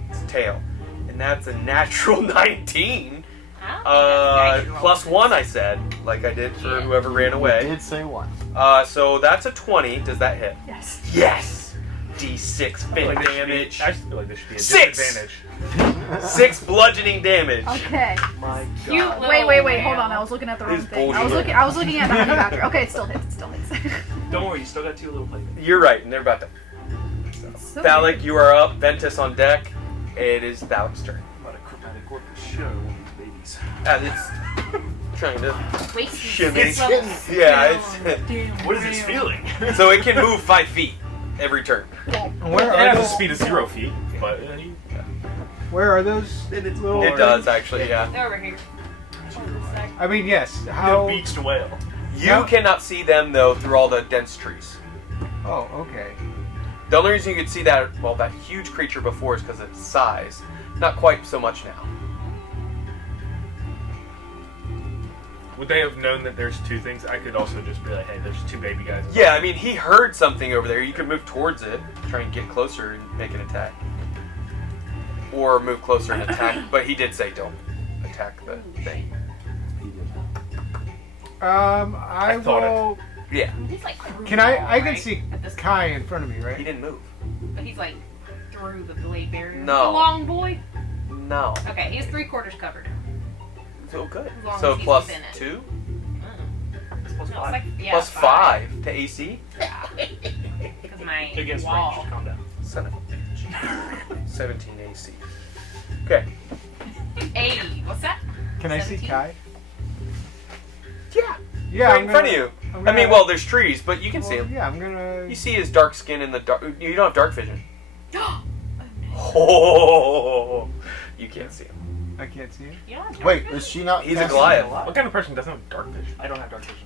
its tail. And that's a natural 19. Plus 1, I said, like I did for whoever ran You away. did say one. So that's a 20. Does that hit? Yes. Yes! D6 I feel fin like this should be- damage. I just feel like this should be a 6! disadvantage. 6 bludgeoning damage. Okay. My Cute God. little Wait. Hold whale. on. I was looking at the wrong This thing. bullshit. I was looking at the honey badger. Okay, it still hits. It still hits. Don't worry, you still got 2 little playmates. You're right, and they're about to. So Phallic, you are up. Ventus on deck. It is Thalic's turn. I'm about to chromatic orc the shit out of one of these babies. It's trying to Wasted shimmy. 6 levels. Yeah, What is this feeling? so it can move 5 feet every turn. Where It are has a those? speed of 0 feet, but Where are those little? It does actually, yeah. They're over here. I mean, yes. The How? beached whale. You cannot see them though through all the dense trees. Oh, okay. The only reason you could see that huge creature before is because of its size. Not quite so much now. Would they have known that there's two things? I could also just be like, hey, there's two baby guys. Yeah, I mean, he heard something over there. You could move towards it, try and get closer and make an attack. Or move closer and attack. But he did say don't attack the thing. I thought will. Yeah. He's like through Can the I? wall, I can right? see At this Kai in front of me, He right? didn't move. But he's like through the blade barrier. No. The long boy. No. Okay, he's 3/4 covered. So good. As long So as he's plus within it. 2? It's plus No, it's 5. like yeah, Plus 5 to AC? Because my Against wall. range. Calm down. Son of a bitch. 17 AC. Okay. Hey, what's that? Can I see 17? Kai? Yeah. Yeah, Right I'm in front of gonna- you. I'm I gonna- mean, well, there's trees, but you can see Well, him. yeah, I'm gonna. You see his dark skin in the dark. You don't have dark vision. Oh, you can't see him. I can't see him. Yeah. Wait, is she not? He's a casting- Goliath. What kind of person doesn't have dark vision? I don't have dark vision.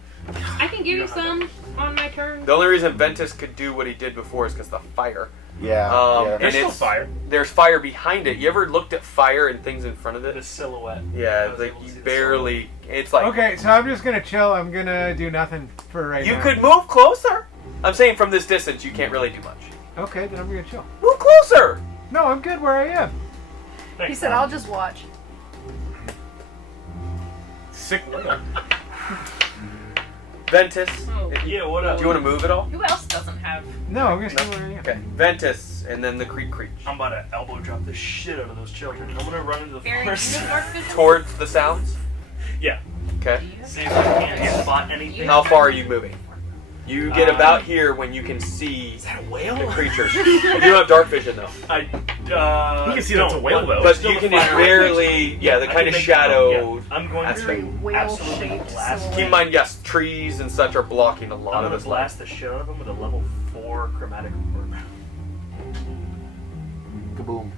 I can give you some on my turn. The only reason Ventus could do what he did before is because the fire. Yeah. Yeah. yeah. There's still it's- fire. There's fire behind it. You ever looked at fire and things in front of The it? silhouette. Yeah, I it's was like able to you see the barely. It's like Okay, so I'm just gonna chill. I'm gonna do nothing for right you now. could move closer. I'm saying from this distance, you can't really do much. Okay, then I'm gonna chill. Move closer. No, I'm good where I am. He said, "I'll just watch." Sick whale. Ventus, Oh. Yeah, what up? do you want to move at all? Who else doesn't have? No, I'm gonna stay where I am. Okay, Ventus, and then the Creek Creech. I'm about to elbow drop the shit out of those children. I'm gonna run into the Very forest. dark vision? Towards the sounds. Yeah. Okay. See if I can't spot anything. How far are you moving? You get Uh, about here when you can see Is that a whale? the creatures. You don't have dark vision though. I You can see that's a whale, though. But Still you the can just fire barely, yeah, the I kind can of make shadow. yeah. I'm going That's to Very whale-shaped absolutely blast. silhouette. Keep in mind, yes, trees and such are blocking a lot I'm of gonna this light. blast the shit out of them with a level 4 chromatic orb. Kaboom.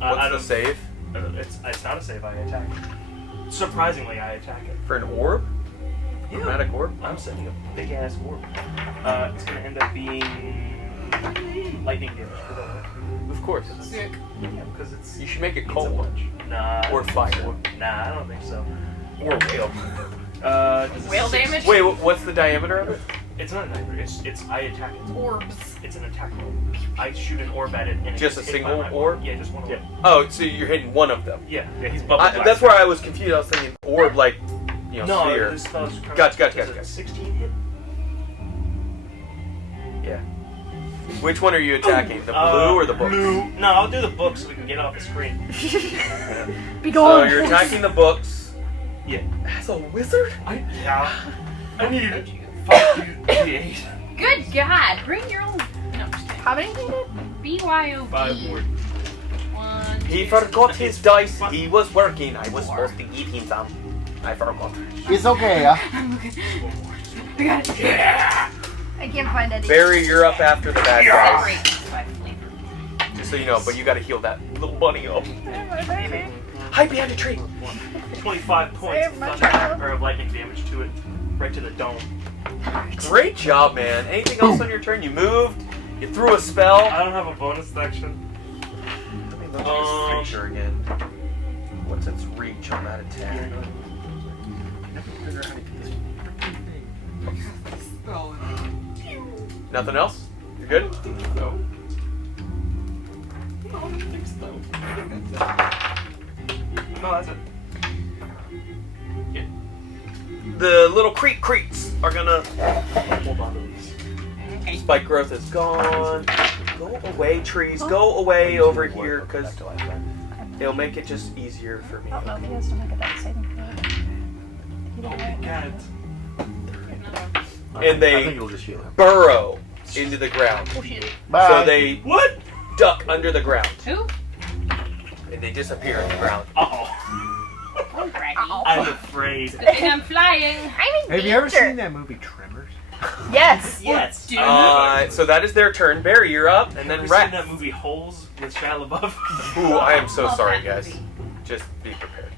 What's the save It's not a save. I attack. Surprisingly, I attack it. for an orb? Chromatic orb? I'm setting a big ass orb. It's gonna end up being lightning damage. Of course. Yeah, because it's You should make it it's a cold bunch. Nah. or fire Nah, I don't think so. or whale. Does it Whale six- damage? Wait, what's the diameter of it? It's not a diameter. It's I attack it. Orbs. It's an attack roll. I shoot an orb at it and it Just gets a hit by single my orb? Yeah, just one orb. Oh, so you're hitting one of them. Yeah. Yeah, he's bubble black. That's where I was confused. I was thinking orb like, No, sphere. this spell's Gotcha. Does a 16 hit? Yeah. Which one are you attacking? The blue or the book? Blue. No, I'll do the book so we can get off the screen. Be So gone. you're attacking the books. Yeah. As a wizard? Yeah. I need 5 D8. Good God! Bring your own. No, I'm just kidding. How many did it? BYOB. 5 more. 1, He 2, forgot his dice. He was working. I was supposed to give him some. I forgot. It's okay, yeah. We got it. I can't find any. Barry, you're up after the bad guys. Great. By flavor. Just so you know, but you gotta heal that little bunny up. My baby. Hide behind a tree. 25 points of Save my thunder child. or of lightning damage to it, right to the dome. Great job, man. Anything else on your turn? You moved. You threw a spell. I don't have a bonus section. Let me look at this picture again. What's its reach on that attack? Nothing else? You're good? No. No, that's it. The little creeks are gonna. Hold on to these. Okay. Spike growth is gone. Go away, trees. Go away over here, because it'll make it just easier for me. I don't know if he has to make a dex saving throw. He Oh didn't my write god. And I think they it'll just heal him. burrow into the ground. Oh shit. Bye. So they What? duck under the ground. Who? And they disappear in the ground. Uh-oh. Oh, Braggy. I'm afraid. Good thing I'm flying. I'm in Have you ever danger. seen that movie Tremors? Yes. Yes. Dude. So that is their turn. Barry, you're up. And then Have you seen Rat. that movie Holes with Shia LaBeouf? Ooh, I am so Love sorry, that guys. movie. Just be prepared.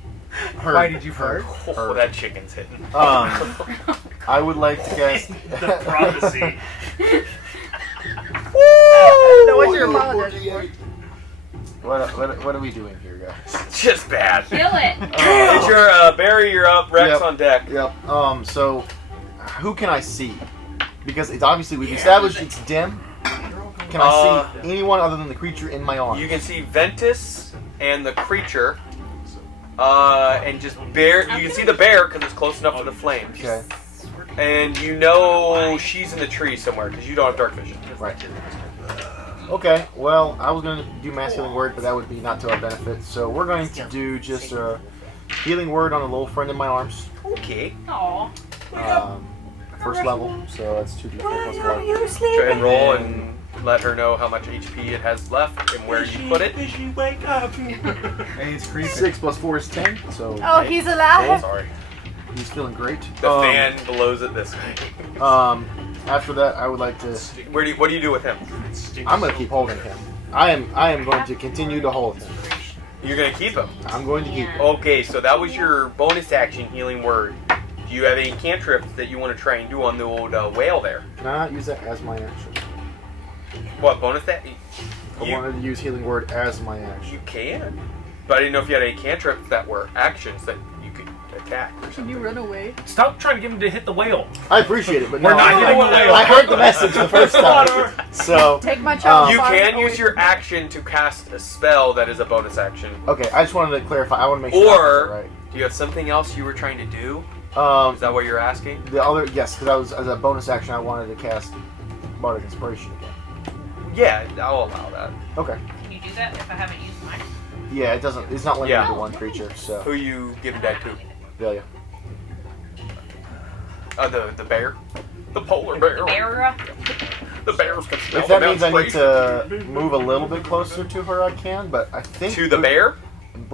Heard. Why did you fart? Oh, that chicken's hitting. I I would like to cast. The prophecy. So what's your apologizing for? What are we doing here, guys? Just bad. Kill it. It's your Barry, you're up. Rex Yep. on deck. Yep. So who can I see? Because it's obviously we've established it's dim. Can I see anyone other than the creature in my arms? You can see Ventus and the creature, and just bear. You can see the bear because it's close enough to the flames. Okay. And you know she's in the tree somewhere because you don't have dark vision. Right. Okay. Well, I was going to do mass healing word, but that would be not to our benefit. So we're going to do just a healing word on a little friend in my arms. Okay. Aw. First level, so that's 2d4 plus 1. Go ahead and roll and let her know how much HP it has left and where you put it. Wake up. Hey, it's creepy. 6 plus 4 is 10, so Oh, he's alive. Sorry. he's feeling great. The fan blows it this way. After that, I would like to. What do you do with him? I'm going to keep holding him. I am going to continue to hold him. You're gonna keep him. I'm going to keep him. Okay, so that was your bonus action healing word. Do you have any cantrips that you want to try and do on the old whale there? Can I not use that as my action? What bonus that? I wanted to use healing word as my action. You can, but I didn't know if you had any cantrips that were actions that you could attack. Or Can something. you run away? Stop trying to get him to hit the whale. I appreciate it, but We're no, not hitting the whale. I heard the message the first time. So Take my child. You far can away use your from me. action to cast a spell that is a bonus action. okay, I just wanted to clarify. I want to make sure. I Or got it do you have something else you were trying to do? right. Is that what you're asking? The other, yes, because I was as a bonus action, I wanted to cast Bardic Inspiration again. Yeah, I'll allow that. Okay. Can you do that if I haven't used mine? Yeah, it doesn't. It's not limited Yeah. to one creature. So Who you giving that to? yeah. The bear? The polar bear. Bear. The bears can smell If that the means I need menstruation. to move a little bit closer to her, I can. But I think To the bear?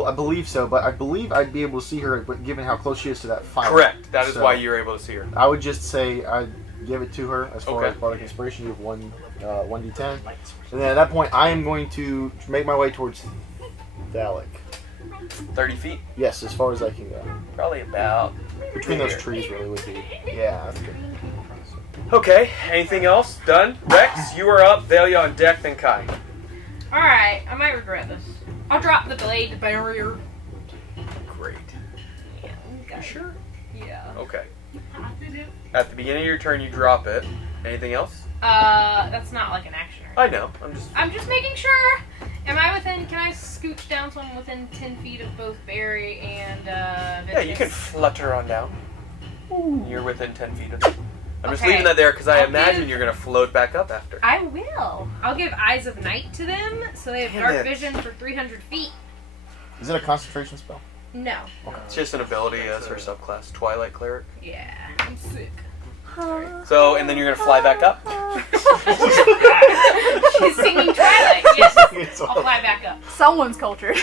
I believe so. But I believe I'd be able to see her, but given how close she is to that fire. Correct. That is So, why you're able to see her. I would just say I'd give it to her as far Okay. as Bardic Inspiration. You have 1d10, and then at that point, I am going to make my way towards Thalic. 30 feet? Yes, as far as I can go. Probably about. Between those trees, really would be. Yeah, that's good. Okay, anything else? Done? Rex, you are up. Valia on deck, then Kai. Alright, I might regret this. I'll drop the blade barrier. Great. Yeah, okay. Sure? Yeah. Okay. At the beginning of your turn, you drop it. Anything else? That's not like an action. I know. I'm just making sure. Am I within? Can I scooch down so I'm within 10 feet of both Barry and Yeah, you can flutter on down. You're within 10 feet of it. I'm just Okay. leaving that there because I I'll imagine give- you're going to float back up after. I will. I'll give Eyes of Night to them so they have Damn dark it. vision for 300 feet. Is it a concentration spell? No. It's just an ability as her subclass, Twilight Cleric. Yeah, I'm sick. So, and then you're going to fly back up? She's singing Twilight. Yes. I'll fly back up. Someone's cultured.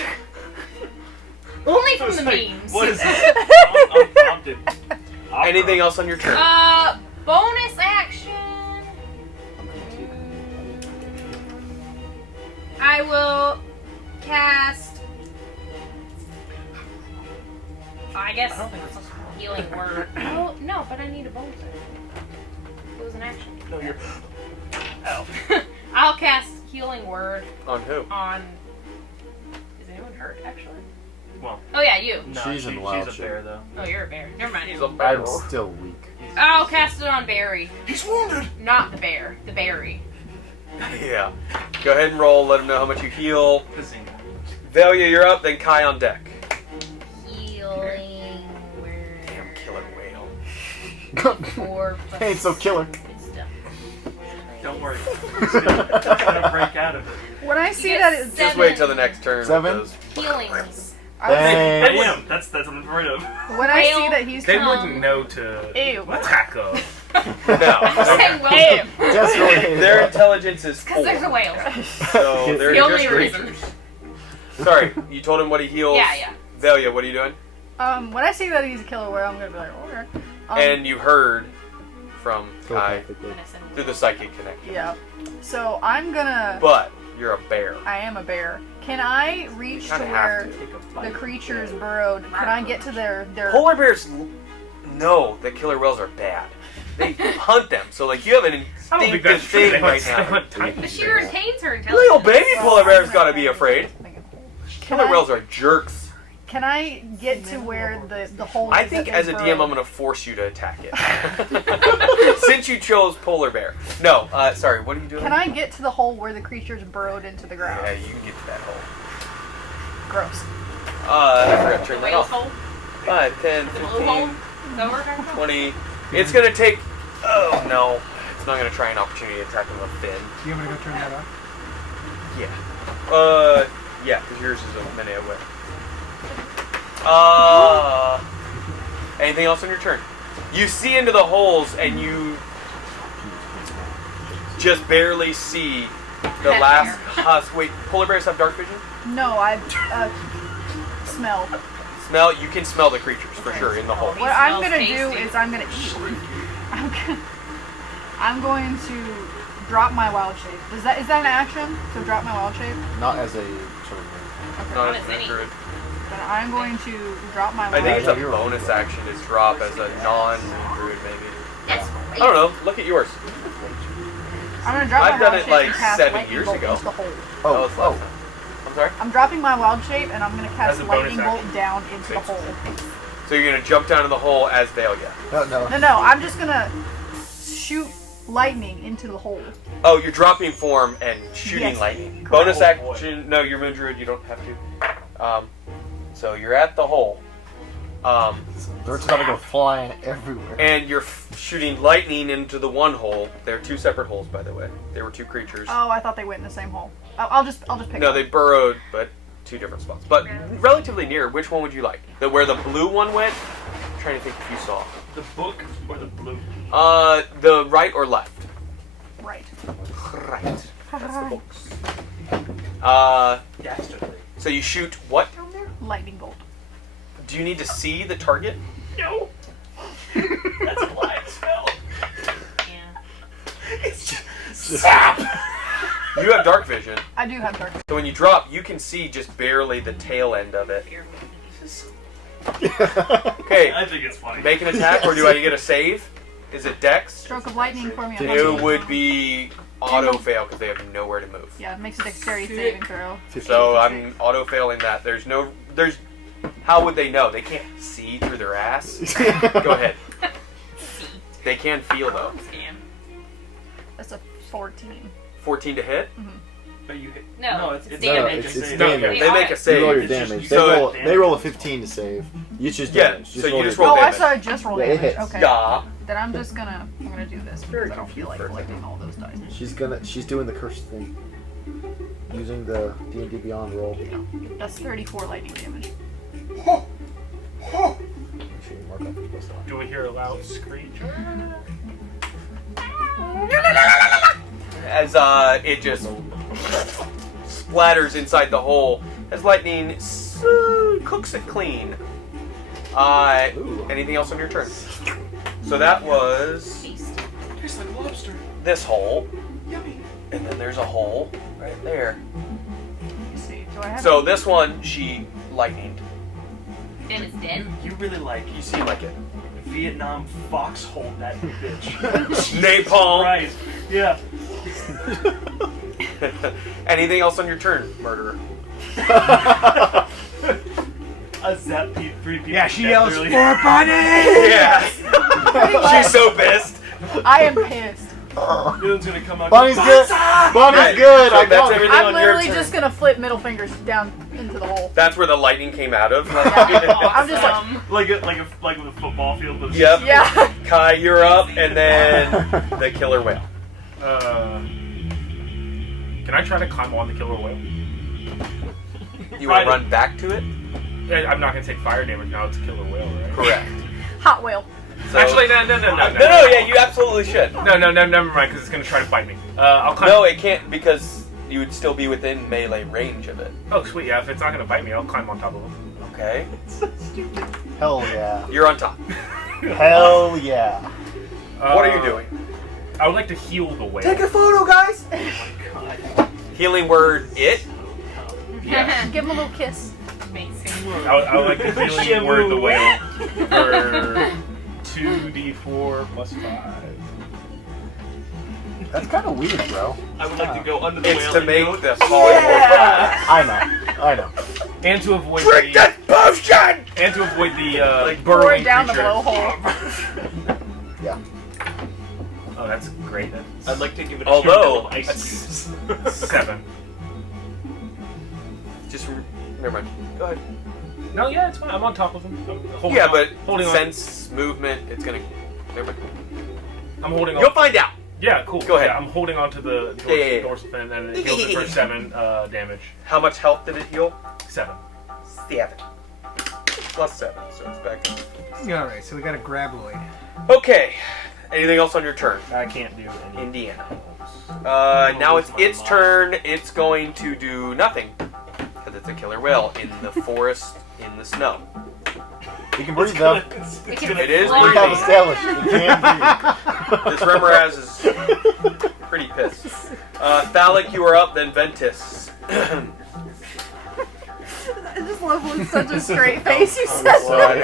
Only from the memes. What is this? Unprompted. Anything else on your turn? Bonus action. I will cast. I guess healing word. Oh no, but I need a bonus action. It was an action. No, you're. Oh. I'll cast healing word On who? on. Is anyone hurt actually? Well, Oh yeah, you. no, She's in wild she's a shape. bear though. Oh, you're a bear. Never mind. He's a bear. I'm still weak. I'll cast it on Barry. He's wounded. Not the bear. The Barry. Yeah. Go ahead and roll. Let him know how much you heal. Bazinga. Valia, you're up. Then Kai on deck. Healing word. Damn killer whale. 4 plus. Hey, it's so killer. Wisdom. Don't worry. It's gonna break out of it. When I You see get that it's Just wait till the next turn. 7? with Healings. Dang. I am. That's what I'm afraid of. when I see Whale. that he's They Um, wouldn't know to Ew. attack us. those. I'm No. saying well. Desperately hated Their that. intelligence is 4. Because there's a whale. So they're The only just reason. creatures. Sorry, you told him what he heals. Yeah, yeah. Valia, what are you doing? when I see that he's a killer whale, I'm gonna be like, okay. And you heard from Kai Telepathically. through the psychic connection. Yeah. So I'm gonna. But you're a bear. I am a bear. Can I reach to Kinda where have to. the creatures burrowed? Can I get to their? Polar bears know that killer whales are bad. They hunt them, so like you have an I don't think instinctive that's true. thing right now. hunt tiny But she bears. retains her intelligence. Little baby polar bear's gotta be afraid. Killer I- whales are jerks. Can I get to where the hole I is think that as they a DM, I'm burrowed? gonna force you to attack it. Since you chose polar bear. No, sorry. What are you doing? Can I get to the hole where the creature's burrowed into the ground? Yeah, you can get to that hole. Gross. I forgot to turn The that whale's off. hole. 5, 10, The blue hole. 15, Is that what we're talking about? 20. It's gonna take. Oh no. It's not gonna try an opportunity attack him with fin. You want me to go turn that off? Yeah. Yeah, because yours is a minute away. Anything else on your turn? You see into the holes and you just barely see the last husk. Wait, polar bears have dark vision? No, I smell. Smell? You can smell the creatures for sure in the hole. What I'm smells gonna do tasty. is I'm gonna eat. I'm going to drop my wild shape. Is that an action? So drop my wild shape. Not as a sort of. Okay. Not What as is a any? druid. Then I'm going to drop my I wild think it's a shape. bonus action to drop as a non-druid maybe. That's I don't know. Look at yours. I'm gonna drop I've my done wild it shape like and cast 7 lightning years bolt ago. into the hole. That was last time. I'm sorry? I'm dropping my wild shape and I'm gonna cast As a bonus lightning bolt action. down into the hole. So you're gonna jump down in the hole as Vale, yeah. No. No, I'm just gonna shoot lightning into the hole. Oh, you're dropping form and shooting Yes, lightning. correct. Bonus Oh, boy. action. No, you're moon druid. You don't have to. So you're at the hole. Dirt's about to go flying everywhere. And you're shooting lightning into the one hole. They're two separate holes, by the way. They were two creatures. Oh, I thought they went in the same hole. I'll just pick No, one. they burrowed, but two different spots. But relatively near. Which one would you like? Where the blue one went? I'm trying to think if you saw. The book or the blue? The right or left? Right. Right. That's the books. Dastardly. So you shoot what? Lightning bolt. Do you need to see the target? No. That's a blind spell. Yeah. It's just sap. You have dark vision. I do have dark vision. So when you drop, you can see just barely the tail end of it. Okay, I think it's funny. make an attack, or do I get a save? Is it Dex? Stroke of lightning for me. It would be auto fail because they have nowhere to move. Yeah, it makes a dexterity saving throw. So I'm auto failing that. There's. How would they know? They can't see through their ass. Go ahead. They can feel though. That's a 14. 14 to hit. But you hit. No, it's it's No, damage. it's Save. damage. They make a You save. roll your It's just- damage. so They roll a 15 to save. You just Yeah, damage. so you roll just your roll Oh, damage. I saw I just rolled Yeah, it damage. hits. Okay. Yeah. Then I'm gonna do this because I don't feel like collecting all those dice. She's doing the cursed thing. Using the D&D Beyond roll. That's 34 lightning damage. Make sure you mark off the plus line. Do we hear a loud screech? As it just splatters inside the hole as lightning cooks it clean. Anything else on your turn? So that was Tastes like lobster. this hole, Yummy. and then there's a hole right there. Let me see. Do I have So this one she lightninged. And it's dead. You really like You seem like it. Vietnam foxhole that bitch. Napalm. Right. Yeah. Anything else on your turn, murderer? A zap three people. Yeah, she dead, yells, literally. "For bunny!" Yeah. She's so pissed. I am pissed. Dylan's gonna come out. Bonnie's good. Bonnie's Right. good. So I that's got it. everything I'm on your literally turn. just gonna flip middle fingers down into the hole. That's where the lightning came out of. I'm just like, like a football field. But Yep. yeah. Kai, you're up, and then the killer whale. Can I try to climb on the killer whale? You want to run back to it? I'm not gonna take fire damage now. It's a killer whale, right? Correct. Hot whale. So, Actually, no. no, yeah, you absolutely should. No, never mind, because it's gonna try to bite me. I'll climb. No, it can't because you would still be within melee range of it. Oh, sweet. Yeah, if it's not gonna bite me, I'll climb on top of him. Okay. Hell yeah. You're on top. Hell yeah. What are you doing? I would like to heal the whale. Take a photo, guys. Healing word, it. Give him a little kiss. Amazing. I would like to healing word the whale for 2d4 plus 5. That's kind of weird, bro. I would like to go under the It's whale to and make go, the polymorph. I know. And to avoid Drink the that potion! and to avoid the Pour burrowing it down the creature. blowhole. Yeah. Oh, that's great. That's I'd like to give it a Although, sprinkle of ice cubes. 7. Just never mind. Go ahead. No, yeah, it's fine. I'm on top of him. I'm holding Yeah, on, but holding on. sense movement, it's gonna. Never mind. I'm holding on. You'll find out. Yeah, cool. Go ahead. Yeah, I'm holding on to the Yeah. dorsal fin, and it heals it for 7 damage. How much health did it heal? 7. 7. Plus 7, so it's back. Alright, so we got a Grabloid. Okay. Anything else on your turn? I can't do any. Indiana. Now it's its turn. It's going to do nothing because it's a killer whale in the forest in the snow. You can breathe though. It can It is fly. We have breathing. established you can breathe. This Remoraz is pretty pissed. Thalic, you are up. Then Ventus. I just love with such a straight face you said Sorry.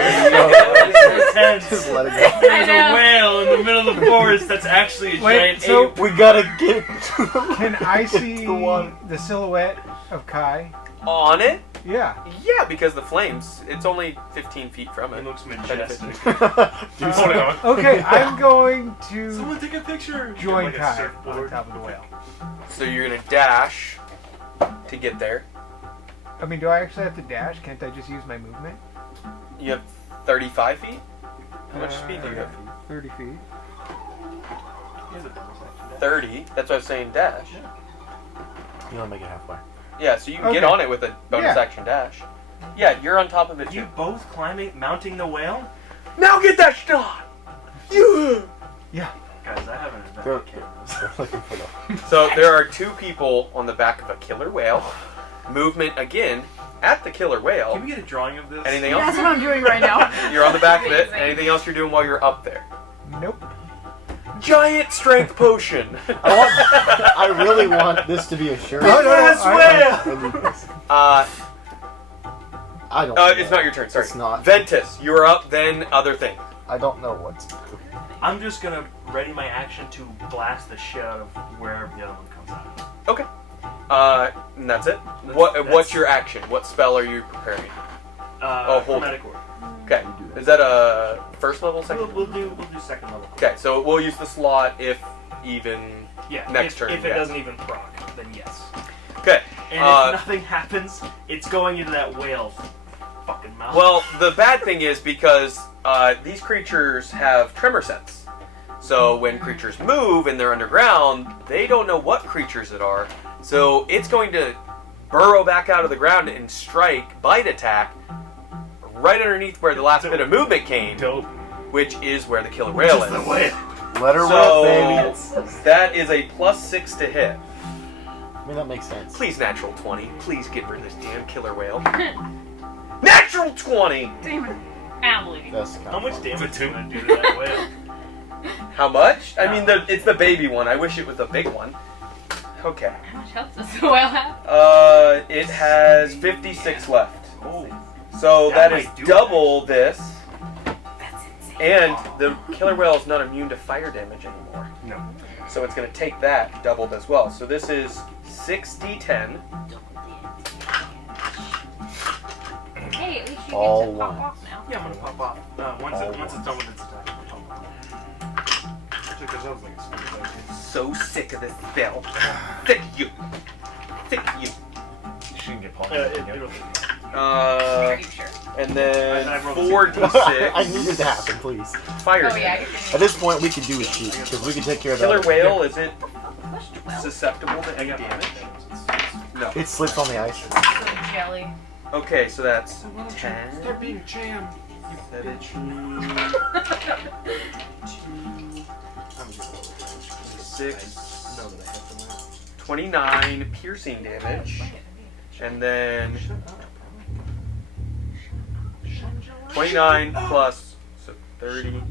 Just let it go. There's a whale in the middle of the forest that's actually a Wait, giant so- ape. We gotta get. Can I Get see the one. the silhouette of Kai? On it? Yeah. Yeah, because the flames. It's only 15 feet from It it. looks majestic. Do Holding on. Okay, I'm going to Someone take a picture. join like a Kai surfboard. on top of the whale. So you're gonna dash to get there. I mean, do I actually have to dash? Can't I just use my movement? You have 35 feet. How much speed do you have? 30 feet. 30. That's what I was saying. Dash. You wanna make it halfway. Yeah, so you can get Okay. on it with a bonus Yeah. action dash. Yeah, you're on top of it You too. both climbing, mounting the whale? Now get that shot! You! Guys, I haven't They're, invented cameras. they're looking for the. So there are 2 people on the back of a killer whale. Movement again at the killer Can we we get a drawing of this? Anything That's else? what I'm doing right now. You're on the back of it. Amazing. Anything else you're doing while you're up there? Nope. Giant strength potion. I really want this to be a shirt. Oh, no, Yes, I- whale! I need this. Uh, I don't. it's not your turn. Sorry. It's not. Ventus, you are up. Then other thing. I don't know what to do. I'm just gonna ready my action to blast the shit out of wherever the other one comes out. Okay. And that's it. That's- What's your action? What spell are you preparing? hold Chromatic Orb. Okay. Is that a first level, second? We'll do second level. Okay, so we'll use the slot if even. Yeah. Next if, turn, If it yeah. doesn't even proc, then yes. Okay. And if nothing happens, it's going into that whale's fucking mouth. Well, the bad thing is because these creatures have tremor sense. So when creatures move and they're underground, they don't know what creatures it are. So it's going to burrow back out of the ground and strike, bite attack, right underneath where the last bit of movement came, Dope. which is where the killer whale is. the whale. Let her So rip, baby. that is a +6 to hit. I mean, that makes sense. Please, natural 20. Please get rid of this damn killer whale. Natural 20! Damn it. I believe you. That's kind How of much fun. damage is it gonna do to that whale? How much? I mean, it's the baby one. I wish it was the big one. Okay. How much health does the whale have? It has 56 left. Oh. So That that is might do double this. That's insane. And the killer whale is not immune to fire damage anymore. No. So it's going to take that doubled as well. So this is 6d10. Hey, at least you All get to pop ones. off now. Yeah, I'm gonna pop off. Once All it's done with its attack, I'm gonna pop off. Actually, that sounds like a stupid idea. So sick of this spell. Sick of you. Sick of you. You shouldn't get Paul. It'll Pretty sure. And then I rolled a 4d6 I need it to happen, please. fire Oh yeah, damage. you're At this point, we can do it cheap because we can take care of Killer that. whale, is it Pushed well. susceptible to any damage? No. It slips on the ice. So jelly. Okay, so that's 10, Stop being a champ. 17, 6, No, that I have to know. 29 piercing damage, and then 29 plus, so 30,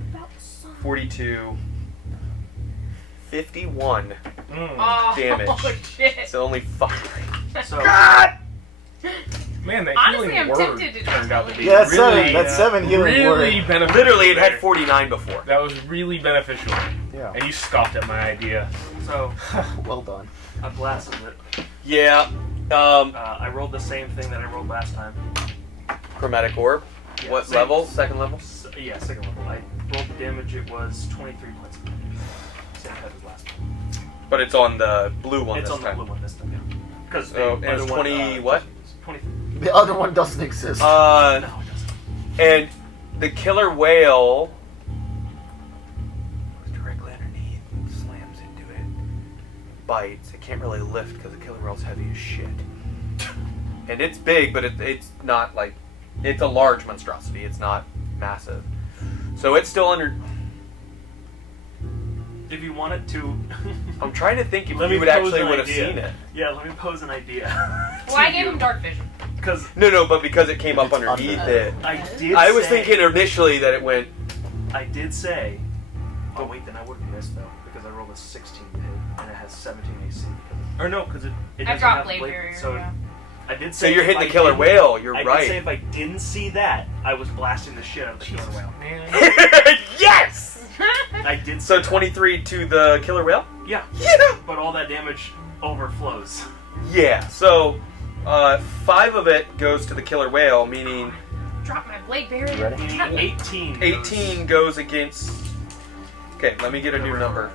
42, 51 Oh, damage. shit. So only 5. So, Man, that Honestly, healing I'm word tempted to turned out to be Yeah, that's really, seven. That's 7 healing really word. beneficial. Literally, it had there. 49 before. That was really beneficial. Yeah. And you scoffed at my idea. So Well done. I blasted it. Yeah. I rolled the same thing that I rolled last time. Chromatic orb. Yeah, What same- level? Second level? Yeah, second level. I rolled the damage. It was 23 points. Same type as last time. But it's on the blue one It's this on the time. blue one this time. Yeah. Because So, and it's 20 what? 20. The other one doesn't exist. No, it doesn't. And the killer whale was directly underneath, slams into it, bites. It can't really lift because the killer whale's heavy as shit. And it's big, but it's not like, it's a large monstrosity. It's not massive. So it's still under. If you wanted to, I'm trying to think if Let you me would pose actually an would have idea. seen it. Yeah, let me pose an idea. Well, I gave him dark vision. Because No, but because it came up It's underneath under. it. I was say- thinking initially that it went. I did say. Oh wait, then I would have missed though because I rolled a 16 to hit and it has 17 AC. Or no, because it I doesn't dropped have blade barrier. So Yeah. I did So say. you're if hitting I the killer didn't- whale. You're I right. did say if I didn't see that, I was blasting the shit out of the killer whale. Yes! I did. So say that. 23 to the killer whale? Yeah. Yeah! But all that damage overflows. Yeah, so 5 of it goes to the killer whale, meaning Drop my blade barrier. You ready? Meaning 18. 18 goes against. Okay, let me get a new number.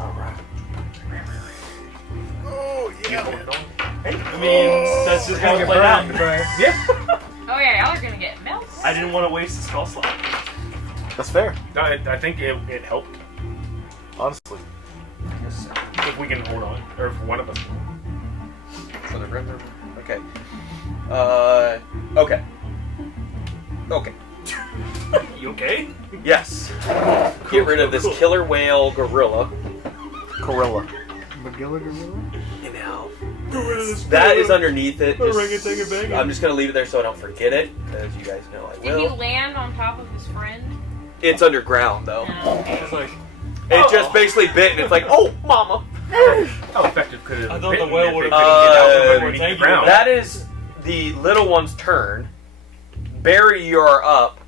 Alright. Oh, yeah. I mean, that's just how it played out. Yeah. Oh yeah, y'all are gonna get melted. I didn't want to waste a spell slot. That's fair, No, I think it helped honestly. if we can hold on, or if one of us can. For the river. Okay. Okay. Okay. You okay? Yes. Get rid of this killer whale gorilla. Corilla. You know. That is underneath it. Orangutan-a-bang. I'm just going to leave it there so I don't forget it, as you guys know I Did he will. land on top of his friend? It's underground, though. No. Okay. It's like, It just basically bit, and it's like, oh, mama. How effective could it have I thought the been whale if would've it couldn't get out from underneath thank the you. ground? That is the little one's turn. Barry, you are up.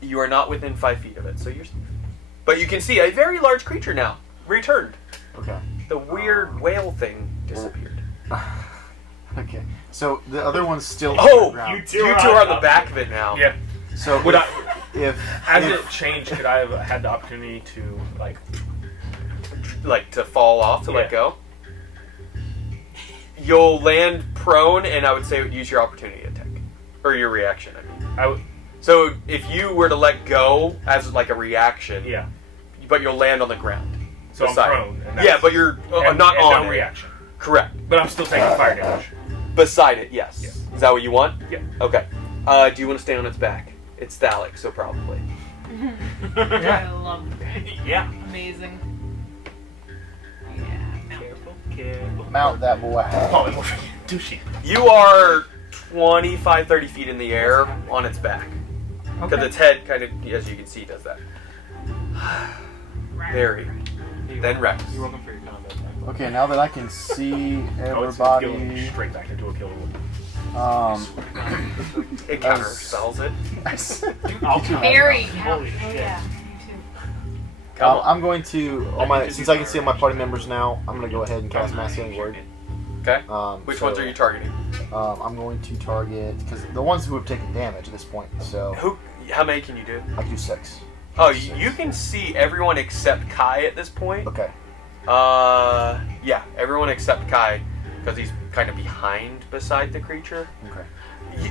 You are not within 5 feet of it, so you're safe. But you can see a very large creature now returned. Okay. The weird whale thing disappeared. Okay. So the other one's still Oh, underground. you two are on the back of it now. Yeah. So Would if As if- it changed, could I have had the opportunity to like? Like to fall off, to let Yeah. go. You'll land prone, and I would say use your opportunity attack. Or your reaction, I mean. I would. So if you were to let go as like a reaction, Yeah. but you'll land on the ground. So I'm beside it. prone. And that's- Yeah, but you're and- not and on no it. reaction. Correct. But I'm still taking fire damage. Beside it, yes. Yeah. Is that what you want? Yeah. Okay. Do you want to stay on its back? It's phallic, so probably. I love yeah. amazing. Yeah. Careful, careful. mount that boy. Polymorph. Douchey. You are 25, 30 feet in the air on its back. Because its head kind of, as you can see, does that. Very. Then Rex. You're welcome for your combat attack. Okay, now that I can see Oh, it's going everybody, straight back into a killer. It counter spells it. Very. Holy Oh, shit. yeah. You too. Come on. I'm going to on my since I can see all my party members now. I'm going to go ahead and cast Mass Healing Word. Okay. Which So, ones are you targeting? I'm going to target because the ones who have taken damage at this point. So How many can you do? I do 6. Oh, you can see everyone except Kai at this point. Okay. Yeah, everyone except Kai, because he's kind of behind beside the creature. Okay.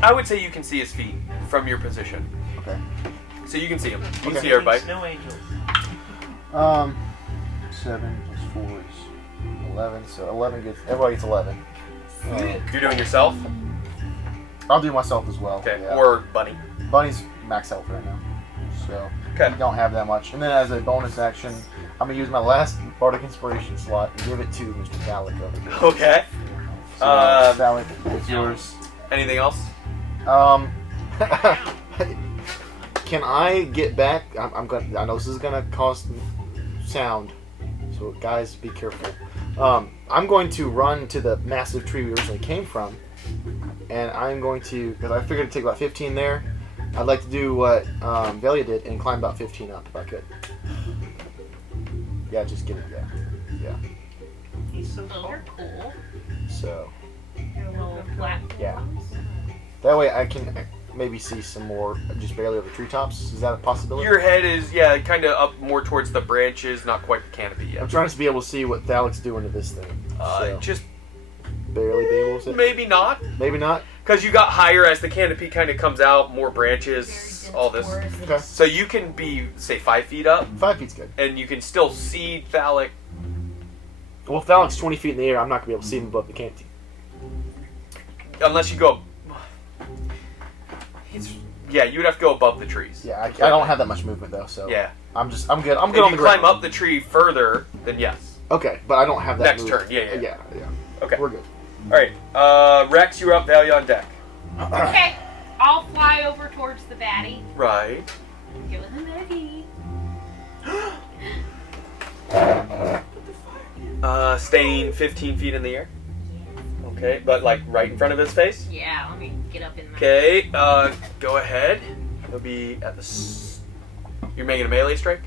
I would say you can see his feet from your position. Okay. So you can see him. You can Okay. see everybody. Snow angels. 7 plus 4 is 11. So 11 gets everybody gets 11. You're doing yourself? I'll do myself as well. Okay. Yeah. Or Bunny. Bunny's max health right now, so Okay. don't have that much. And then as a bonus action, I'm gonna use my last Bardic Inspiration slot and give it to Mr. Phallic over here. Okay. So, Phallic, it's yours. Anything else? Can I get back? I'm gonna. I know this is gonna cause sound, so guys, be careful. I'm going to run to the massive tree we originally came from, and I'm going to, because I figured it'd take about 15 there. I'd like to do what Velia did and climb about 15 up if I could. Yeah, just get it. Yeah. He's so Those are cool. So Little platforms. Yeah. that way I can maybe see some more, just barely over the treetops. Is that a possibility? Your head is kind of up more towards the branches, not quite the canopy yet. I'm trying to be able to see what Thalic's doing to this thing. So, Just barely be able to see. maybe not, Maybe not. because you got higher as the canopy kind of comes out, more branches, all this. Okay. So you can be, say, 5 feet up, 5 feet's good. and you can still see Thalic. Well, if Thalic's 20 feet in the air, I'm not gonna be able to see him above the canopy. Unless you go. You would have to go above the trees. Yeah, I don't have that much movement though, so Yeah. I'm good. I'm good If on you the climb ground. up the tree further, then yes. Okay, but I don't have that. Next movement. turn, yeah. Okay. We're good. All right. Rex, you're up. Valia on deck. Okay, I'll fly over towards the baddie. Right. Get with the baddie. Staying 15 feet in the air. Okay, but like right in front of his face. Yeah, let me get up in there. Okay. Go ahead. He'll be at the. You're making a melee strike.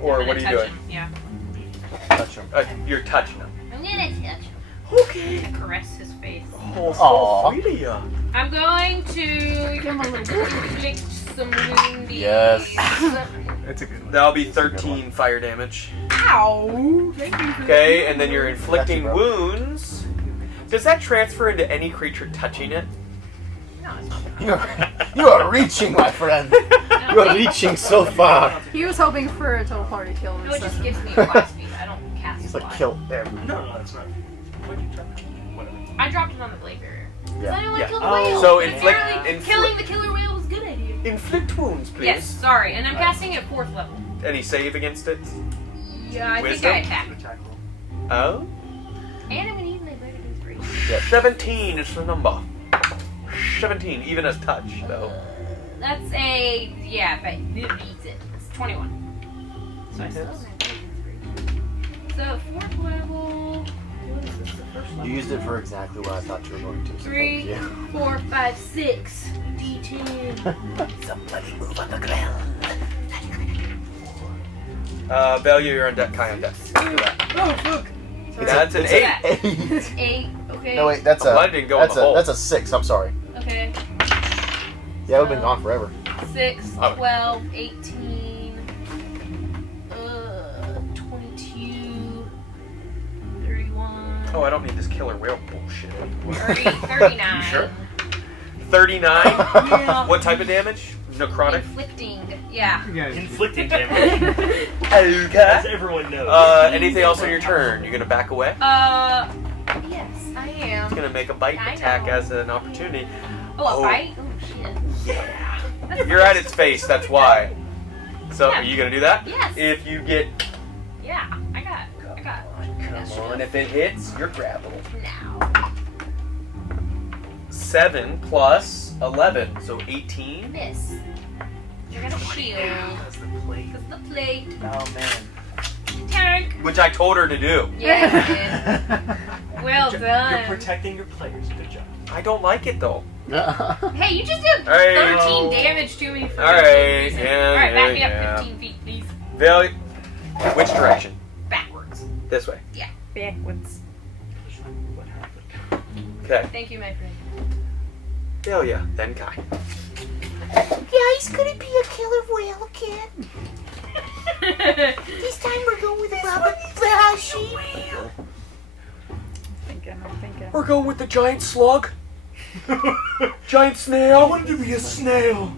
Or I'm what are gonna you touch doing? him, Yeah. Touch him. You're touching him. I'm gonna touch him. Okay. Caress his face. Oh, Aw. so sweet of ya. I'm going to Give him a little inflict some woundies. Yes. That's a good one. That'll be 13 fire damage. Ow! Thank you for Okay, and then you're inflicting Gotcha, bro. wounds. Does that transfer into any creature touching it? No, it's not. You are reaching, my friend. You are reaching so far. He was hoping for a total party kill in No, this it just session. gives me a blast speed. I don't cast It's like fly. kill there. No, that's not. Why'd you try? Whatever. I dropped it on the blade barrier. Yeah. I didn't want Yeah. to kill the Oh. whale. So But inflict- apparently killing the killer whale was a good idea. Inflict wounds, please. Yes, sorry. And I'm casting it at 4th level. Any save against it? Yeah, I Wisdom? think I attacked. Attack roll. Oh? And I'm gonna use my blade against range. 17 is the number. 17, even as touch, though. That's but it beats it. It's 21. So I still have my blade against range. So 4th level. What is this? The first level? You used it for exactly what I thought you were going to. So 3, thank you. 4, 5, 6. D10. Somebody move on the ground. Valia, you're on deck. Kai on deck. After that. Oh, fuck! That's an It's 8. an 8. 8. Okay. No wait, that's Well, a. I didn't go in that's the a. hole. That's a 6. I'm sorry. Okay. Yeah, we've been gone forever. 6, Oh. 12, 18, 22, 31, Oh, I don't need this killer whale bullshit. 30, 39. You sure? 39? Yeah. What type of damage? Necrotic? Inflicting. Yeah. You guys, Inflicting damage, as Okay. everyone knows. Anything else on your turn? You're gonna back away? Yes, I am. Gonna make a bite I attack know. as an opportunity. Oh, a Oh. bite? Oh, shit. Yeah. That's You're at its face, that's why. So, Yeah. are you gonna do that? Yes. If you get. Yeah, I got Come on, if it hits, you're grappled. now. 7 plus 11, so 18. Miss. You're gonna shield. That's the plate. That's the plate. Oh man. Tank. Which I told her to do. Yeah, you did. Well You're done. protecting your players. Good job. I don't like it though. Hey, you just did Hey. 13 damage to me for All no right, reason. yeah, Alright, back me yeah. up 15 feet, please. Valia. Which direction? Backwards. This way. Backwards. What happened? Okay. Thank you, my friend. Valia, then Kai. Yeah, he's gonna be a killer whale again. This time we're going with the Robert Flashy. I'm thinking. We're going with the giant slug. Giant snail. to be a snail.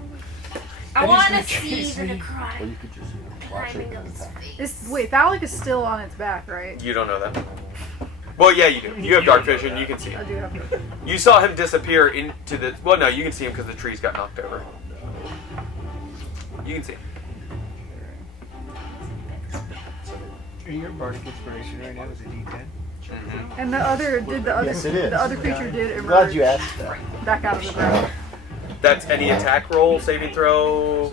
I want to gonna see chase the me. Well, necrotic you could just watch it climbing and of his attack. face. Wait, Thalic is still on its back, right? You don't know that. Well, yeah, you do. You have dark vision. You can see I him. do have to. You saw him disappear into the. Well, no, you can see him because the trees got knocked over. You can see him. your bardic inspiration right now is a D10. And the other Yes, it is. the other creature did I'm glad emerge you asked that. back out of the ground. That's any attack roll, saving throw.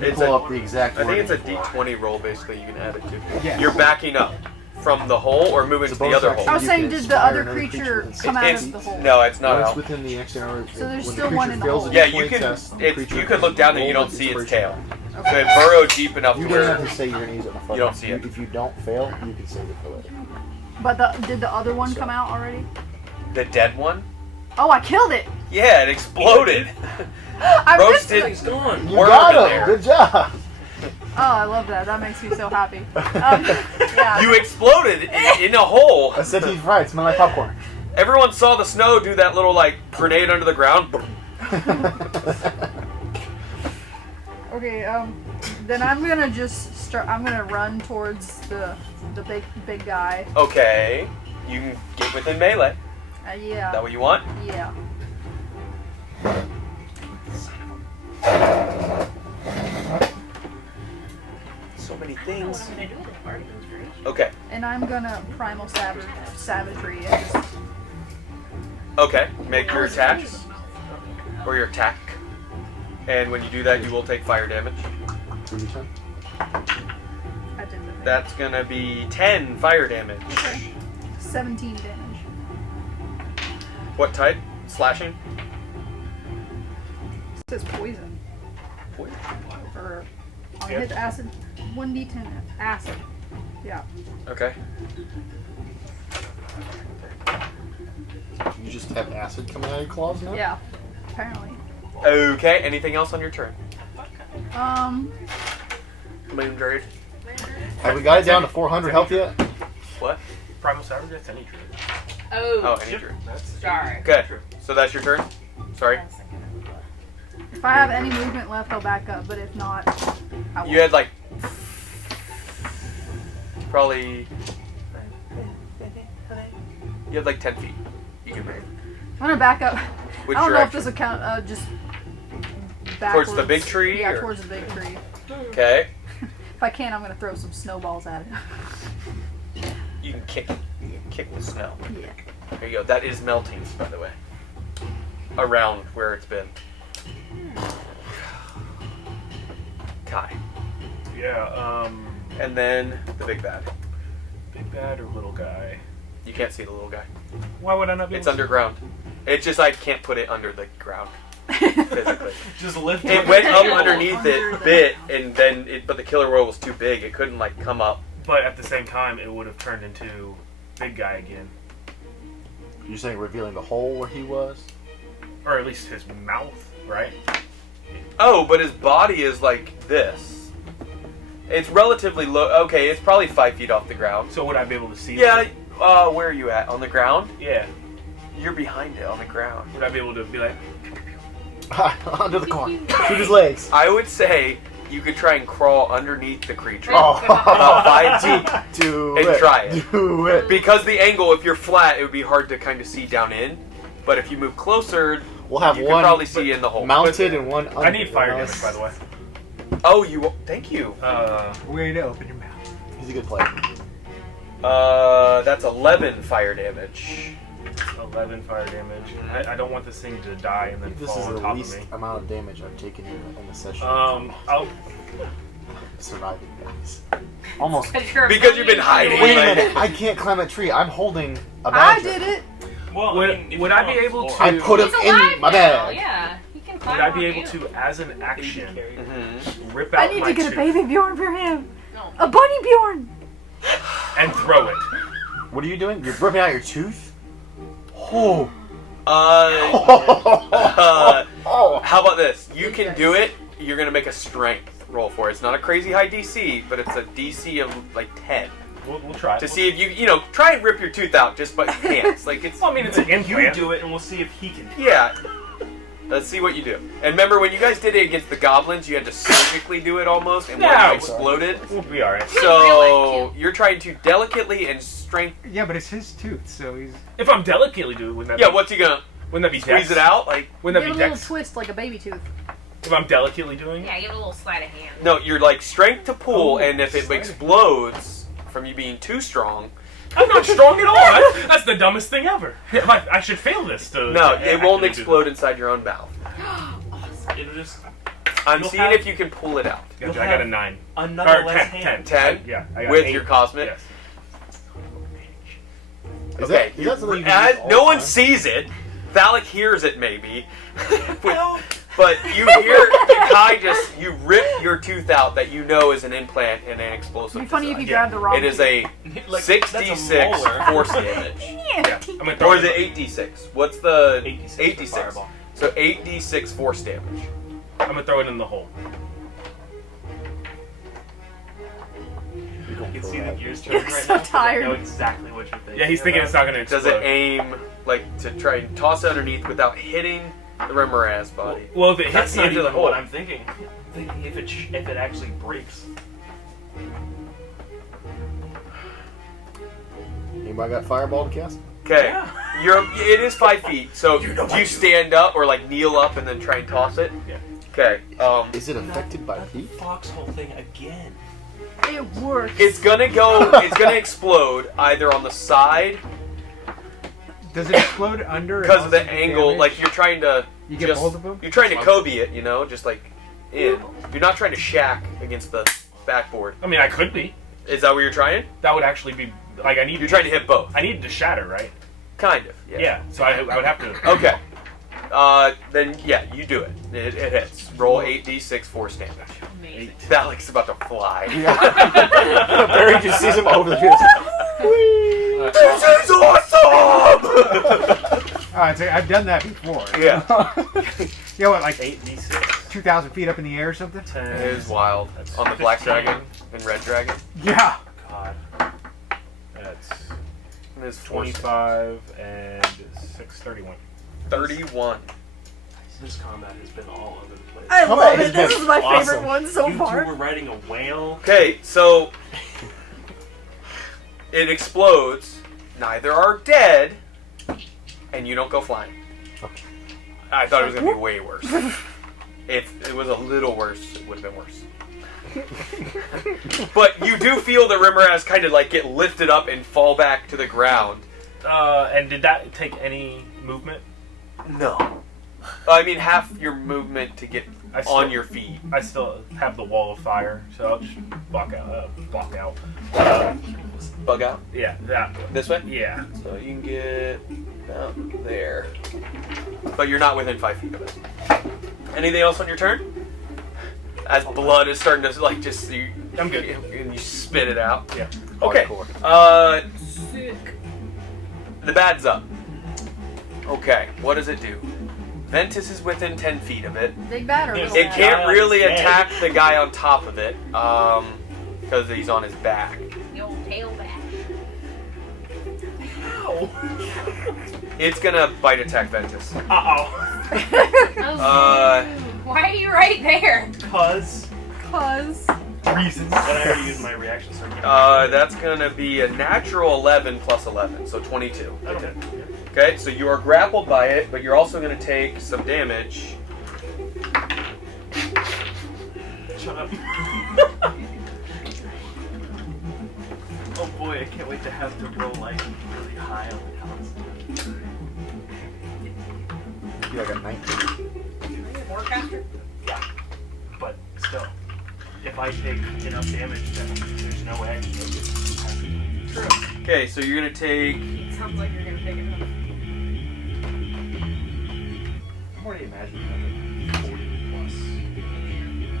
It's Pull a, up the exact I think it's a wording. D20 roll. Basically, you can add it to. Yes. You're backing up from the hole or move into the bonus other action. hole? I was You saying, can did the inspire other another creature creature come out It's of the hole? no, it's not. Once out. within the next hour, So there's when still the one creature in the fails hole. a Yeah, hit you point can. test, the It's, creature you can look down and you roll don't its see its inspiration tail. die. So it burrowed deep enough You to didn't have where to say you're gonna use it in the front. You don't see it. If you don't fail, you can save it for later. But did the other one come out already? the dead one. Oh, I killed it! Yeah, it exploded. I missed Roasted. it! He's gone. You Worm got in him. there. Good job. Oh, I love that. That makes me so happy. Yeah. You exploded in a hole. I said he's right. Smell like popcorn. Everyone saw the snow do that little like grenade under the ground. Okay, then I'm gonna just start. I'm gonna run towards the big guy. Okay, you can get within melee. Is Yeah. that what you want? Yeah. So many What things. I'm gonna do with it, Barty. Okay. And I'm gonna primal savagery and just. Okay. Make your attacks or your attack, and when you do that, you will take fire damage. I did the thing. That's gonna be 10 fire damage. 17 damage. What type? Slashing? It says poison. Poison? Or I'll hit acid. 1d10 acid. Yeah. Okay. You just have acid coming out of your claws now? Yeah. Apparently. Okay. Anything else on your turn? Moon Druid. Have we got it down to 400 health yet? What? Primal Savage, that's any druid. Oh, Oh, any druid. sorry. Okay. So that's your turn? Sorry. If I have any movement left, I'll back up. But if not, I won't. You had like probably you had like 10 feet. You can move. I'm gonna back up. Which I don't know if direction? this will count. Just Towards the backwards. big tree, Yeah, or- towards the big tree. Okay. If I can, I'm gonna throw some snowballs at it. You can kick. You can kick the snow. Yeah. There you go. That is melting, by the way. Around where it's been. Kai. Yeah, And then the big bad. big bad or little guy? You can't see the little guy. Why would I not be It's able to? underground. It's just I can't put it under the ground physically. Just lift It went up underneath it, bit, and then but the killer whale was too big. It couldn't like come up. But at the same time, it would have turned into big guy again. You're saying revealing the hole where he was? Or at least his mouth, right? Oh, but his body is like this. It's relatively low. Okay, it's probably 5 feet off the ground. So would I be able to see Yeah. him? Where are you at? On the ground? Yeah. You're behind it on the ground. Would I be able to be like, Under the car. Shoot his legs. I would say you could try and crawl underneath the creature. Oh. About 5 feet. Do And it. try it. Do it. Because the angle, if you're flat, it would be hard to kind of see down in. But if you move closer, We'll have you one can probably see in the hole. mounted and one under. I need fire damage, by the way. Oh, you. Thank you. Way to open your mouth. He's a good player. That's 11 fire damage. 11 fire damage. I don't want this thing to die and then This fall is on the top least of me. amount of damage I've taken in the session. I'll Surviving, guys. Almost. Because you've been hiding. Wait a minute. I can't climb a tree. I'm holding a I badger. did it. Well, Would I be able to? I put him He's alive in my now, bag. Yeah, he can climb Would I be on able you. to, as an action, rip I out need my to get a tooth baby Bjorn for him. No. A bunny Bjorn. and throw it? What are you doing? You're ripping out your tooth? Oh. How about this? You can do it. You're gonna make a strength roll for it. It's not a crazy high DC, but it's a DC of like 10 We'll try. to see if you try and rip your tooth out just by your hands. Like it's. Well, I mean, it's an you implant. do it, and we'll see if he can. Yeah. Let's see what you do. And remember, when you guys did it against the goblins, you had to surgically do it almost, and one No. exploded. We'll be alright. So you're trying to delicately and strength. Yeah, but it's his tooth, so he's. If I'm delicately doing it, wouldn't that Yeah, be, wouldn't you gonna wouldn't that be squeeze dex? it out? Like Wouldn't Give that it a be little dex? twist like a baby tooth. If I'm delicately doing it? Yeah, give it a little sleight of hand. no, you're like strength to pull, Oh, and if it sliding. explodes from you being too strong, I'm not strong at all. That's the dumbest thing ever. I should fail this to. no, to it won't actually do explode inside your own mouth. It'll just I'm You'll seeing have- if you can pull it out. this. You'll I got a have 9. another Or left 10. hand. 10 Yeah, I got with 8. your cosmic. Yes. Okay, Is that something you can use all no the one time? sees it. Thalic hears it maybe, but you hear Kai you rip your tooth out that you know is an implant and an explosive. It'd be funny if you design. grabbed the wrong It is a Like, 6d6 molar. force damage. Yeah, I'm gonna throw Or is it 8d6? What's the 8d6 for fireball. So 8d6 force damage. I'm gonna throw it in the hole. I can see the gears You're turning right so now. 'cause tired. I know exactly what you're thinking. Yeah, he's thinking it's not gonna Does explode. it aim like to try and toss it underneath without hitting the Remoraz body? Well, if it That's hits not the end of the even hole, what I'm thinking. I'm thinking if it actually breaks. Anybody got fireball to cast? Okay, it is 5 feet. So do you stand up or like kneel up and then try and toss it? Yeah. Okay. Is it affected by heat? Foxhole thing again. It works. It's gonna go. It's gonna explode either on the side Does it explode under? because of and the also do angle. damage? Like you're trying to. You get just, both of them? You're trying to Kobe it, you know, just like in. You're not trying to shack against the backboard. I mean, I could be. Is that what you're trying? That would actually be like I need. You're trying to hit both. I need to shatter, right? Kind of. Yeah. So I would have to. Okay. Then yeah, you do it. It hits. Roll 8d6 force damage. Amazing. Thalic's about to fly. Yeah. Barry just sees him over the field. This is awesome! Oh, I've done that before. Yeah. You know what, like 8d6. 2,000 feet up in the air or something? 10. It is wild. That's On the Black 15. Dragon and Red Dragon. Yeah. God. That's And it's 20. 25 and 631. 31. This combat has been all over the place. I Combat love has it. This been is my awesome. favorite one so You two far. were riding a whale. Okay, so it explodes. Neither are dead, and you don't go flying. I thought it was gonna be way worse. If it was a little worse, it would have been worse. But you do feel the Remoraz kind of like get lifted up and fall back to the ground. And did that take any movement? No. I mean, half your movement to get I still- on your feet. I still have the wall of fire, so I'll just block out. Bug out Yeah, that. this way. Yeah. So you can get about there. But you're not within 5 feet of it. Anything else on your turn? As blood is starting to like just I'm good. and you spit it out. Yeah. Okay. Hardcore. The bad's up. Okay. What does it do? Ventus is within 10 feet of it. Big batter. It little It bad. can't really He's dead. attack the guy on top of it because he's on his back. The old tail back. It's gonna bite attack Ventus. Uh-oh. Why are you right there? Cause Cause. reasons. And I already used my reaction, so I can't. That's gonna be a natural 11 plus 11, so 22. Okay. Okay, so you are grappled by it, but you're also gonna take some damage. Shut up. Oh boy, I can't wait to have to roll like really high on the constant. Be like a 19. Warcaster? Yeah. But still, if I take enough damage, then there's no way I can make it. True. Okay, so you're gonna take. It sounds like you're gonna take it enough. I'm already imagining like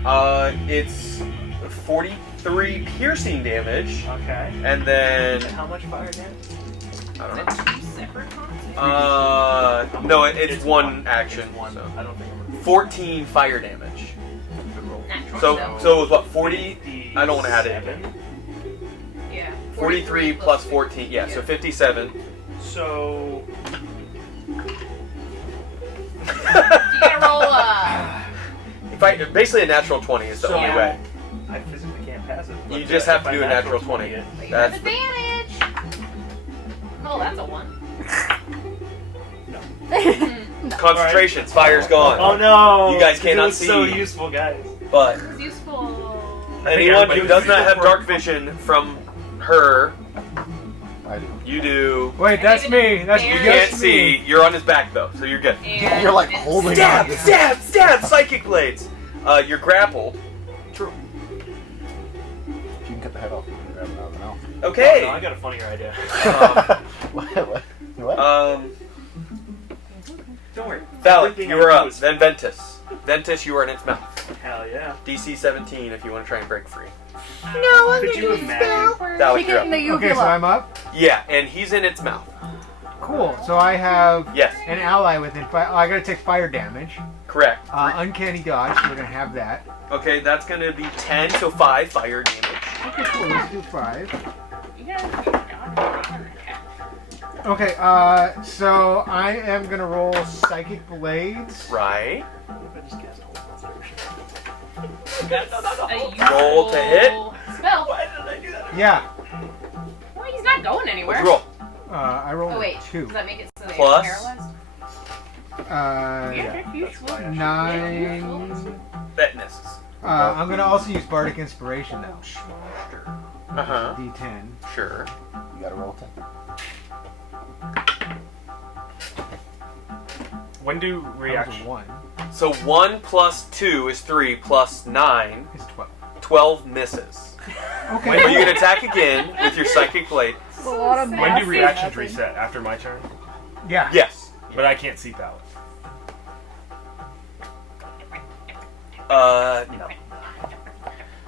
40 It's 43 piercing damage, plus. Okay. and then And how much fire damage? I don't Is know. it two separate concepts? No, it's one action. It's one. So. I don't think I'm gonna 14 fire damage. Natural. So it was what 40? I don't want to add it. 57. Yeah. 43 plus 14. Yeah, so 57. So You gotta roll Basically a natural 20 is the So- only Yeah. way. I physically can't pass it. You but, just have if to I do a natural 20. it, but you That's have the- advantage. Oh, that's a 1. Concentrations, fire's gone. Oh no! You guys cannot it was so see. useful, guys. But It's useful. anyone who everybody does not was have useful dark for- vision from her, I do. you do. Wait, that's me. That's You There. can't just see. me. You're on his back though, so you're good. And You're like it's- holding Stab! on. Stab! Stab! Psychic blades. You're grappled. True. If you can cut the head off, you can grab it out of the mouth. Okay. Oh, no, I got a funnier idea. Um, What? Valak, everything you I are do up. is Then Ventus. Ventus, you are in its mouth. Hell yeah. DC 17 if you want to try and break free. Could you imagine? Valak, Kick you're it in the up. uvula. Okay, so I'm up. Yeah, and he's in its mouth. Cool. So I have Yes, an ally within fire. I gotta take fire damage. correct. Uncanny dodge. So we're gonna have that. Okay, that's going to be 10, so 5 fire damage. Okay, cool. Let's do 5. You gotta Okay. So I am gonna roll psychic blades. Right. a Roll to hit. Spell. Yeah. Well, he's not going anywhere. What'd you roll? I rolled Oh wait, a 2. does that make it so they Plus? paralyzed? Yeah. 9. That misses. I'm gonna also use bardic inspiration though. Uh-huh. D10. Sure. You gotta roll 10. When do That was a reaction? 1. So 1 plus 2 is 3 plus 9. It's 12. 12 misses. Okay. When you can attack again with your psychic blade. It's a lot of When math. do reactions reset? After my turn? Yeah. Yes. But I can't see Valak. No.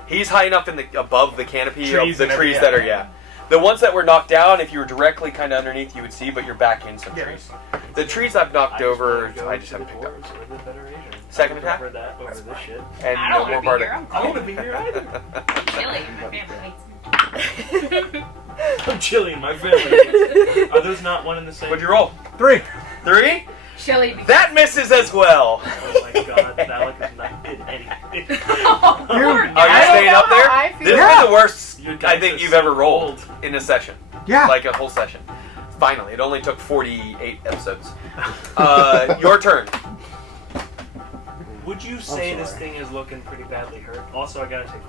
He's high enough in the above the canopy Trees of the and trees everything, that are, yeah. The ones that were knocked down, if you were directly kind of underneath, you would see, but you're back in some trees. The trees I've knocked over, I just haven't picked up. Second attack? Over that, over this shit. And I no don't more want to be here. bardic. I don't want to be here either. Chili. My family hates me. I'm chilling, my family. Are those not one and the same? What'd you roll? 3. 3? Chili. That misses as well. Oh my god, Valak is not good anything. Are you I don't staying know up there? how I feel. This Yeah. is the worst Your I dice think are you've so ever rolled cold. in a session. Yeah. Like a whole session. Finally, it only took 48 episodes. Your turn. Would you say this thing is looking pretty badly hurt? Also, I gotta take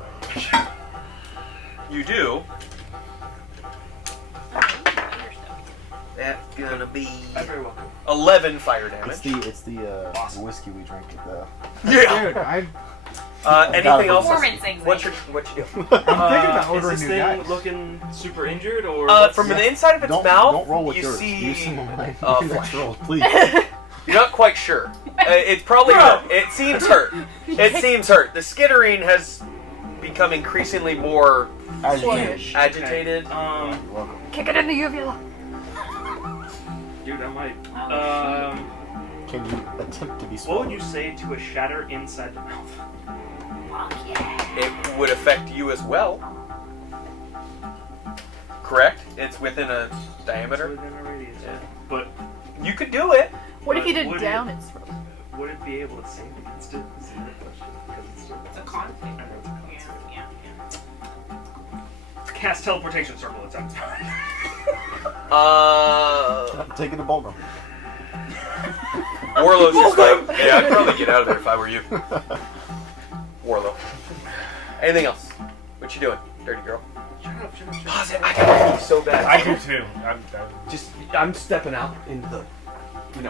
fire. You do. That's gonna be You're very welcome. 11 fire damage. It's the whiskey we drink at the. Yeah. Dude, I'm Anything else? Performance anxiety. What you do? thinking about Is ordering this new thing dice. looking super injured or? From the inside of its mouth, Don't roll with you yours. see. Use some of mine. flesh. Roll, please. You're not quite sure. It's probably hurt. It seems hurt. It seems hurt. The skittering has become increasingly more Agitated. agitated. You're welcome. Kick it in the uvula. Dude, I might. Can you attempt to be What swallowed? would you say to a shatter inside the mouth? It would affect you as well. Correct? It's within a diameter. Within a radius. Yeah. But You could do it. What if you did Would down it- its throat? would it be able to save against it? Is the other question. Because it's still. It's a con I know it's a con save. Yeah. Cast teleportation circle attack. Take it to Bulgrim. Warlow's just like, yeah, I'd probably get out of there if I were you. Warlow. Anything else? What you doing, dirty girl? Pause it. I gotta pee so bad. I do too. I'm stepping out into the,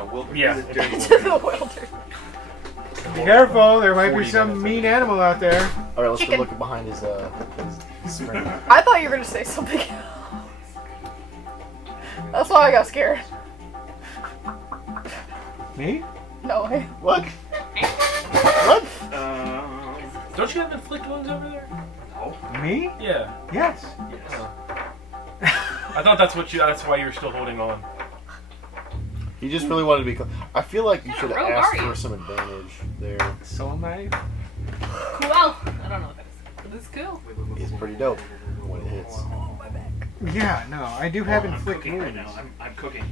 wilderness. Yeah. The welder. Be careful, there might be 40 some minutes. mean animal out there. All right, let's Chicken. go look behind his spring. I thought you were gonna say something else. That's why I got scared. Me? No way. What? What? Don't you have inflict wounds over there? Me? Yeah. Yes. I thought that's why you were still holding on. He just really wanted to be. I feel like you should have rogue asked are you? for some advantage there. So am I. Cool. I don't know what that is. But it's cool. It's pretty dope when it hits. Yeah, no, I do have I'm inflict cooking right wounds. now. I'm cooking.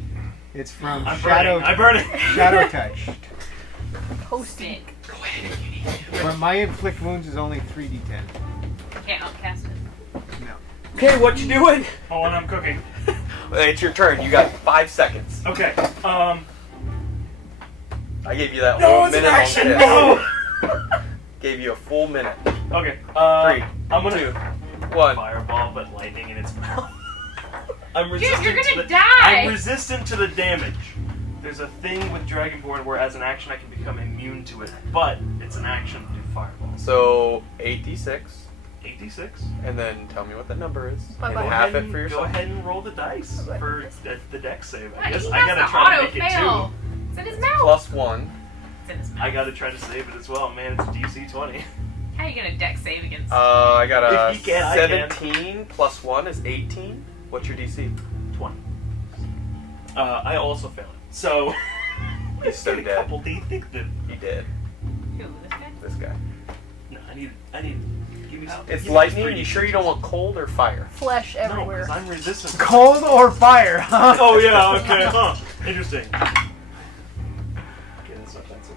It's from I'm Shadow burning. I'm burning. Shadow Touched. Toasted. But my inflict wounds is only 3d10. Can't outcast it. No. Okay, what you doing? Oh, and I'm cooking. It's your turn. You got 5 seconds. Okay. I gave you that No, whole it's an minute. on action. this. No. Gave you a full minute. Okay. 3, I'm gonna 2, 1. fireball, but lightning in its mouth. I'm Dude, resistant you're to gonna the, die! I'm resistant to the damage. There's a thing with Dragonborn where as an action I can become immune to it, but it's an action to do fireball. So 8d6, 8d6. and then tell me what the number is. And Bye-bye. half it Go for yourself. ahead and roll the dice for the dex save. I What? guess He I has gotta to try to make it auto-fail. two. It's in his mouth. Plus 1. in his mouth. I gotta try to save it as well, man. It's DC 20. How are you gonna deck save against? I got a If he can, I can. 17 plus 1 is 18. What's your DC? 20. I also failed it. So. He's so a dead. couple D thick then. He did. Who, this guy? This guy. No, I need. Give me some. It's give me lightning. 3D6. You sure you don't want cold or fire? Flesh No, everywhere. because I'm resistant. Cold or fire? Huh? Oh yeah, okay. Huh. Interesting. Okay, that's offensive.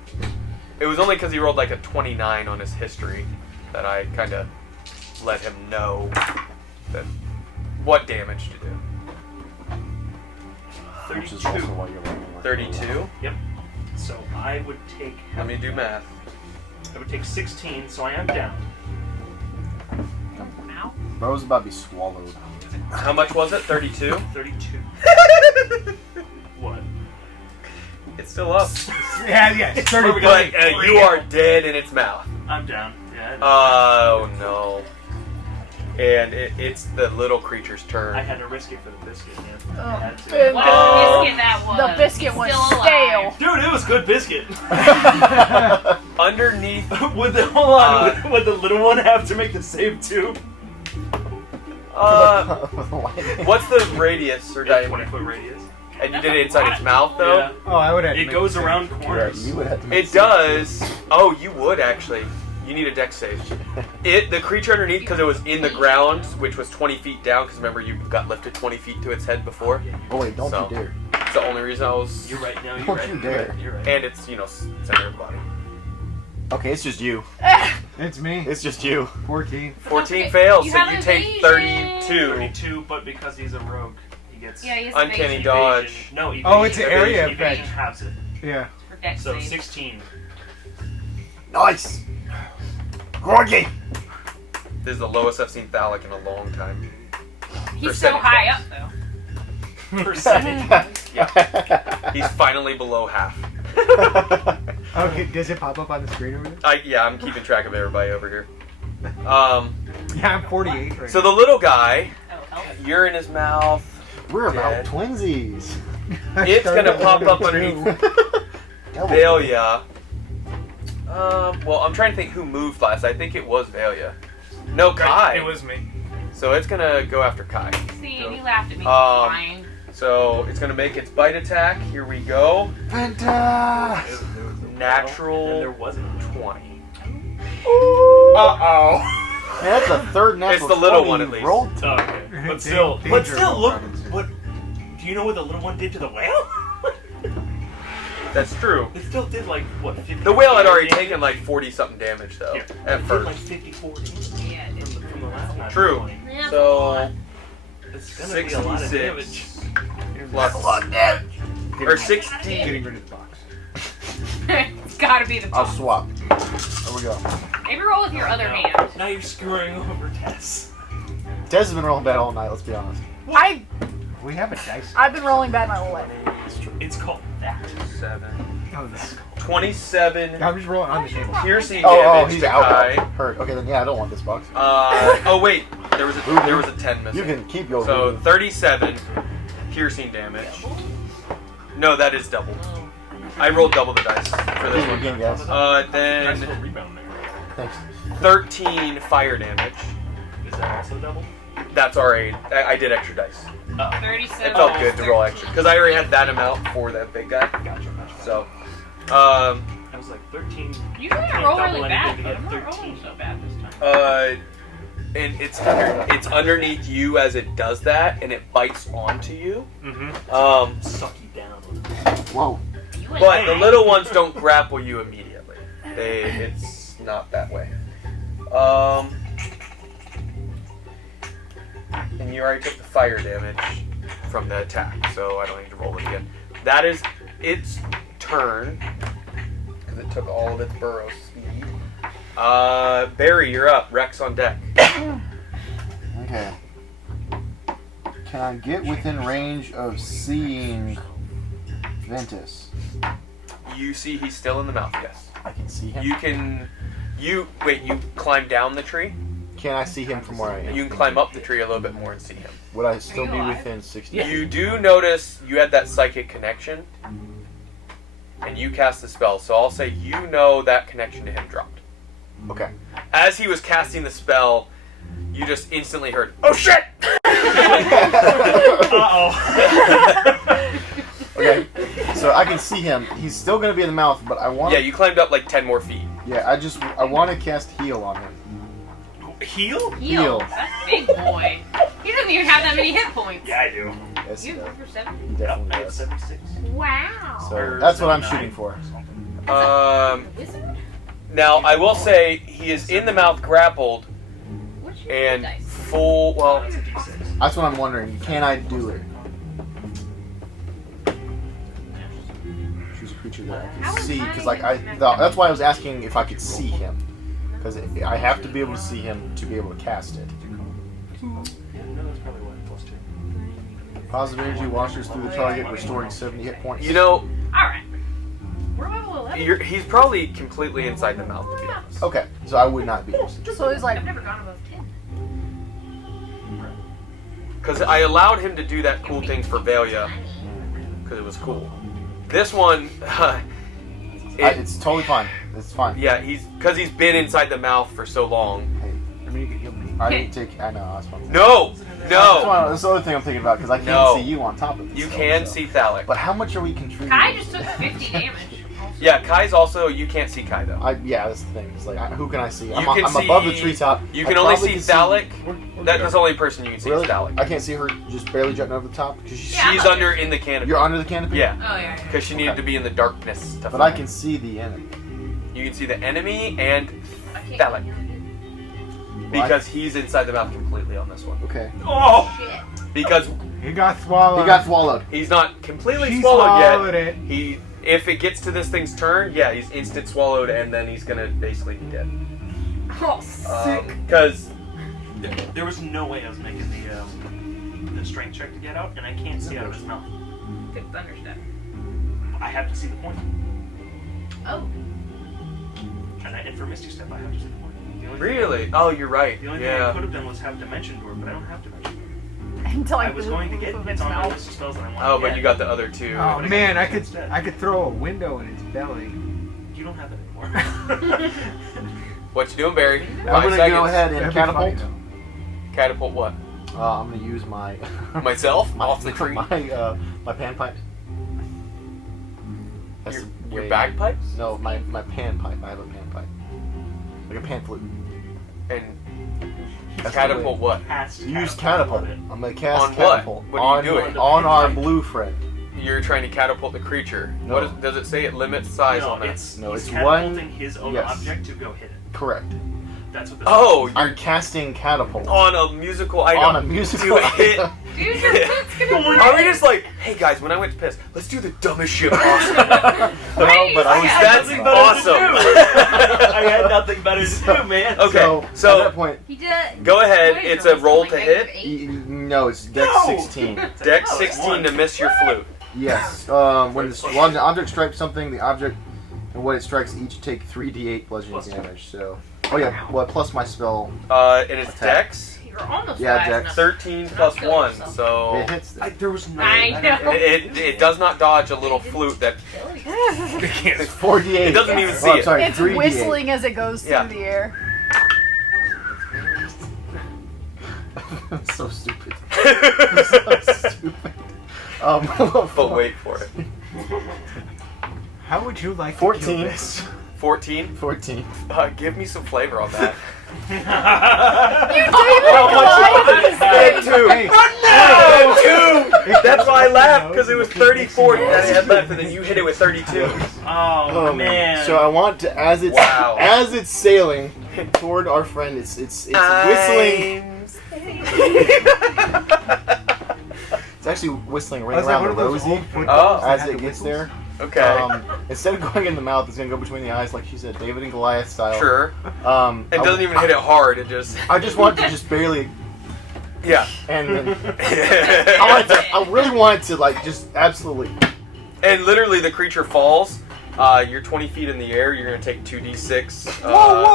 It was only because he rolled like a 29 on his history that I kind of let him know that what damage to do. Which is 32. also why you're rolling. 32. Yep. So I would take. Let me do math. I would take 16, so I am down. Ow. Bro's about to be swallowed. How much was it? 32. 32. What? It's still up. Yeah, it's 30 Where we got But you are dead in its mouth. I'm down. Yeah. Oh no. And it's the little creature's turn. I had to risk it for the biscuit, man. Oh, I had to. and What Oh. a biscuit that was. the biscuit He's was still alive. stale. Dude, it was good biscuit. Underneath. Would the hold on? Would the little one have to make the save too? What's the radius or diameter? 20-foot radius. And you did it inside its mouth though. Yeah. Oh, I would have. to It make goes a save. around Yeah, corners. you would have to make It does. Oh, you would actually. You need a dex save. The creature underneath, because it was in the ground, which was 20 feet down. Because remember, you got lifted 20 feet to its head before. Oh wait, don't So. you dare. It's the only reason I was. You're right. No, you're Don't right. you You're dare. right. You're right. And it's center of the body. Okay, it's just you. It's me. It's just you. 14. 14 Okay, fails, you so have you take evasion. 32. 32, but because he's a rogue, he gets Yeah, he's Uncanny evasion dodge. evasion. No, evasion. Oh, it's an area Evasion effect. has it. Yeah. for deck So save. 16. Nice. Gorgy. This is the lowest I've seen Thalic in a long time. He's so percentage high wise. up though. Percentage. He's finally below half. Okay, does it pop up on the screen over there? I'm keeping track of everybody over here. Yeah, I'm 48 right So the little guy, Oh, help. you're in his mouth. We're about Dead. twinsies. now. It's gonna pop up underneath Valia. Well, I'm trying to think who moved last. I think it was Valia. No, Kai. It was me. So it's gonna go after Kai. See, you laughed at me. Um, Fine. So it's gonna make its bite attack. Here we go. Venta. And Natural there wasn't. 20. Man, that's the third natural. It's the little 20 one, at you least. rolled. Oh, okay. But Dan- still, danger look. requirements. But do you know what the little one did to the whale? That's true. It still did like what? 50 The whale had already damage? taken like 40 something damage though. Yeah. At It did first. like 54 damage Yeah, it is. from the last time. True. Yeah, So It's gonna be a lot of 66 damage. plus or 16. Getting rid of the box. It's gotta be the I'll top. swap. There we go. Maybe roll with your other No. hand. Now you're screwing over Tess. Tez has been rolling bad all night. Let's be honest. We have a dice. I've been rolling bad my whole life. It's true. It's called that. 7. Oh, this. 27 I'm just rolling on the table. piercing Oh, damage he's to out. Kai. Hurt. Okay, then yeah, I don't want this box. Oh wait, there was a 10 missing. You can keep yours. So 37 piercing damage. No, that is double. I rolled double the dice for this one. Again, guys. Nice Then little rebound there. Thanks. 13 fire damage. Is that also double? That's alright. I did extra dice. 37. It felt good to roll extra because I already had that amount for that big guy. Gotcha. So, I was like 13. Usually Can't I roll double really bad, anything but to I'm get not rolling 13. so bad this time. And it's underneath you as it does that, and it bites onto you. Mm-hmm. Suck you down. Whoa. You and But the I. little ones don't grapple you immediately. It's not that way. And you already took the fire damage from the attack, so I don't need to roll it again. That is its turn, because it took all of its burrow speed. Barry, you're up. Rex on deck. Okay. Can I get within range of seeing Ventus? You see he's still in the mouth, yes. I can see him. You climb down the tree? Can I see him from where I am? You can climb up the tree a little bit more and see him. Would I still Are you be alive? within 60? You do notice you had that psychic connection. and you cast the spell. So I'll say you know that connection to him dropped. Okay. As he was casting the spell, you just instantly heard, "Oh shit!" Okay. So I can see him. He's still gonna be in the mouth, but I want. Yeah, you climbed up like 10 more feet. Yeah, I want to cast heal on him. Heal? Heal. That's big boy. He doesn't even have that many hit points. Yeah, I do. Yes, he You does. have for 7? He definitely I have does. 76. Wow. So that's what I'm 79. shooting for. Wizard? Now I will say he is in the mouth grappled What's your and dice? full. Well, That's a D6. That's what I'm wondering. Can I do it? Choose a creature that I How can is see, mine because like even that's why I was asking if I could see him, because I have to be able to see him to be able to cast it. Yeah, no, that's probably what, +2. Positive energy washes through the target, restoring 70 hit points. you know, Alright. We're level 11. he's probably completely inside the mouth, to be honest. Okay, so I would not be able to see. So he's like, I've never gone above 10. Because I allowed him to do that cool thing for Valia, because it was cool. This one, It's totally fine. It's fine. yeah, because he's been inside the mouth for so long. Hey, I mean, you can heal me. I didn't take. I know. That's fine. No, That's the other thing I'm thinking about, because I can't No. see you on top of this. you stuff, can so. see Thalic. But how much are we contributing? Kai just took 50 damage. Yeah, Kai's also, you can't see Kai though. Yeah, that's the thing. It's like, who can I see? I'm can above the see- treetop. You I can only probably see can Thalic. That's the only person you can see Really? is Thalic. I can't see her just barely jumping over the top because Yeah, I'm She's up under there. in the canopy. you're under the canopy. Yeah, Oh, yeah. because she needed Okay. to be in the darkness. But I can see the enemy. You can see the enemy and I can't Thalic. heal you. Because he's inside the mouth completely on this one. Okay. Oh! Shit. Because He got swallowed. He got swallowed. he's not completely She swallowed swallowed yet. it. If it gets to this thing's turn, yeah, he's instant swallowed, and then he's gonna basically be dead. Oh, sick. Because There was no way I was making the strength check to get out, and I can't see out of his mouth. Good thunderstep. I have to see the point. Oh. And for Misty Step, I have to see the point. The only thing- really, oh, you're right. The only thing I Yeah. could have done was have Dimension Door, but I don't have Dimension Door. until I was going to get its it's on my mouth. list of spells that I want Oh, to but get. you got the other two. Oh But man, I instead. could throw a window in its belly. You don't have that anymore. What you doing, Barry? I'm 5 gonna seconds. go ahead and That'd be catapult. funny, though. Catapult what? I'm gonna use my Myself? Off the tree? my panpipe. That's Your way- bagpipes? No, my panpipe. I have a panpipe, like a pan flute. And That's catapult what? Has to Use catapult catapult. it. I'm gonna cast On what? catapult. What are you on, doing? On our blue friend. You're trying to catapult the creature. No. What does it say? It limits size No, on that. it's No, he's it's catapulting one- his own yes. object to go hit it. Correct. That's what this Oh, is. you're I'm casting catapult on a musical item. on a musical to hit. item. Dude, your foot's gonna Are we just like, hey guys, when I went to piss, let's do the dumbest shit possible. No, but I was. That's nothing better to awesome. do. I had nothing better to do, man. Okay, So, at that point, He did. go ahead. Wait, It's no, a roll like to negative hit. 8. no, it's Dex No! 16. Dex Oh, it's 16 to one. miss your flute. Yes. When the object strikes something, the object and what it strikes each take 3d8 bludgeoning Plus two. damage. So, oh yeah, well plus my spell, And it's Attack. Dex You're almost Yeah, fast Dex. enough. 13 So plus not kill 1, yourself. it so hits. There was no. I know. it does not dodge a little flute that It's 4d8. it doesn't even see I'm it. sorry, It's 3d8. whistling as it goes Yeah. through the air. So stupid. So stupid. But wait for it. How would you like to 14. kill this? 14. 14. Give me some flavor on that. Hey, Two. That's why I laughed because it was 34 that I had left, and then you hit it with 32. Oh, man. So I want to, as it's Wow. as it's sailing toward our friend, it's whistling. It's actually whistling right was like around one the of those rosy old foot Oh. dogs that as had it the gets whistles. there. Okay. Instead of going in the mouth, it's gonna go between the eyes, like she said, David and Goliath style. Sure. It doesn't even hit it hard. It just. I just want to just barely, Yeah. and then I really want to like just absolutely. And literally, the creature falls. You're 20 feet in the air. You're gonna take 2d6.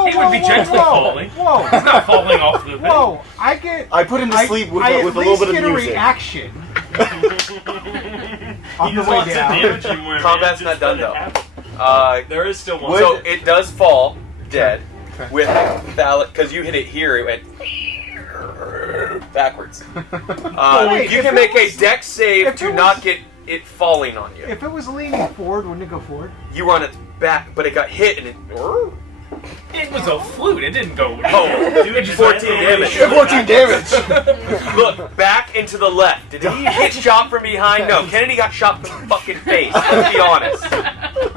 It would be gently falling. Whoa! It's not falling off the thing. Whoa! I I put him to sleep with I a at little least bit get of a music. reaction On He the just way wants to down. damage you more. Combat's man. Just not done, let it though. happen. There is still one. So it does fall dead Okay. with Thalic, because you hit it here, it went backwards. Wait, You if can it make was- a dex save if to it not was- get it falling on you. If it was leaning forward, wouldn't it go forward? You were on its back, but it got hit and it. It was a flute. It didn't go. Oh, Dude, it's 14 damage. 14 damage. Look, back and to the left. Did he get shot from behind? No, Kennedy got shot from the fucking face. Let's be honest.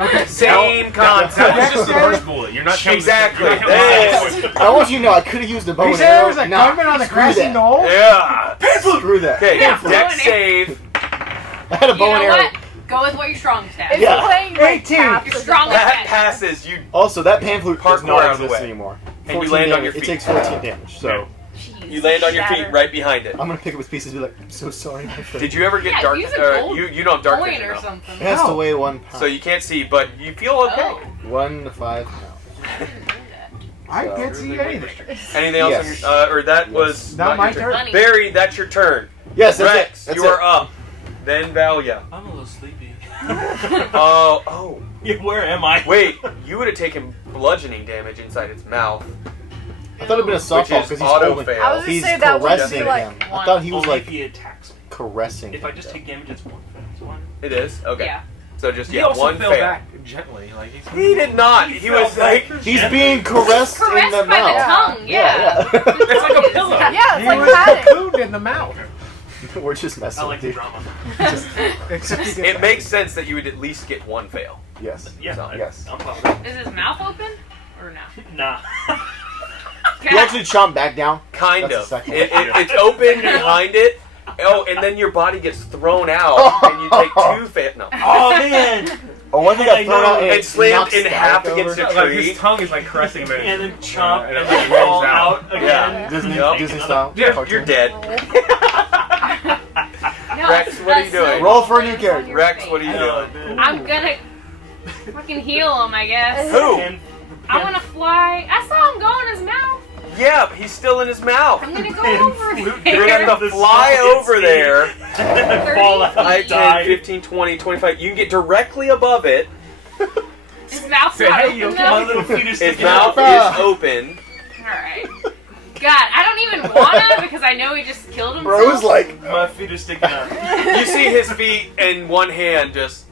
Okay. Same concept. That was just the first bullet. You're not counting Exactly. You're not counting This. I want you to know I could have used a bow You and said there arrow. was a Nah, gunman on the screw grassy that. knoll? Yeah. Screw that. Okay, Yeah. dex save. I had a You bow know and arrow. what? Go with what you're strongest at. It's Yeah. playing like 18. half You're the strong time. That passes. You Also, that pan flute does Parkour not out of the exist way. anymore. And you 14 land on damage. your It feet. takes 14 damage, so Jeez. you land on your feet Shatter. right behind it. I'm gonna pick up his pieces and be like, I'm so sorry, my friend. Did you ever get Yeah, dark? use a gold You don't have dark Coin vision, or though. something. It has to No. weigh 1 pound. So you can't see, but you feel okay. Oh. 1 to 5 pounds. I So- can't see anything. Anything else? Yes. On your, or that Yes. was Not my your turn. Funny. Barry, that's your turn. Yes, that's Rex, it. That's you are it. up. Then Valia. I'm a little sleepy. Oh, Yeah, where am I? wait. You would have taken bludgeoning damage inside its mouth. I thought it'd been a softball Which is because he's auto holding. fail. I was He's gonna say that would caressing be like him. I one. thought he was Only like if he attacks me. caressing. If I him. just take damage, it's one. It's one. It is? Okay. Yeah. So just, He yeah, also one fell fail. back gently. Like he's He did not. He was like, He's being caressed, in Caressed the by mouth. the tongue, yeah. It's like a pillow. Yeah, it's He like was patting. cocooned in the mouth. We're just messing I like the with you. drama. Except he gets it makes sense that you would at least get one fail. Yes. Yeah. So, yes. I'm fine with Is his mouth open? Or no? it. Nah. He actually chomped back down. Kind That's of. the second It's open behind it. Oh, and then your body gets thrown out, and you take two fail. No. Oh man. Oh, one thing got I thrown know. out and It slammed knocks in Static half over. against a Like tree. his tongue is like caressing him. And then chomp, and and it then rolls fall out. out again. Yeah. Disney, Yep. Disney style. Yeah, cartoon. You're dead. No, Rex, what are you that's doing? so Roll for a new on character. your Rex, face. what are you Oh, doing? man. I'm gonna fucking heal him, I guess. Who? And- I wanna fly. I saw him go in his mouth. Yeah, but he's still in his mouth. I'm gonna go And over flute there. You're gonna have to The fly small over hits there. and then fall out 5, and 10, die. 15, 20, 25. You can get directly above it. His mouth's Say, not hey, open you My though. little feet are His sticking mouth out. is open. Alright. God, I don't even wanna because I know he just killed himself. Bro's like, My feet are sticking out. You see his feet and one hand just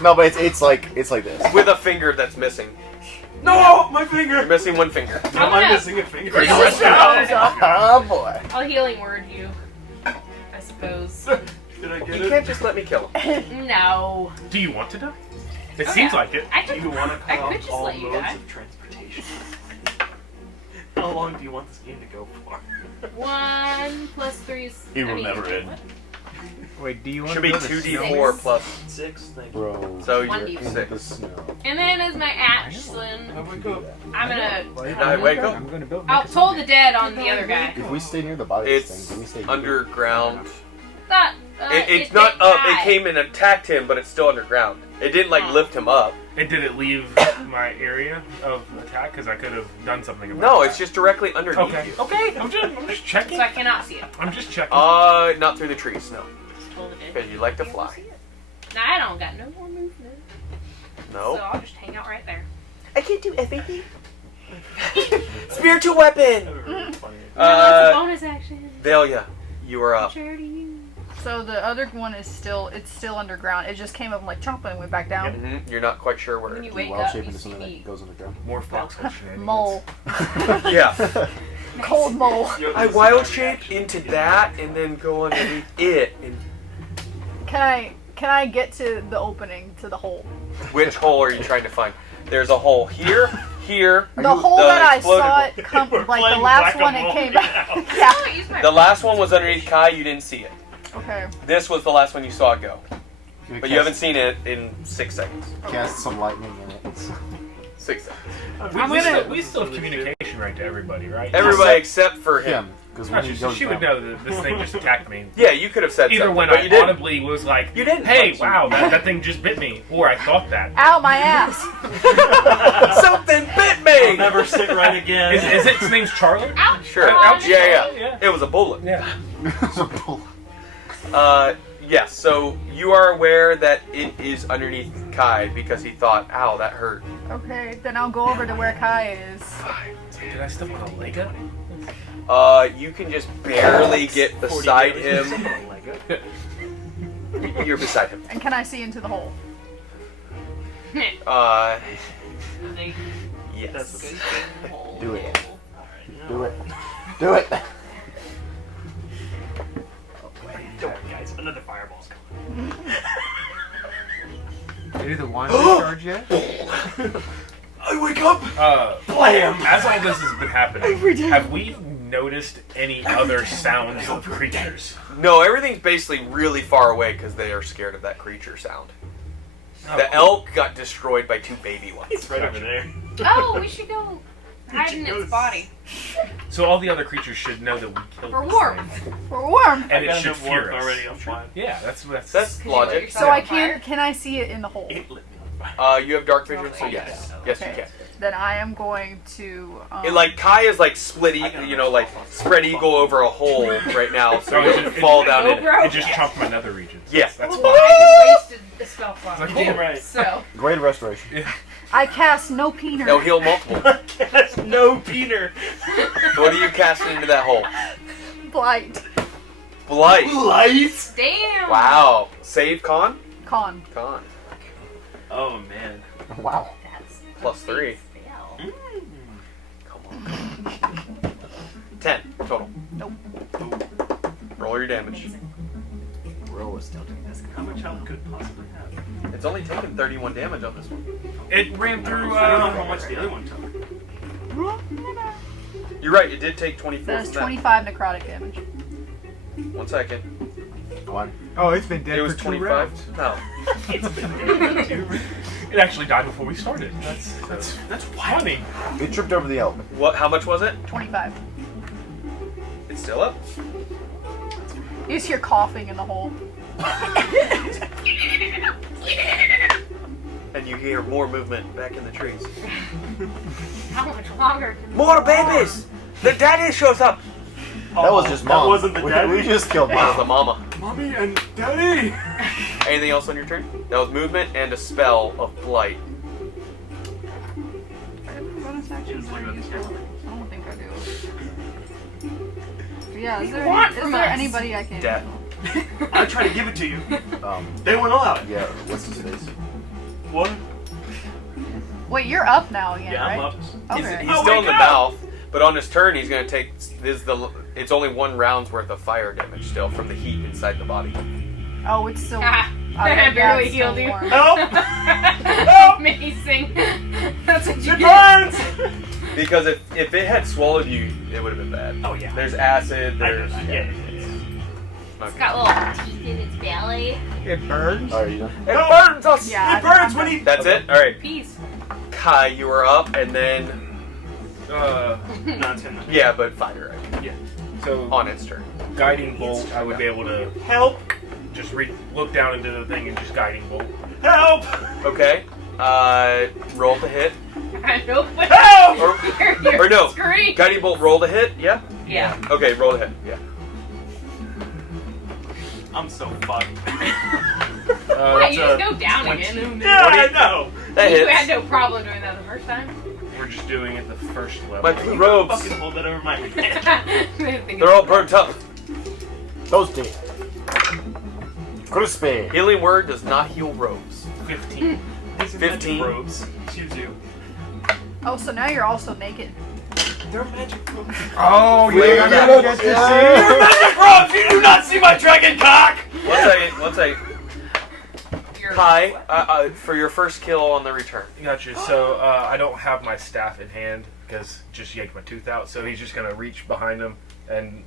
no, but it's like this. with a finger that's missing. No, my You're finger. missing one finger. Am I gonna- missing a finger? Are you resting up? Oh boy. I'll healing word you. I suppose. Did I get You it? can't just let me kill him. No. Do you want to die? It Oh, seems yeah. like it. I Do could, you want to I cut could off just all let you modes die. of transportation? How long do you want this game to go for? 1 plus 3 is. It will never end. what? Wait, do you want Should to be go to 2d4 Six. plus. 6, thank you. Bro. So One you're d4. The 6. snow. And then as my action, Have we go? I'm gonna. No, wait, go. I'm gonna build. I'll toll the dead on the other guy. If we stay near the body of this It's thing, do we stay underground. Thought, It's it not didn't up. die. It came and attacked him, but it's still underground. It didn't like Oh. lift him up. And did it leave my area of attack? Because I could have done something about No, that. it's just directly underneath Okay. you. Okay, I'm just checking. So I cannot see it. I'm just checking. Not through the trees, no. Just toll the dead. Because you like to fly. Nah, I don't got no more movement. So No. I'll just hang out right there. I can't do everything. Spiritual weapon. No, that's a bonus action. Valia, you are up. Charity you. So the other one is still underground. It just came up and like chomping and went back down. Mhm, you're not quite sure When where. you Do wake wild up, shape you into something see that goes underground? More foxhole shenanigans. Mole. Yeah. Cold mole. I wild shape into that and then go underneath it. And Can I get to the opening, to the hole? which hole are you trying to find? There's a hole here, here. The hole that I exploded saw one. it come, We're like the playing last one it whack-a-mole came now. out. Yeah. Oh, use my The last one was underneath Kai. You didn't see it. Okay. This was the last one you saw it go, We but you haven't seen it in 6 seconds. cast some lightning in it. 6 seconds. We still have communication right to everybody, right? Everybody except for him. Him, because when Gotcha, he so goes she would down, know that this thing just attacked me. Yeah, you could have said Either something, when but I you didn't. audibly was like, You didn't. hey, wow, that thing just bit me. Or I thought that. Ow, my ass. Something bit I'll me. never sit right again. Is its name's Charlie? Ouch. Sure. Ouch. Yeah, yeah. Yeah. It was a bullet. Yeah. it's a bull. Yes, so you are aware that it is underneath Kai because he thought, ow, that hurt. Okay, then I'll go over to where Kai is. Did I step on a Lego? You can just barely get beside him. You're beside him. And can I see into the hole? Yes. Do it. Do it. Do it. Don't worry, guys. Another fireball's coming. Did the wand discharge yet? I wake up. Blam! As all this has been happening, have we noticed any other sounds of creatures? No, everything's basically really far away because they are scared of that creature sound. The cool. elk got destroyed by 2 baby ones. It's right over there. Oh, we should go hide in its body. So all the other creatures should know that we killed For this warmth. thing. For warm. And it got should enough warmth fear us. already. I'm fine. Yeah, that's That's logic. So I can I see it in the hole? It lit me on fire. You have dark vision, so yes. Yes, you Okay. can. Then I am going to. It, like, Kai is like split, like spread eagle over a hole right now, so you can fall down in it. It just chopped my nether region. Yeah. That's Well, fine. I just wasted the spell slot. Like, Damn right. So, Great restoration. I cast no peener. They'll heal multiple. That's no Peter. What are you casting into that hole? Blight. Blight. Lights. damn. Wow. Save con? Con. Con. Oh man. Wow. That's Plus 3. spell. Come on. 10 total. Nope. Roll your damage. Bro was still doing this. How much health could it possibly have? It's only taken 31 damage on this one. It ran through. I don't know how much the other one took. You're right, it did take 24 That is from that. 25 necrotic damage. 1 second. One. Oh, it's been dead It was for 2 25. rounds. No. It actually died before we started. That's funny. It tripped over the elk. What? How much was it? 25. It's still up. You just hear coughing in the hole. And you hear more movement back in the trees. How much longer can More babies! The daddy shows up! That was just mom. That wasn't the daddy. We just killed That was the mom. mama. Mommy and Daddy. Anything else on your turn? That was movement and a spell of blight. Bonus action Just like are that. useful. I don't think I do. But yeah, is there, want is from there us? anybody I can? Death. I tried to give it to you. Um, They went all out. yeah, what's his face? What? Wait, you're up now again, Yeah, right? I'm up. He's, Okay. he's Oh, still in wake the up! mouth, but on his turn he's going to take it's only 1 round's worth of fire damage still from the heat inside the body. Oh, it's still. Ah, I I barely it's healed still you. warm. Help! Amazing. That's what you It get. burns! Because if it had swallowed you, it would have been bad. Oh yeah. There's acid, I there's... know that. Yeah. It's got little teeth in its belly. It burns. Are you done? It burns us! Yeah. It burns when he. That's it? Alright. Peace. Kai, you are up, and then... No, it's him. Yeah, but fire, right? So On its turn. guiding bolt, I would be able to Help! just look down into the thing and just guiding bolt. Help! Okay. Roll to hit. I know. But Help! Or no. Scream. Guiding bolt, roll to hit? Yeah? Yeah. Okay, roll to hit. Yeah. I'm so fucked. Yeah, you just go down 20. again. Yeah, What do I you- know. That You had hits. no problem doing that the first time. We're just doing it the first level. My blue robes. Fucking hold that over my head. They're all burnt up. Those dead. Crispy. Healing word does not heal robes. 15. These are 15. magic robes. Choose you. Oh, so now you're also naked. They're magic robes. Oh, Wait, yeah, yeah. you get to They're magic robes! You do not see my dragon cock! One second. Kai, for your first kill on the return. Gotcha. So I don't have my staff in hand because just yanked my tooth out. So he's just gonna reach behind him and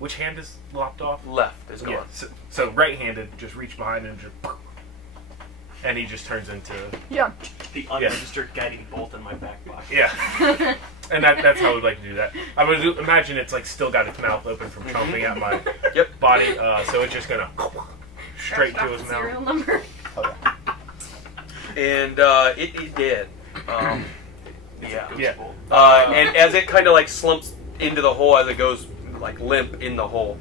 which hand is lopped off? Left is gone. Yeah. So right-handed, just reach behind him, just and he just turns into Yeah. The unregistered guiding bolt in my back pocket. yeah. And that's how I would like to do that. I would imagine it's like still got its mouth open from chomping at my Yep. body. So it's just gonna straight to his mouth. Serial number. And it did. Yeah. Yeah. And as it kind of like slumps into the hole as it goes like limp in the hole.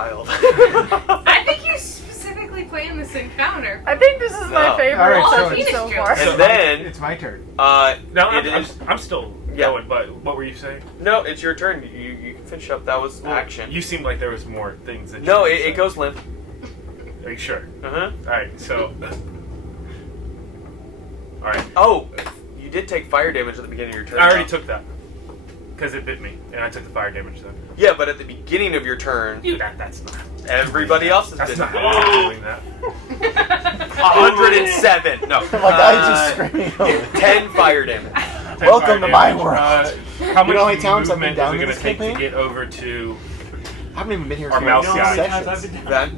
child. I think you're specifically playing this encounter. I think this is my No. favorite Alright, so session it's- so far. And then, It's my turn. No, it is. I'm still Yeah. going. But what were you saying? No, it's your turn. You can finish up. That was Well, action. You seemed like there was more things that. No, you it goes limp. Are you sure? Uh huh. All right. So. All right. Oh, you did take fire damage at the beginning of your turn. I already though. took that because it bit me, and I took the fire damage then. Yeah, but at the beginning of your turn, Dude, that's not. everybody else has That's been not how I'm doing that. 107. No. Like I just screaming over. 10 fire damage. Welcome to my world. How You know how many times I've been movement down is it in going this to take campaign? to get over to? I haven't even been here Our for mouse six guy. sessions.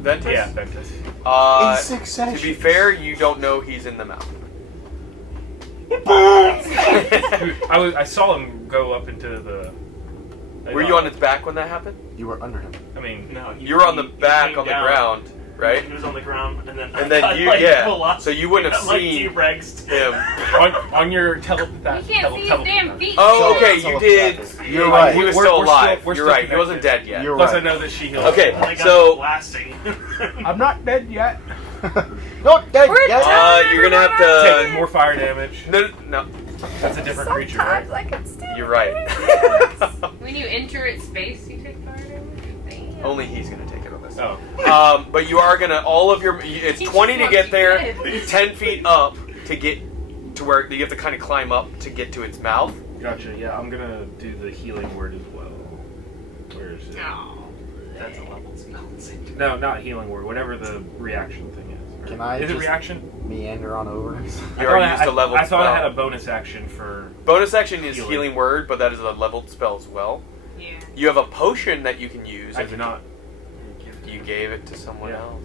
Ventus? Yeah, Ventus. In 6 To sessions. be fair, you don't know he's in the mountain. I saw him go up into the. Were you on his back when that happened? You were under him. I mean, No, You were on the he back came on the down. ground, right? He was on the ground, and then And then you, yeah. So you wouldn't have like seen T-Rex. him. on your You can't see his damn feet. Oh, okay, So- you did. You're right. He was We're still still- alive. we're You're still right. He wasn't connected. dead yet. You're Plus, right. I know that she healed. Okay. And I got So- blasting. I'm not dead yet. No, dead. We're Yes. You're gonna have Take to. more fire damage. No, That's a different creature, right? Sometimes I can still. you're right. When you enter its space, you take fire damage. Damn. Only he's gonna take it on this. Oh. But you are gonna all of your. It's He 20 to just get wants there, you dead. 10 feet up to get to where you have to kind of climb up to get to its mouth. Gotcha. Yeah, I'm gonna do the healing word as well. Where is it? Oh. That's a level spell. No, not healing word. Whatever the reaction thing is. Can I Is it just- reaction? Meander on over. You already used a leveled I thought I spell. had a bonus action for. Bonus action is Healing. healing word, but that is a leveled spell as well. Yeah. You have a potion that you can use. I do not. You gave it to someone Yeah. else.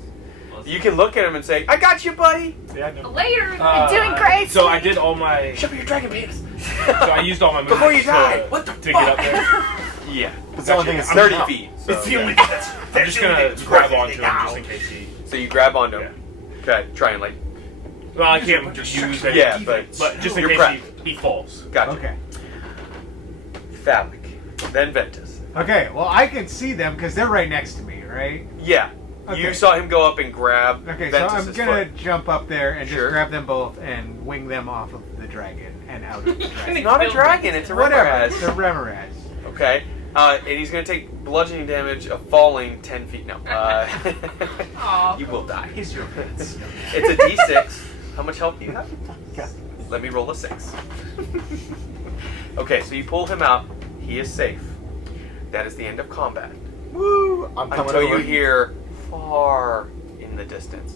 You can look at him and say, "I got you, buddy." Yeah, no. Later. Uh, doing great. So I did all my. Show me your dragon penis. So I used all my movements Before you die. to, What the to get up there. Yeah, It's the only thing that's 30 out. feet. It's So, the yeah. only thing that's. I'm just gonna grab onto him just in case he. So you grab onto him. Okay, try and like. Well, I can't just use any Yeah, defense, but just in you're case prepped. he falls. Gotcha. Okay. Phallic. Then Ventus. Okay, well, I can see them because they're right next to me, right? Yeah. Okay. You saw him go up and grab Okay, so I'm Ventus's gonna foot. jump up there and Sure. just grab them both and wing them off of the dragon and out of the It's dragon. not a dragon, it's a Whatever, Remoraz. it's a Remoraz. Okay. And he's gonna take bludgeoning damage of falling 10 feet. No. Aw. You will die. Here's your bits. It's a d6. How much health do you have? Let me roll a 6. Okay, so you pull him out. He is safe. That is the end of combat. Woo! I'm coming Until over. you hear far in the distance.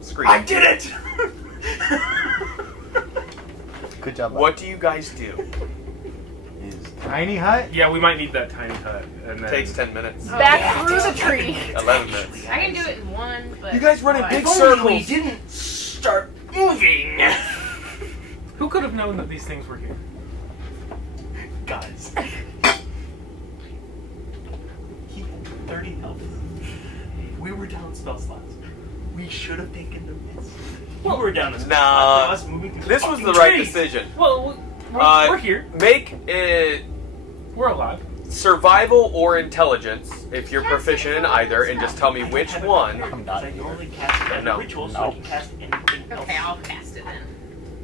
Scream. I did it! Good job. What do you guys do? Is Tiny hut? Yeah, we might need that tiny hut, and then Takes 10 minutes. Back through the tree. 11 minutes. I can do it in one, but. You guys run in Why? big If only circles. we didn't start moving! Who could have known that these things were here? Guys. He had 30 health. We were down spell slots. We should have taken the miss. We were down a spell slot. Us moving through This the was the fucking right trees. decision. Well, we're here. Make it We're alive. survival or intelligence if you're proficient in either, and just tell me which one. I'm not I here. normally cast it No. ritual, so No. I can cast anything else. Okay, I'll cast it then.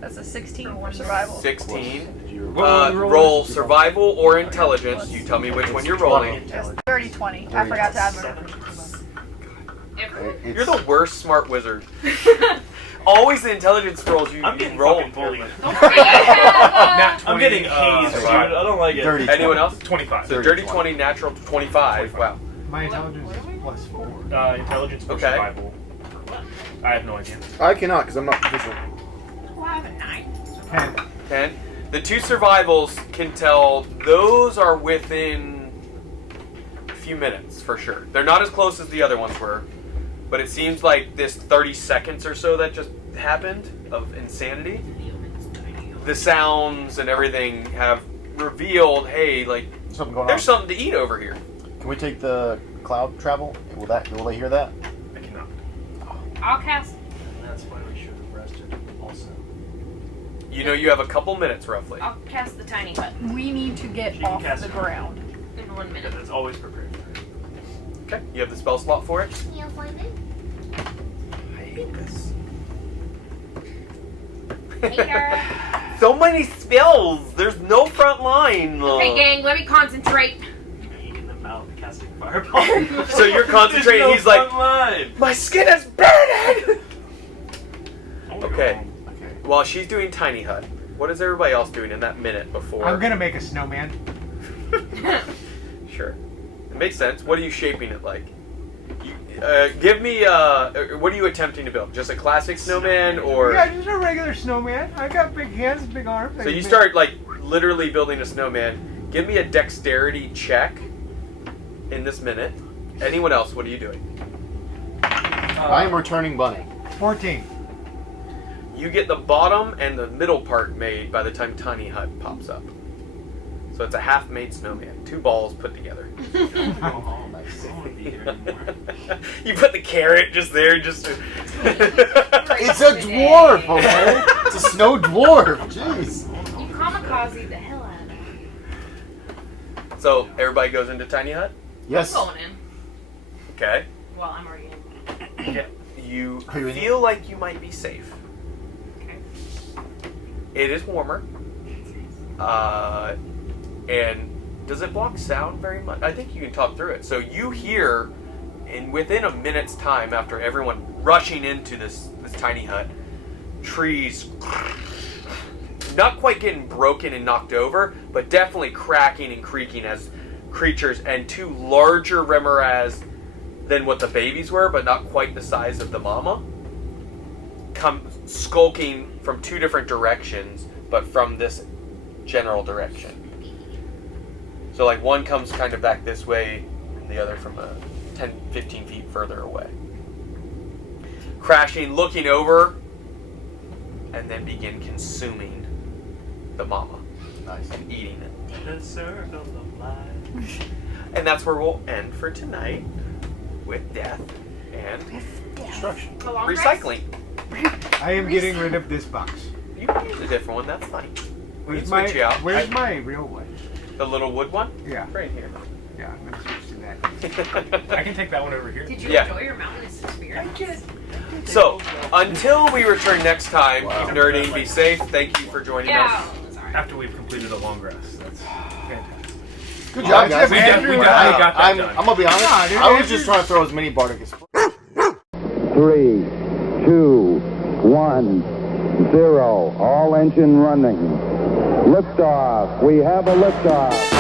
That's a 16 for survival. 16. Did you What were we Roll rolling? survival or intelligence. You tell me which one you're rolling. That's 30-20. I forgot to add my If- You're the worst smart wizard. Always the intelligence rolls you I'm getting roll. fucking bullied. Don't forget you have, Nat 20, I'm getting hazed, dude. survival. I don't like it. Dirty Anyone 20. else? 25. So dirty 20, natural 25. Wow. My intelligence is plus 4. Intelligence for Okay. survival. I have no idea. I cannot because I'm not proficient. well, I have a 9. 10. 10. The two survivals can tell those are within a few minutes for sure. They're not as close as the other ones were, but it seems like this 30 seconds or so that just happened of insanity, the sounds and everything have revealed, hey, like, Something going on. there's something to eat over here. Can we take the cloud travel? Will they hear that? I cannot. I'll cast. And that's why we should have rested also. You know you have a couple minutes roughly. I'll cast the tiny hut. We need to get She can off cast the it. ground. 1 minute. Because it's always prepared for it. Okay, you have the spell slot for it. You'll find it. I hate this. Hater. So many spells. There's no front line. Okay, gang, let me concentrate. In the mouth, casting fireball. So you're concentrating. He's like, line. my skin is burning. Okay. Okay. While she's doing tiny hut, what is everybody else doing in that minute before? I'm gonna make a snowman. Sure. It makes sense. What are you shaping it like? You, give me. What are you attempting to build? Just a classic snowman, or? Yeah, just a regular snowman. I got big hands, big arms. So you start like literally building a snowman. Give me a dexterity check in this minute. Anyone else? What are you doing? I am returning bunny. 14. You get the bottom and the middle part made by the time tiny hut pops up. So it's a half-made snowman. 2 balls put together. Oh, nice. I won't be here anymore. You put the carrot just there, just. To... It's a dwarf, okay? It's a snow dwarf. Jeez. You kamikaze the hell out of it. So everybody goes into tiny hut. Yes. I'm going in. Okay. Well, I'm already in. Yeah. You Are you in feel like you might be safe. Okay. It is warmer. And does it block sound very much? I think you can talk through it. So you hear, within a minute's time, after everyone rushing into this tiny hut, trees not quite getting broken and knocked over, but definitely cracking and creaking as creatures and 2 larger remoras than what the babies were, but not quite the size of the mama, come skulking from 2 different directions, but from this general direction. So like one comes kind of back this way, and the other from 10, 15 feet further away. Crashing, looking over, and then begin consuming the mama. Nice. And eating it. The circle of life. And that's where we'll end for tonight, with death and Destruction. A long recycling. I am getting rid of this box. You can use a different one, that's fine. We Where's can my switch you out. Where's my real one? The little wood one? Yeah, Right here. yeah. I'm gonna switch to that. I can take that one over here. Did you Yeah. enjoy your mountainous experience? So, until we return next time, Wow. keep nerding, be safe. Thank you for joining Yeah. us. Sorry. After we've completed a long rest. That's fantastic. Good job, guys. We definitely got that I'm done. gonna be honest. Nah, dude, I was Andrew- just trying to throw as many bardic as 3, 2, 1, 0. All engine running. Liftoff. We have a liftoff.